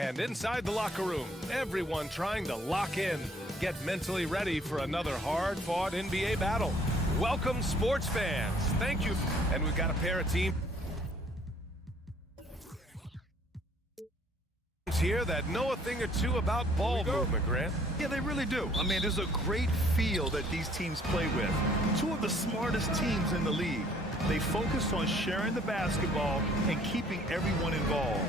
And inside the locker room, everyone trying to lock in, get mentally ready for another hard-fought NBA battle. Welcome, sports fans. Thank you. And we've got a pair of teams here that know a thing or two about ball movement, Grant. Yeah, they really do. I mean, there's a great feel that these teams play with. Two of the smartest teams in the league. They focus on sharing the basketball and keeping everyone involved.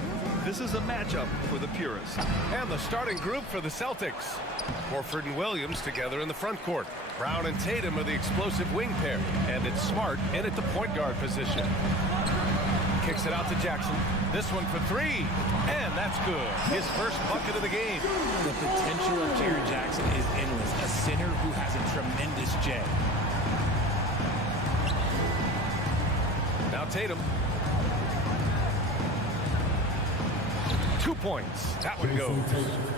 This is a matchup for the purists. And the starting group for the Celtics. Horford and Williams together in the front court. Brown and Tatum are the explosive wing pair. And it's Smart in at the point guard position. Kicks it out to Jackson. This one for three. And that's good. His first bucket of the game. The potential of Jaren Jackson is endless. A center who has a tremendous jet. Now Tatum. 2 points. That one goes.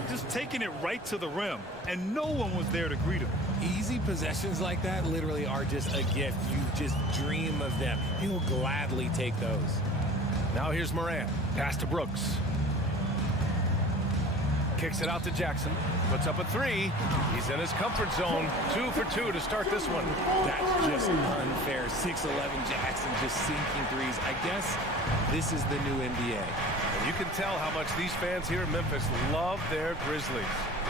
Just taking it right to the rim, and no one was there to greet him. Easy possessions like that literally are just a gift. You just dream of them. He'll gladly take those. Now here's Morant. Pass to Brooks. Kicks it out to Jackson. Puts up a three. He's in his comfort zone. 2 for 2 to start this one. That's just unfair. 6'11" Jackson just sinking threes. I guess this is the new NBA. And you can tell how much these fans here in Memphis love their Grizzlies.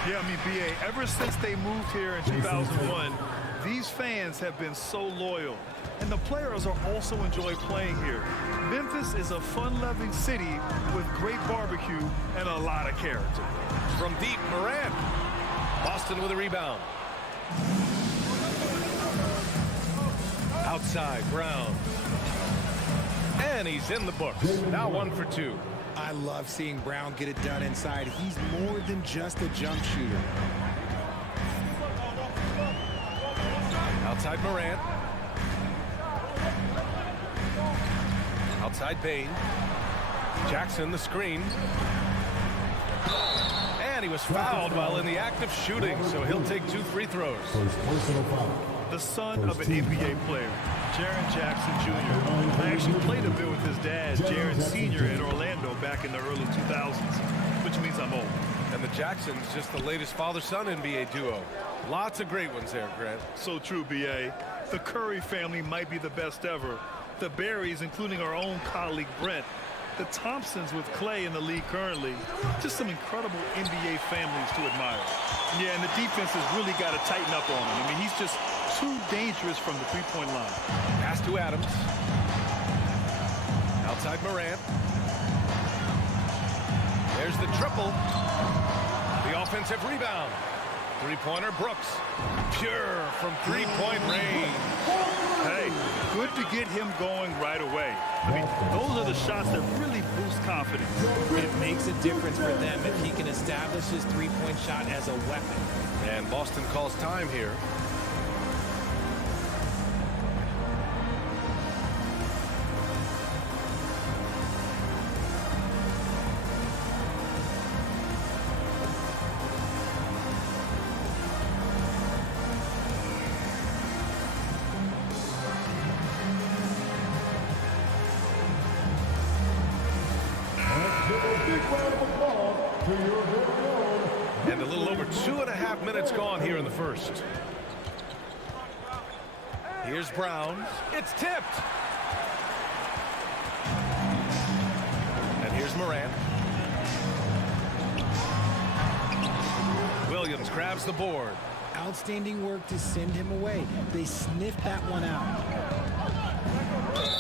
Yeah, I mean, B.A., ever since they moved here in 2001, these fans have been so loyal. And the players are also enjoy playing here. Memphis is a fun-loving city with great barbecue and a lot of character. From deep, Morant. Boston with a rebound. Outside, Brown. And he's in the books. Now 1 for 2. I love seeing Brown get it done inside. He's more than just a jump shooter. Outside Morant. Outside Bain. Jackson the screen. And he was fouled while in the act of shooting, so he'll take 2 free throws. The son of an NBA player, Jaren Jackson Jr. I actually played a bit with his dad, Jaren Sr. in Orlando back in the early 2000s, which means I'm old. And the Jacksons, just the latest father-son NBA duo. Lots of great ones there, Grant. So true, B.A. The Curry family might be the best ever. The Berrys, including our own colleague Brent. The Thompsons with Clay in the league currently. Just some incredible NBA families to admire. Yeah, and the defense has really got to tighten up on him. I mean, he's just too dangerous from the three-point line. Pass to Adams. Outside Morant. There's the triple. The offensive rebound. Three-pointer Brooks. Pure from three-point range. Hey, good to get him going right away. I mean, those are the shots that really boost confidence. It makes a difference for them if he can establish his three-point shot as a weapon. And Boston calls time here. And a little over 2.5 minutes gone here in the first. Here's Brown. It's tipped. And here's Morant. Williams grabs the board. Outstanding work to send him away. They sniffed that one out.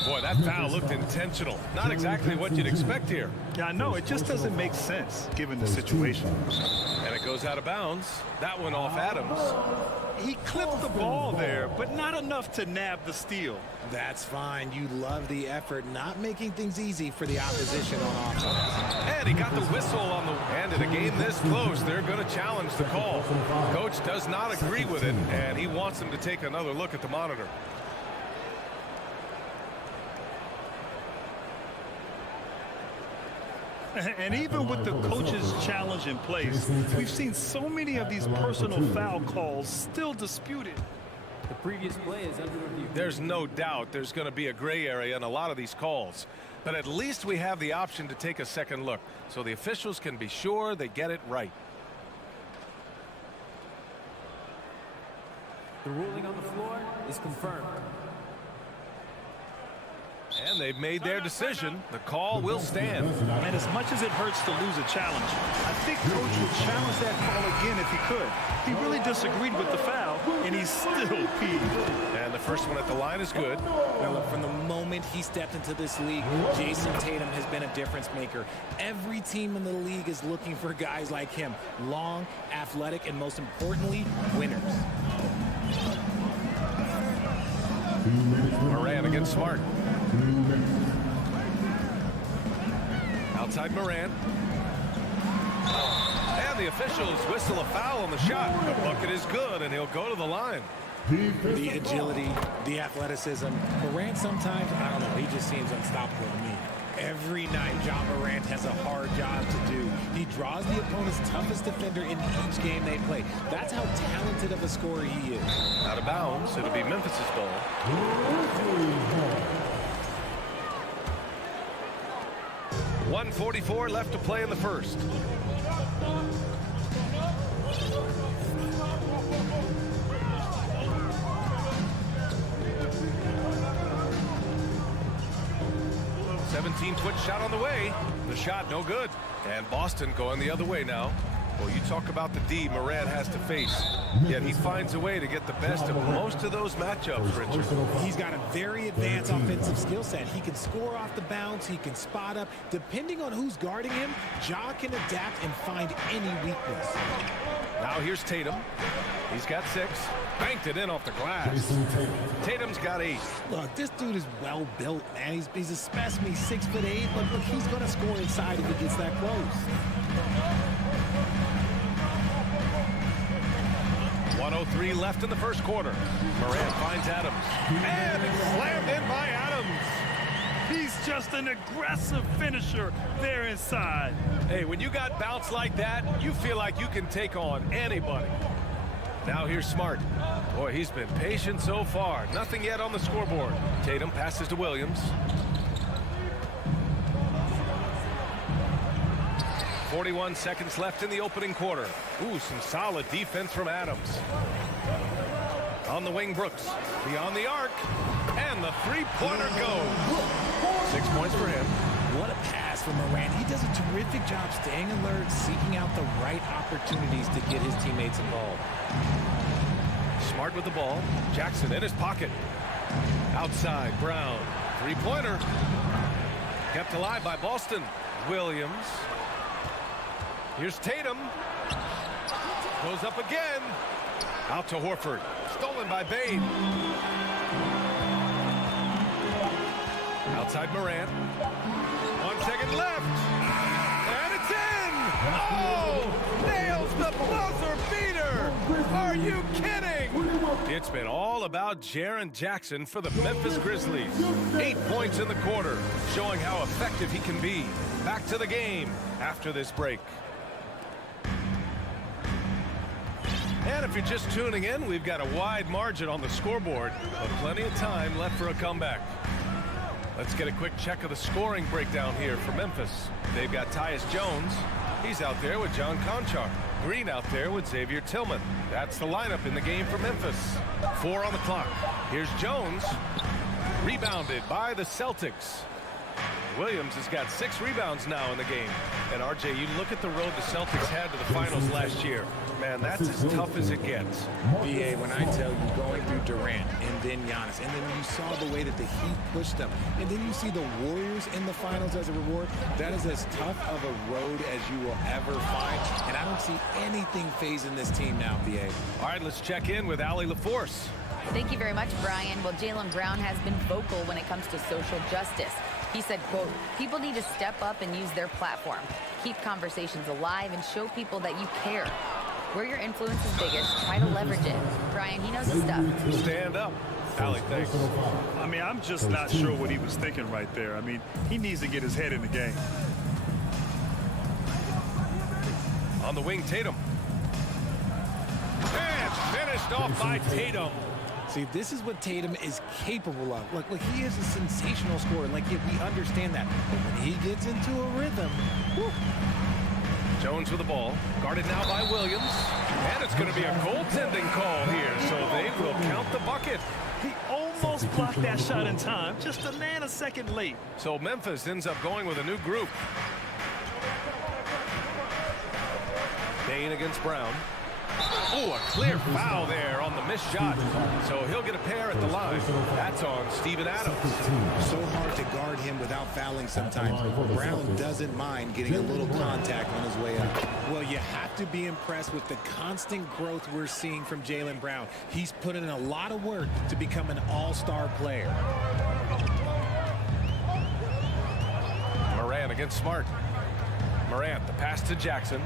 Boy, that foul looked intentional. Not exactly what you'd expect here. Yeah, I know. It just doesn't make sense given the situation. And it goes out of bounds. That one off Adams. He clipped the ball there, but not enough to nab the steal. That's fine. You love the effort, not making things easy for the opposition on offense. And he got the whistle on the... And in a game this close, they're going to challenge the call. Coach does not agree with it, and he wants him to take another look at the monitor. And even with the coach's challenge in place, we've seen so many of these personal foul calls still disputed. The previous play is under review. There's no doubt there's going to be a gray area in a lot of these calls. But at least we have the option to take a second look, so the officials can be sure they get it right. The ruling on the floor is confirmed. And they've made their decision. The call will stand. And as much as it hurts to lose a challenge, I think Coach would challenge that call again if he could. He really disagreed with the foul, and he's still peeved. And the first one at the line is good. Well, look, from the moment he stepped into this league, Jason Tatum has been a difference maker. Every team in the league is looking for guys like him. Long, athletic, and most importantly, winners. Moran against Smart. Outside Moran. And the officials whistle a foul on the shot. The bucket is good, and he'll go to the line. The agility, the athleticism. Morant sometimes, I don't know, he just seems unstoppable to me. Every night, John Morant has a hard job to do. He draws the opponent's toughest defender in each game they play. That's how talented of a scorer he is. Out of bounds, it'll be Memphis's ball. 1:44 left to play in the first. Foot shot on the way. The shot no good. And Boston going the other way now. Well, you talk about the D Moran has to face. Yet he finds a way to get the best of most of those matchups, Richard. He's got a very advanced offensive skill set. He can score off the bounce. He can spot up. Depending on who's guarding him, Ja can adapt and find any weakness. Now here's Tatum. He's got 6. Banked it in off the glass. Tatum's got 8. Look, this dude is well built, man. He's a specimen. He's 6'8". Look, he's going to score inside if he gets that close. 1:03 left in the first quarter. Morant finds Adams. And it's slammed in by Adams. He's just an aggressive finisher there inside. Hey, when you got bounce like that, you feel like you can take on anybody. Now here's Smart. Boy, he's been patient so far. Nothing yet on the scoreboard. Tatum passes to Williams. 41 seconds left in the opening quarter. Ooh, some solid defense from Adams. On the wing, Brooks. Beyond the arc. And the three-pointer goes. 6 points for him. What a pass from Morant. He does a terrific job staying alert, seeking out the right opportunities to get his teammates involved. Smart with the ball. Jackson in his pocket. Outside, Brown. Three-pointer. Kept alive by Boston. Williams. Here's Tatum. Goes up again. Out to Horford. Stolen by Bane. Outside Morant. 1 second left. And it's in! Oh! Nails the buzzer beater! Are you kidding? It's been all about Jaren Jackson for the Memphis Grizzlies. 8 points in the quarter, showing how effective he can be. Back to the game after this break. And if you're just tuning in, we've got a wide margin on the scoreboard, but plenty of time left for a comeback. Let's get a quick check of the scoring breakdown here for Memphis. They've got Tyus Jones. He's out there with John Conchar. Green out there with Xavier Tillman. That's the lineup in the game for Memphis. 4 on the clock. Here's Jones. Rebounded by the Celtics. Williams has got 6 rebounds now in the game. And RJ, you look at the road the Celtics had to the finals last year. Man, that's as tough as it gets. BA, when I tell you going through Durant and then Giannis, and then you saw the way that the Heat pushed them, and then you see the Warriors in the finals as a reward, that is as tough of a road as you will ever find. And I don't see anything phasing this team now, BA. All right, let's check in with Allie LaForce. Thank you very much, Brian. Well, Jaylen Brown has been vocal when it comes to social justice. He said, quote, people need to step up and use their platform. Keep conversations alive and show people that you care. Where your influence is biggest, try to leverage it. Brian, he knows his stuff. Stand up. Allie, thanks. I mean, I'm just not sure what he was thinking right there. I mean, he needs to get his head in the game. On the wing, Tatum. And finished off by Tatum. See, this is what Tatum is capable of. Look, he is a sensational scorer. Like, we understand that. But when he gets into a rhythm, whew. Jones with the ball, guarded now by Williams. And it's going to be a goaltending call here, so they will count the bucket. He almost blocked that shot in time, just a nanosecond late. So Memphis ends up going with a new group. Bain against Brown. Oh, a clear foul there on the missed shot. So he'll get a pair at the line. That's on Steven Adams. So hard to guard him without fouling sometimes. Brown doesn't mind getting a little contact on his way up. Well, you have to be impressed with the constant growth we're seeing from Jaylen Brown. He's put in a lot of work to become an all-star player. Morant against Smart. Morant, the pass to Jackson.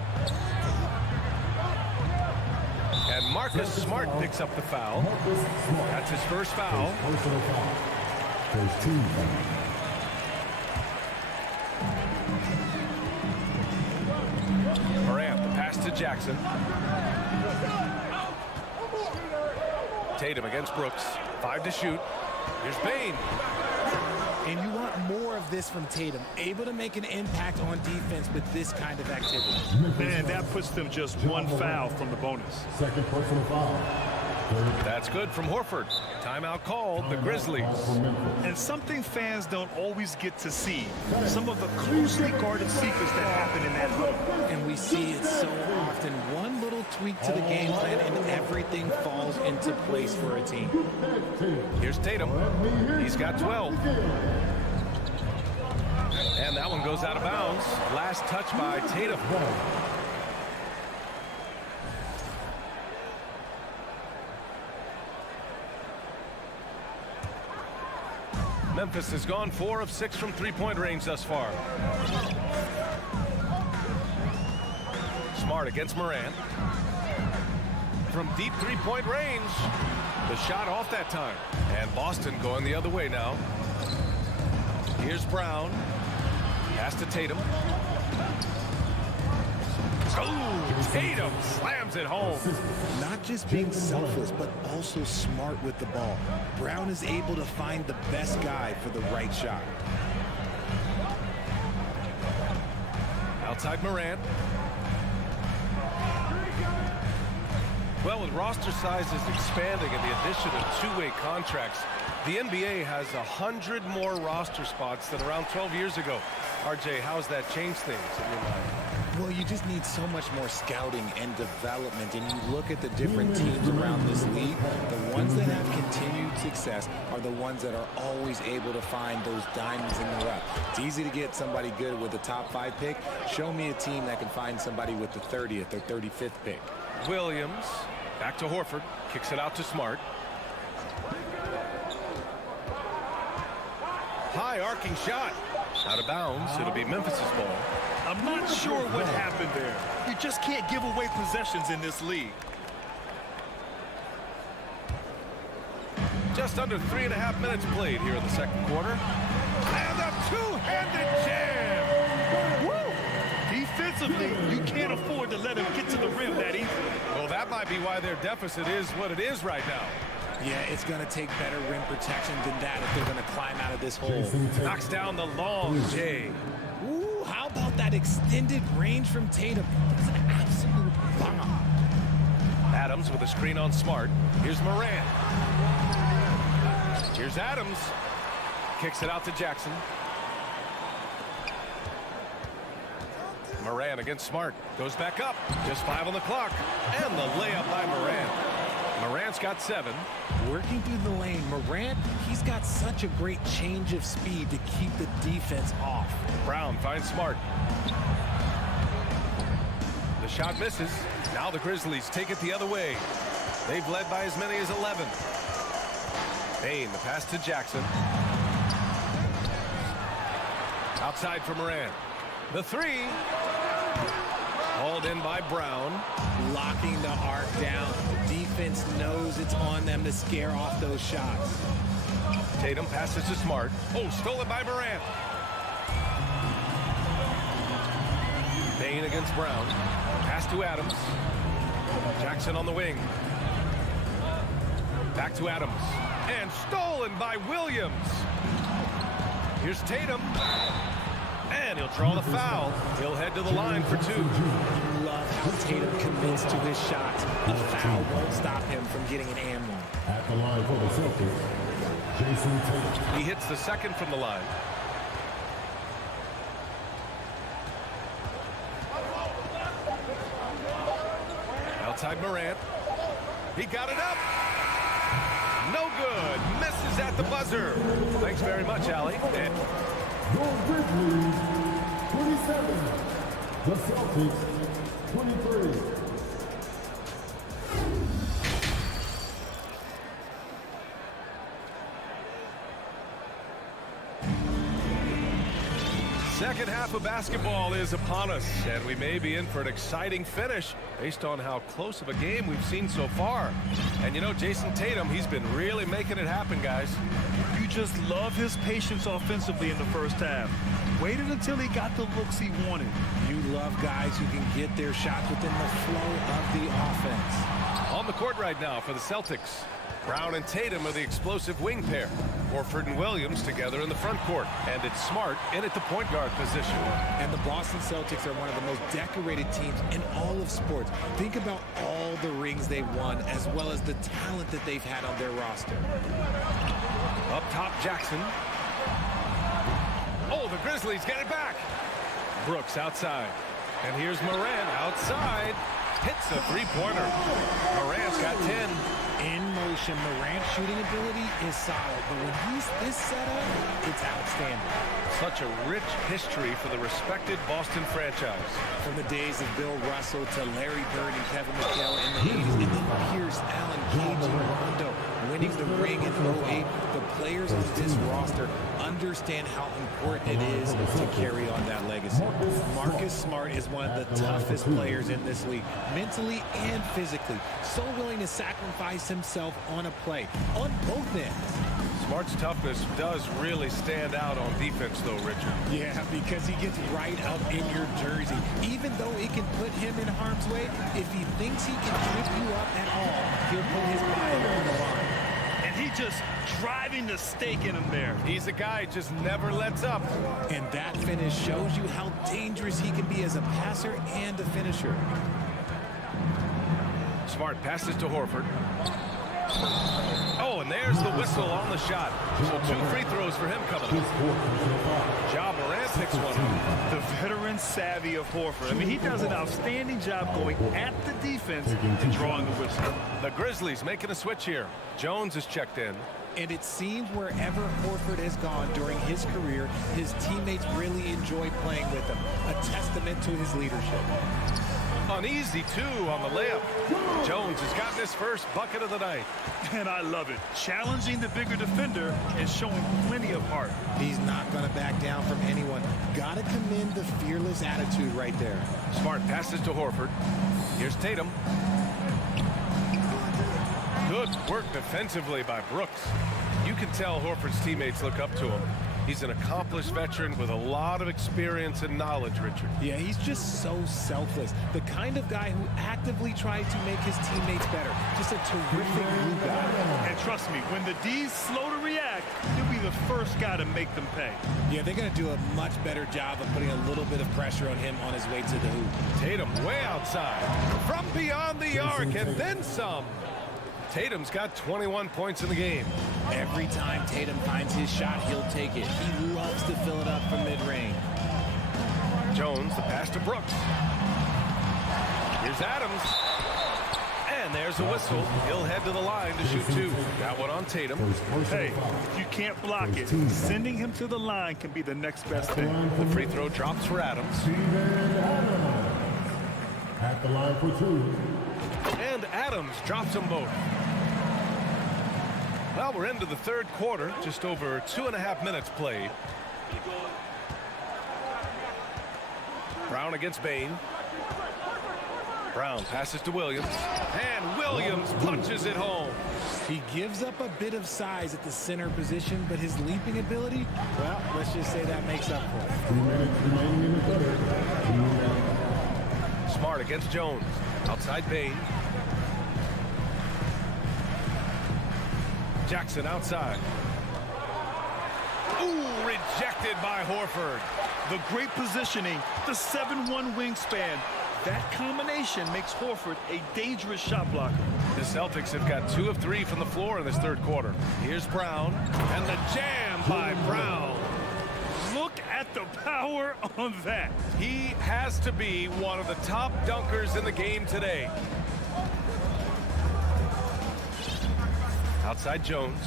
And Marcus Smart picks up the foul. That's his first foul. Morant, the pass to Jackson. Tatum against Brooks. 5 to shoot. Here's Bain. And you want more of this from Tatum, able to make an impact on defense with this kind of activity. Man, that puts them just one foul from the bonus. Second personal foul. That's good from Horford. Timeout called, the Grizzlies. And something fans don't always get to see. Some of the closely guarded secrets that happen in that huddle. And we see it so often. One little tweak to the game plan and everything falls into place for a team. Here's Tatum. He's got 12. And that one goes out of bounds. Last touch by Tatum. Memphis has gone 4 of 6 from three-point range thus far. Smart against Morant. From deep three-point range. The shot off that time. And Boston going the other way now. Here's Brown. Pass to Tatum. Oh, Tatum slams it home. Not just being selfless, but also smart with the ball. Brown is able to find the best guy for the right shot. Outside Morant. Well, with roster sizes expanding and the addition of two-way contracts, the NBA has 100 more roster spots than around 12 years ago. RJ, how's that changed things in your mind? Well, you just need so much more scouting and development, and you look at the different teams around this league, the ones that have continued success are the ones that are always able to find those diamonds in the rough. It's easy to get somebody good with the top 5 pick. Show me a team that can find somebody with the 30th or 35th pick. Williams, back to Horford, kicks it out to Smart. High arcing shot. Out of bounds. It'll be Memphis's ball. I'm not sure what happened there. You just can't give away possessions in this league. Just under 3.5 minutes played here in the second quarter. And a two-handed jam. Woo! Defensively, you can't afford to let him get to the rim that easily. Well, that might be why their deficit is what it is right now. Yeah, it's going to take better rim protection than that if they're going to climb out of this hole. Knocks down the long J. Ooh, how about that extended range from Tatum? That's an absolute bomb. Adams with a screen on Smart. Here's Morant. Here's Adams. Kicks it out to Jackson. Morant against Smart. Goes back up. Just 5 on the clock. And the layup by Morant. Morant's got 7. Working through the lane, Morant, he's got such a great change of speed to keep the defense off. Brown finds Smart. The shot misses. Now the Grizzlies take it the other way. They've led by as many as 11. Bain, the pass to Jackson. Outside for Morant. The 3. Hauled in by Brown. Locking the arc down. The defense knows it's on them to scare off those shots. Tatum passes to Smart. Oh, stolen by Morant. Bain against Brown. Pass to Adams. Jackson on the wing. Back to Adams. And stolen by Williams. Here's Tatum. And he'll draw the foul. He'll head to the line for two. You love how Tatum commits to his shot. A foul won't stop him from getting an and one. At the line for the Celtics, Jason Tatum. He hits the second from the line. Outside Morant. He got it up. No good. Misses at the buzzer. Thanks very much, Allie. And Your Grizzlies, 27. The Celtics, 23. second half of basketball is upon us, and we may be in for an exciting finish based on how close of a game we've seen so far. And you know, Jason Tatum, he's been really making it happen, guys. You just love his patience offensively in the first half. Waited until he got the looks he wanted. You love guys who can get their shots within the flow of the offense. On the court right now for the Celtics, Brown and Tatum are the explosive wing pair. Horford and Williams together in the front court. And it's Smart in at the point guard position. And the Boston Celtics are one of the most decorated teams in all of sports. Think about all the rings they've won, as well as the talent that they've had on their roster. Up top, Jackson. Oh, the Grizzlies get it back. Brooks outside. And here's Morant outside. Hits a three-pointer. Morant's got 10. In motion, Morant's shooting ability is solid, but when he's this set up, it's outstanding. Such a rich history for the respected Boston franchise. From the days of Bill Russell to Larry Bird and Kevin McHale in the 80s, and then Pierce, Allen, KG, Rondo, winning the ring in 08, the players on this roster understand how important it is to carry on that legacy. Marcus Smart is one of the toughest players in this league, mentally and physically, so willing to sacrifice himself on a play, on both ends. Smart's toughness does really stand out on defense, though, Richard. Yeah, because he gets right up in your jersey. Even though it can put him in harm's way, if he thinks he can trip you up at all, he'll put his body on the line. And he just driving the stake in him there. He's a guy who just never lets up. And that finish shows you how dangerous he can be as a passer and a finisher. Smart passes to Horford. Oh, and there's the whistle on the shot. So 2 free throws for him coming up. Ja Morant picks one up. The veteran savvy of Horford. I mean, he does an outstanding job going at the defense and drawing the whistle. The Grizzlies making a switch here. Jones is checked in. And it seems wherever Horford has gone during his career, his teammates really enjoy playing with him. A testament to his leadership. Uneasy, too, on the layup. Jones has gotten his first bucket of the night. And I love it. Challenging the bigger defender and showing plenty of heart. He's not going to back down from anyone. Got to commend the fearless attitude right there. Smart passes to Horford. Here's Tatum. Good work defensively by Brooks. You can tell Horford's teammates look up to him. He's an accomplished veteran with a lot of experience and knowledge, Richard. Yeah, he's just so selfless. The kind of guy who actively tries to make his teammates better. Just a terrific glue guy. And trust me, when the D's slow to react, he'll be the first guy to make them pay. Yeah, they're going to do a much better job of putting a little bit of pressure on him on his way to the hoop. Tatum way outside. From beyond the arc and then some. Tatum's got 21 points in the game. Every time Tatum finds his shot, he'll take it. He loves to fill it up from mid-range. Jones, the pass to Brooks. Here's Adams. And there's a whistle. He'll head to the line to shoot 2. Got one on Tatum. Hey, if you can't block it, sending him to the line can be the next best thing. The free throw drops for Adams. At the line for 2. And Adams drops them both. Well, we're into the third quarter, just over 2.5 minutes played. Brown against Bain. Brown passes to Williams. And Williams punches it home. He gives up a bit of size at the center position, but his leaping ability, well, let's just say that makes up for it. 2 minutes remaining in the third. Smart against Jones. Outside Bain. Jackson outside. Ooh, rejected by Horford. The great positioning, the 7'1" wingspan. That combination makes Horford a dangerous shot blocker. The Celtics have got 2 of 3 from the floor in this third quarter. Here's Brown, and the jam by Brown. Look at the power on that. He has to be one of the top dunkers in the game today. Outside Jones.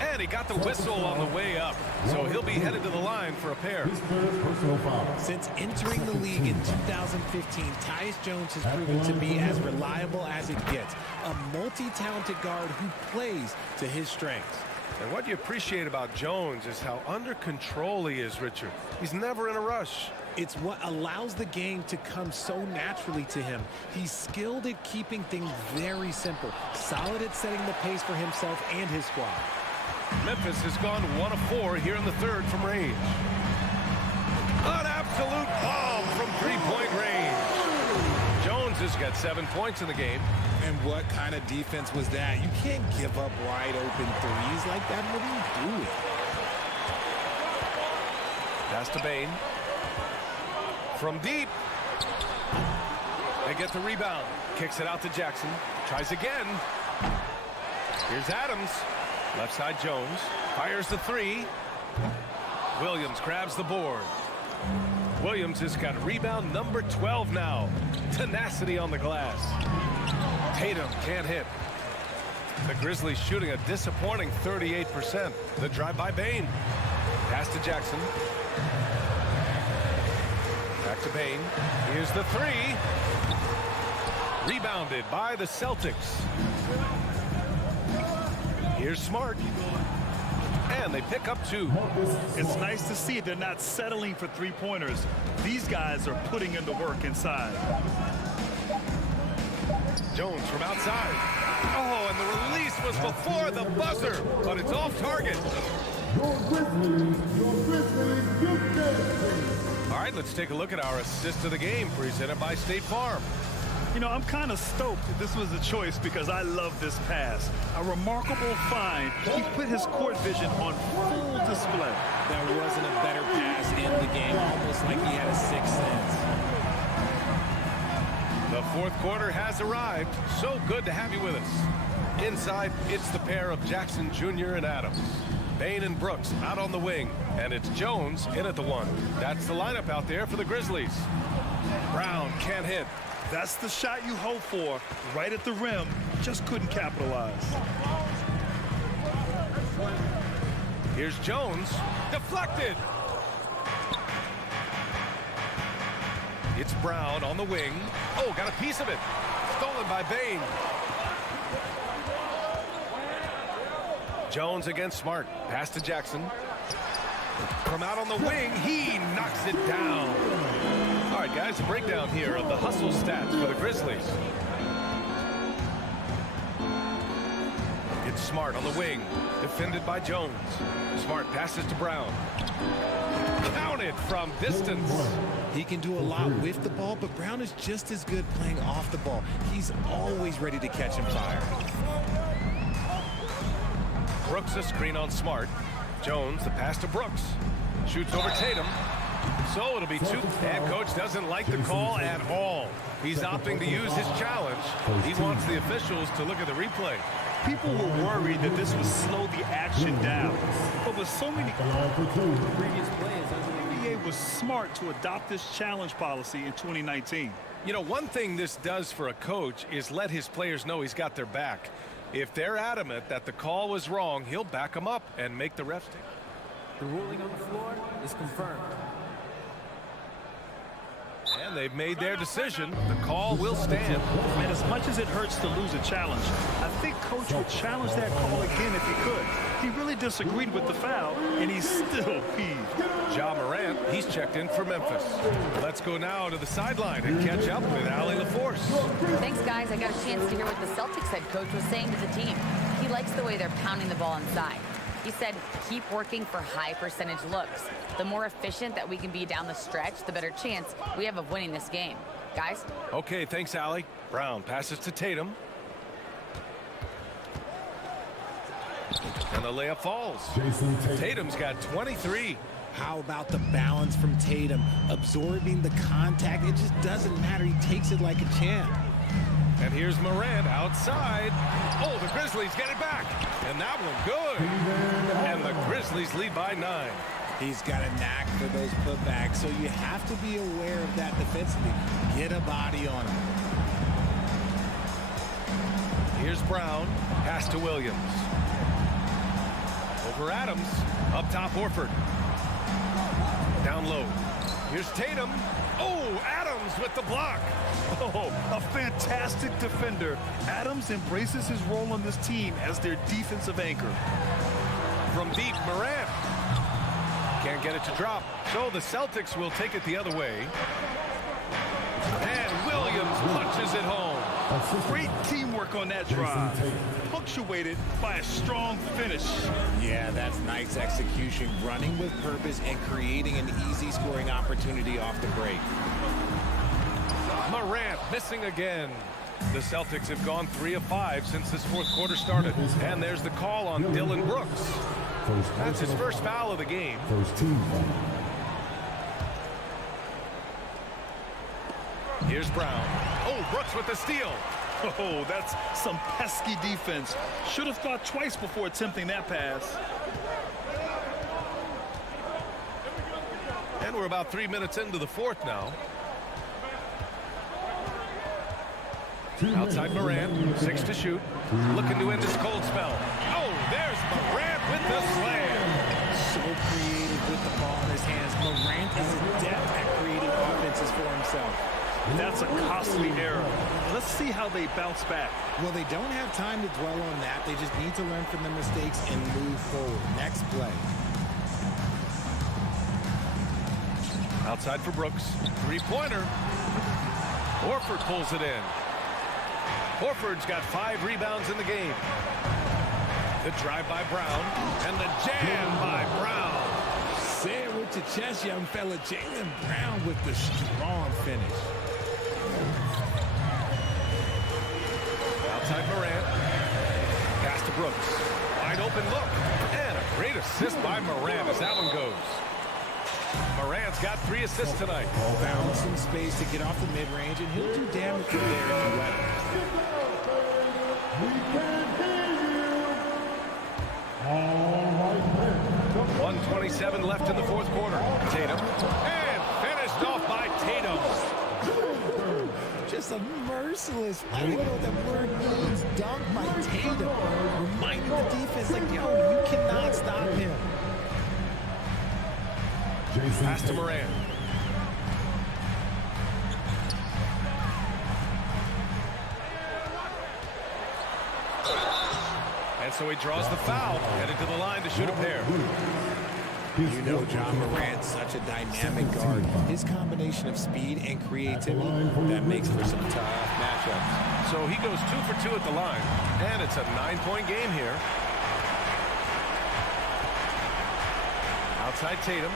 And he got the whistle on the way up. So he'll be headed to the line for a pair. Since entering the league in 2015, Tyus Jones has proven to be as reliable as it gets. A multi-talented guard who plays to his strengths. And what you appreciate about Jones is how under control he is, Richard. He's never in a rush. It's what allows the game to come so naturally to him. He's skilled at keeping things very simple, solid at setting the pace for himself and his squad. Memphis has gone 1 of 4 here in the third from range. An absolute bomb from three-point range. Jones has got 7 points in the game. And what kind of defense was that? You can't give up wide open threes like that. What are you doing? Pass to Bane. From deep. They get the rebound. Kicks it out to Jackson. Tries again. Here's Adams. Left side Jones. Fires the 3. Williams grabs the board. Williams has got rebound number 12 now. Tenacity on the glass. Tatum can't hit. The Grizzlies shooting a disappointing 38%. The drive by Bane. Pass to Jackson. Back to Bane. Here's the 3. Rebounded by the Celtics. Here's Smart. And they pick up 2. It's nice to see they're not settling for three-pointers. These guys are putting in the work inside. Jones from outside. Oh, and the release was before the buzzer, but it's off target. All right, let's take a look at our assist of the game presented by State Farm. You know, I'm kind of stoked that this was a choice because I love this pass. A remarkable find. He put his court vision on full display. There wasn't a better pass in the game, almost like he had a sixth sense. The fourth quarter has arrived. So good to have you with us. Inside, it's the pair of Jackson Jr. and Adams. Bane and Brooks out on the wing. And it's Jones in at the 1. That's the lineup out there for the Grizzlies. Brown can't hit. That's the shot you hope for. Right at the rim. Just couldn't capitalize. Here's Jones. Deflected. It's Brown on the wing. Oh, got a piece of it. Stolen by Bane. Jones against Smart. Pass to Jackson. From out on the wing, he knocks it down. All right, guys, a breakdown here of the hustle stats for the Grizzlies. It's Smart on the wing, defended by Jones. Smart passes to Brown. Counted from distance. He can do a lot with the ball, but Brown is just as good playing off the ball. He's always ready to catch and fire. Brooks a screen on Smart. Jones, the pass to Brooks. Shoots over Tatum. So it'll be 2. And coach doesn't like the call at all. He's opting to use his challenge. He wants the officials to look at the replay. People were worried that this would slow the action down. But with so many Previous plays, the NBA was smart to adopt this challenge policy in 2019. You know, one thing this does for a coach is let his players know he's got their back. If they're adamant that the call was wrong, he'll back them up and make the refs take. the ruling on the floor is confirmed. And they've made their decision. The call will stand. And as much as it hurts to lose a challenge, I think Coach would challenge that call again if he could. He really disagreed with the foul, and he's still peeved. Ja Morant, he's checked in for Memphis. Let's go now to the sideline and catch up with Allie LaForce. Thanks, guys. I got a chance to hear what the Celtics head coach was saying to the team. He likes the way they're pounding the ball inside. He said, keep working for high percentage looks. The more efficient that we can be down the stretch, the better chance we have of winning this game. Guys? Okay, thanks, Allie. Brown passes to Tatum. And the layup falls. Tatum's got 23. How about the balance from Tatum? Absorbing the contact. It just doesn't matter. He takes it like a champ. And here's Morant outside. Oh, the Grizzlies get it back. And that one good. And the Grizzlies lead by 9. He's got a knack for those putbacks, so you have to be aware of that defensively. Get a body on him. Here's Brown. Pass to Williams. Over Adams. Up top, Horford. Down low. Here's Tatum. Oh, Adams with the block. Oh, a fantastic defender. Adams embraces his role on this team as their defensive anchor. From deep, Morant. Can't get it to drop. So the Celtics will take it the other way. And Williams punches it home. Great teamwork on that drive. Punctuated by a strong finish. Yeah, that's nice execution. Running with purpose and creating an easy scoring opportunity off the break. Morant missing again. The Celtics have gone 3 of 5 since this fourth quarter started. And there's the call on Dillon Brooks. That's his first foul of the game. Here's Brown. Oh, Brooks with the steal. Oh, that's some pesky defense. Should have thought twice before attempting that pass. And we're about 3 minutes into the fourth now. Outside Morant, 6 to shoot. Looking to end his cold spell. Oh, there's Morant with the slam. So creative with the ball in his hands. Morant is adept at creating offenses for himself. That's a costly error. Let's see how they bounce back. Well, they don't have time to dwell on that. They just need to learn from the mistakes and move forward. Next play. Outside for Brooks. Three-pointer. Horford pulls it in. Horford's got 5 rebounds in the game. The drive by Brown. And the jam by Brown. Say it with your chest, young fella. Jaylen Brown with the strong finish. Outside Morant. Pass to Brooks. Wide open look. And a great assist by Morant as that one goes. Morant's got 3 assists tonight. Found some space to get off the mid-range, and he'll do damage from there if you let him. 1:27 left in the fourth quarter. Tatum. And finished off by Tatum. Just a merciless, I don't know that word means, dunk by Tatum. Reminding the defense, like, yo, you cannot stop him. Pass to Morant. And so he draws the foul, headed to the line to shoot a pair. You know John Morant's such a dynamic guard. His combination of speed and creativity, that makes for some tough matchups. So he goes 2 for 2 at the line, and it's a 9-point game here. Outside Tatum.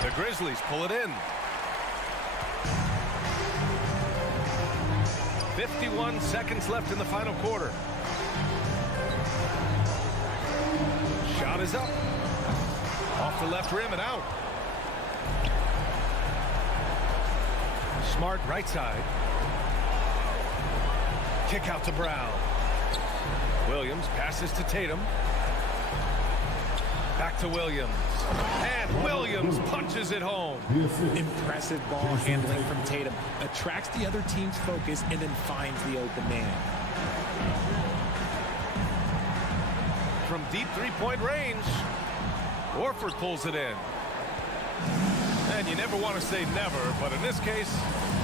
The Grizzlies pull it in. 51 seconds left in the final quarter. Shot is up. Off the left rim and out. Smart right side. Kick out to Brown. Williams passes to Tatum. Back to Williams. And Williams punches it home. Impressive ball handling from Tatum. Attracts the other team's focus and then finds the open man. From deep three-point range, Horford pulls it in. And you never want to say never, but in this case...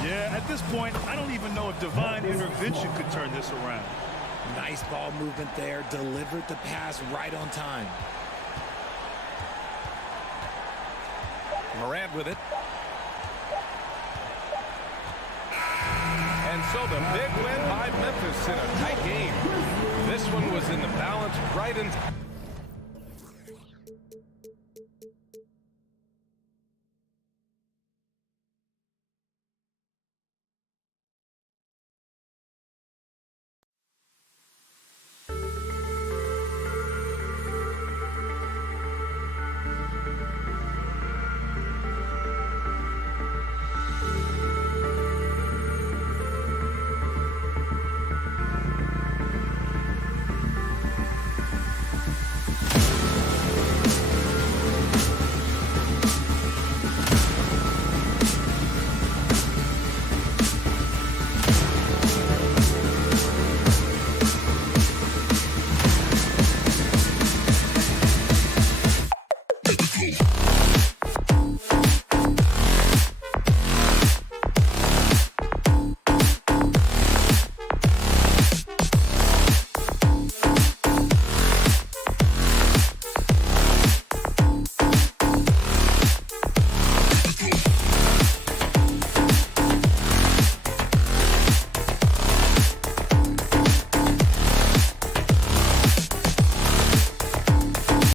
Yeah, at this point, I don't even know if divine intervention could turn this around. Nice ball movement there. Delivered the pass right on time. Morant with it. And so the big win by Memphis in a tight game. This one was in the balance right in...